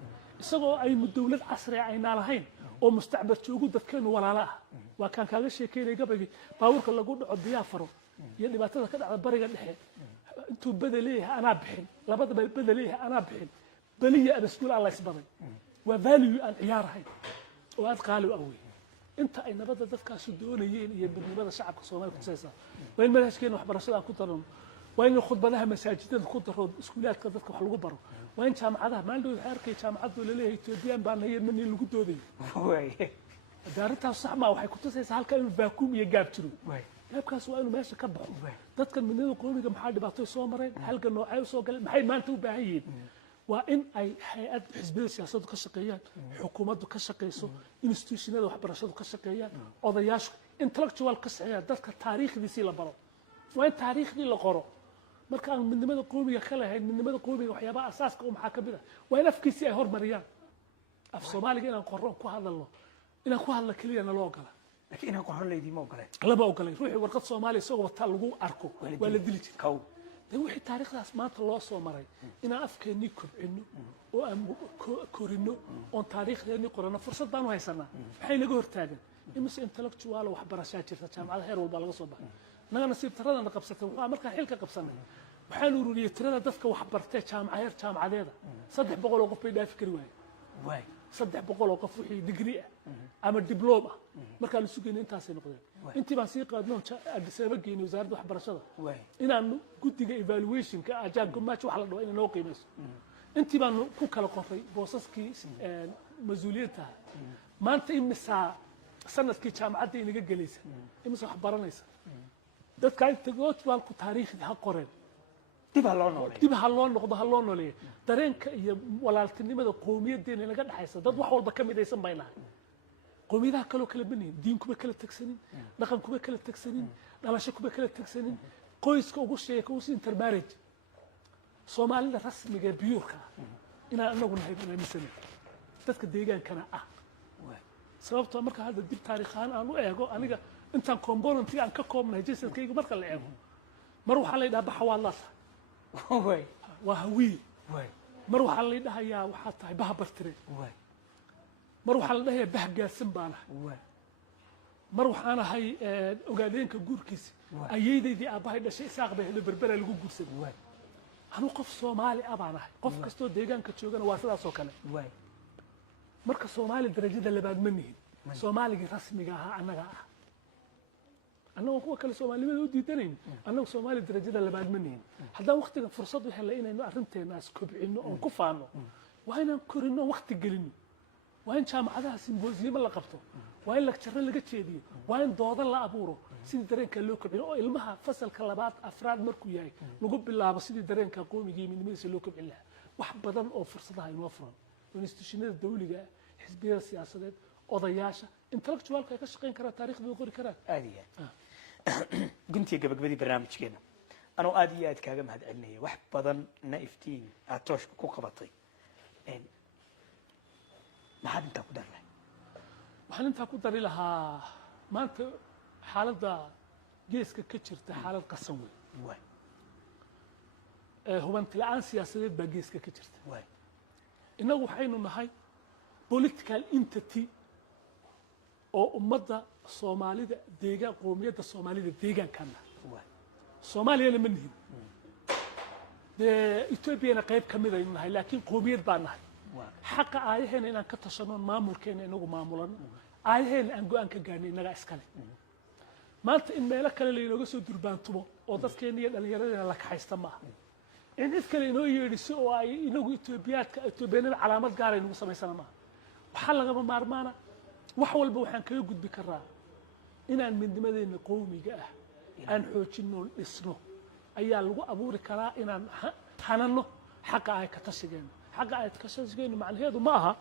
isagoo aynu dawlad casri ah aynaa lahayn oo mustacbad joogu dadkeenu walaala ah waa kaan kaaga sheekeynay gabadhii baabuurka lagu dhaco biyaha faro iyo dhibaatada ka dhacda bariga dhexe intuu badaleeyahay anaa bixin labada badaleeyahay anaa bixin baliya abaskuul alla isbaday waa value aan ciyaarahayn oo aad qaali u awey inta ay nabadda dadkaasu doonayeen iyo midnimada shacabka Soomaaliya ku saysaa waa in manhajkeena waxbarashada aan ku darno waa in khudbadaha masaajidada ku daro iskuulaadka dadka wax lagu baro waa in jaamacadaha maaldhow waxay arkay jaamacadu leeyahay Ethiopian baan hayeen man lagu dooday daarintaas sax ma waxay ku tusaysaa halka inuu vacuum iyo gaab jiro gaabkaas waa inuu meesha ka baxo dadkan midnimada qowmiga maxaa dhibaato soo mareen halka noocay soo galeen maxay maanta u baahan yihiin waa in ay hay'ad xisbiyada siyaasaddu ka shaqeeyaan xukuumaddu ka shaqeyso institutionada waxbarashadu ka shaqeeyaan odayaashu intellectual ka shaqeeyaan dadka taariikhdiisii la baro waa in taariikhdii la qoro marka aan midnimada qowmiga ka lahayn midnimada qowmiga waxyaabaha asaaska u maxaa ka mid ah waa in afkiisii ay hormariyaan af Soomaaliga inaan qorro ku hadalno inaan ku hadla kaliya naloo gala laakiin inaan qoran leydii ma ogoleen lama ogolayn ruuxii warqad soomaaliya isagoo wataa lagu arko waa la dili jiray kow de wixii taariikhdaas maanta loo soo maray inaan afkeennii kobcinno oo aan korino oon taariikhdeennii qorano fursad baanu haysanaa maxay naga hortaagan imise intellectual waxbarashaa jirta jaamacada heer walba laga soo baxay naga nasiib taradana qabsatay waxaa markaa xilka qabsanay waxaan ururiyey tirada dadka waxbartay jaamacadeeda 300 oo qof bay dhaafi kari waayeen 300 oo qof wixii degree ah ama diploma ah markaa la sugayay intaasay noqdeen intii baan sii qaadno Addis Ababa geeyay wasaaradda waxbarashada inaan guddiga evaluation-ka ajaag match wax la dhaho inay noo qiimeyso intii baan ku kala qoray boosaskii mas'uuliyadda maanta imisa sanadkii jaamacadda inaga galaysa imisa wax baranaysa dadka inta go'aan ku taariikhda ha qoreen dib ha loo noqdo dareenka iyo walaaltinimada qowmiyadeena laga dhaxaysa dad wax walba ka midaysan bay nahay qowmiyadaha kala baniin diinkuba kala tagsanin dhaqankuba kala tagsanin dhalasho kuba kala tagsanin qoyska ugu sheeko ugu intermarriage Soomaalida rasmiga biyuurka inaan anagu nahay barnaamijsan dadka deegaankana ah sababtoo marka hadda dib taariikhaan aan u eego aniga intaan component aan ka koobnahay jeesadkayga marka la eego mar waxa la yiraahdaa baxawaadlaas waa hawi mar waxa la yiraahdaa waxa tahay bahabartire mar waxa la dhahayaa bahgaarsan baan ahay mar waxaan ahay ogaadeenka guurkiisa ayeedaydii aabahay dhashay isaaq bay helo berbera lagu guursaday anu qof Soomaali ah baan ahay qof kasto deegaanka joogana waa sidaas oo kale marka Soomaali darajada labaad ma nihin Soomaaliga rasmiga ah anaga ah annagu kuwa kale Soomaalida u diidanayno annagu Soomaali darajada labaad ma nihin haddaan waqtiga fursad u helay inaynu arrinteena iskobcino oo ku faano waa inaan korino waqti gelino waa in jaamacadaha simboosiyada la qabto waa in lecture laga jeediyo waa in dooda la abuuro sidii dareenka loo kobciyo oo ilmaha fasalka labaad afraad markuu yahay lagu bilaabo sidii dareenka qowmiga midnimadiisa loo kobcin lahaa wax badan oo fursadaha inoo furan institutionada dawliga xisbiyada siyaasadeed odayaasha intellectualka ka shaqeyn kara taariikhda qori kara aadiya guntiga gabagabadii barnaamijkeena anoo aad iyo aad kaaga mahad celinaya wax badan na iftiin aad toosh ku qabatay maxaad intaa ku darnay waxaan intaa ku dari lahaa maanta xaaladda geeska ka jirta xaalad qasan weyn hubanti la'aan siyaasadeed baa geeska ka jirta innagu waxaynu nahay political entity oo ummadda Soomaalida deegaan qowmiyadda Soomaalida deegaankana Soomaaliyana ma nihin Ethiopia qayb ka mid ah nahay laakiin qowmiyad baan nahay xaqa aayaheena inaan ka tashano maamulkeena inagu maamulano aayaheena aan go'aan ka gaarnay inaga iskale maanta in meelo kale la inooga soo durbaantumo oo dadkeena iyo dhalinyaradeena la kaxaysta ma aha in cid kale inoo yeedhiso oo ay inagu Ethiopiaanada calaamad gaar ah inagu samaysana ma waxa lagama maarmaana wax walba waxaan kaga gudbi karaa inaan midnimadeena qowmiga ah aan xoojino dhisno ayaa lagu abuuri karaa inaan hanano xaqa ay ka tashigeena xaqa ay ka tashigeena macnaheedu ma aha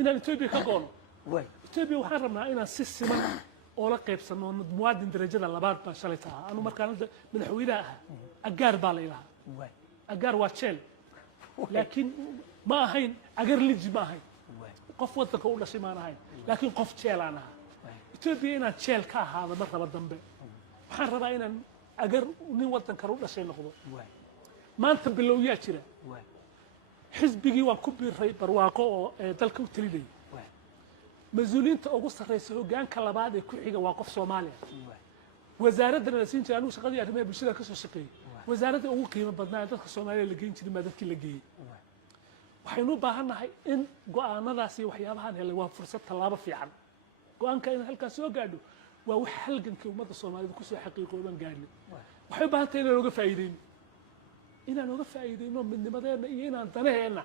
inaan Ethiopia ka goono Ethiopia waxaan rabnaa inaan si siman oo la qaybsano muwaadin darajada labaad baan shalay tahay anu markaan madaxweynaha agaar baa la yiraahdaa agaar waa jeel laakiin ma ahayn agar liji ma ahayn qof wadanka u dhashay ma ahayn laakiin qof jeel aan ahaa Ethiopia inaan jeel ka ahaado mar raba dambe waxaan rabaa inaan agar nin wadanka u dhashay noqdo maanta bilowyaa jira xisbigii waan ku biiray barwaaqo oo dalka u taliday mas'uuliyiinta ugu sarreysa hoggaanka labaad ee ku xiga waa qof Soomaali ah wasaaradda la siin jiray anigu shaqadii arrimaha bulshada ka soo shaqeeyay wasaaradda ugu qiimo badnaa dadka Soomaaliya la geyn jiray dadkii la geeyay waxaynu u baahanahay in go'aanadaas iyo waxyaabahan helay waa fursad talaabo fiican go'aanka in halkaas soo gaadho waa wax halgankii ummadda Soomaalida ku soo xaqiiqooban gaarnay waxay u baahan tahay inaan uga faa'iideyno midnimadeena iyo inaan danaheena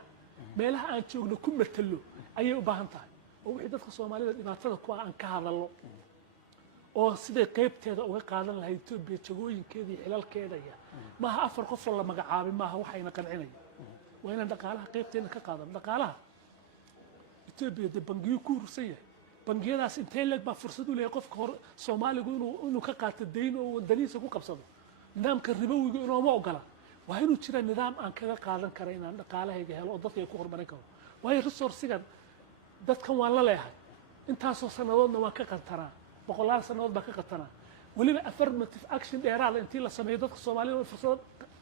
meelaha aan joogno ku matalo ayay u baahan tahay oo wixii dadka Soomaalida dhibaatada ku aan ka hadalno oo sidee qaybteeda uga qaadan lahayd Ethiopia jagooyinkeeda iyo xilalkeeda maaha afar qof oo la magacaabay maaha waxayna qancinayaan waa inaan dhaqaalaha qaybteena ka qaadan dhaqaalaha Ethiopia de bangiyo ku urursan yahay bangiyadaas intee leeg baa fursad u leeyahay qofka hore Soomaaligu inuu ka qaato deyn oo wadaniisa ku qabsado nidaamka ribowiga inuu ma ogola waa inuu jira nidaam aan kaga qaadan karo inaan dhaqaalahayga helo oo dadka ay ku horumarin karo waayo resource-gan dadkan waan la leeyahay intaasoo sanadoodna waan ka qantaraa boqolaal sanadood baa ka qatanaa weliba affirmative action dheeraada intii la sameeyo dadka soomaalida fursado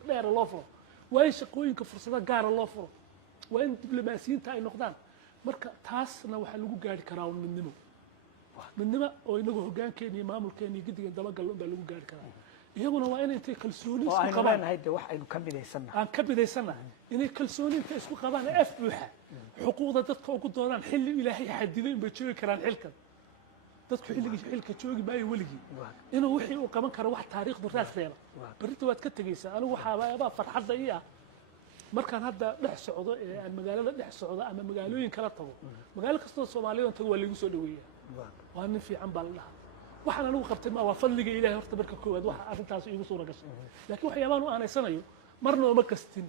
dheera loo furo waa in shaqooyinka fursado gaara loo furo waa in diblomaasiyiinta ay noqdaan marka taasna waxaa lagu gaari karaa midnimo oo inagu hoggaankeena iyo maamulkeena iyo guddiga dabagal baa lagu gaari karaa iyaguna waa inay intay kalsooni isku qabaan wax aynu ka midaysannahay aan ka midaysannahay inay kalsooni intay isku qabaan af buuxa xuquuqda dadka ugu doodaan xilli ilaahay xadiday inbay joogi karaan xilkan dadku xilka joogi maayo weligii inuu wixii uu qaban karo wax taariikhdu raas reeba berrinta waad ka tegaysaa anigu waxaabaa farxadda ii ah markaan hadda dhex socdo ee aan magaalada dhex socdo ama magaalooyin kala tago magaalo kastoo soomaaliya tago waa lagu soo dhaweeyaa waa nin fiican baa la dhahaa waxaan anigu qabtay ma waa fadliga ilaahay horta marka koowaad waxa arrintaas iigu suura gashay laakiin waxyaabaan u aanaysanayo marna uma kastin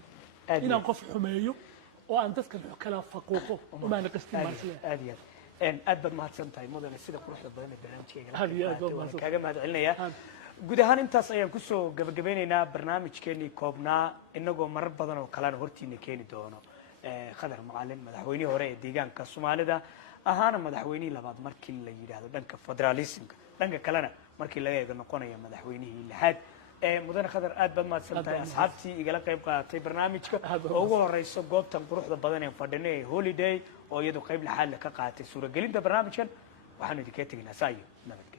inaan qof xumeeyo oo aan dadkan kala faquuqo umaana kastin aad iyo aad baad mahadsan tahay mudane sida quruxda badan ee barnaamijkeega kaaga mahad celinayaa guud ahaan intaas ayaan kusoo gabagabeynaynaa barnaamijkeenii koobnaa inagoo marar badan oo kalena hortiina keeni doono khadar macalin madaxweynihii hore ee deegaanka soomaalida ahaana madaxweynihii labaad markii la yidhaahdo dhanka federalismka dhanka kalena markii laga eego noqonaya madaxweynihii lixaad mudane khadar aad baad mahadsan tahay asxaabtii igala qayb qaadatay barnaamijka oo ugu horeyso goobtan quruxda badan ee fadhino ee holiday oo iyadu qayb lixaad leh ka qaadatay suuragelinta barnaamijkan waxaanu idinkaga tegaynaa saa iyo nabadgelyo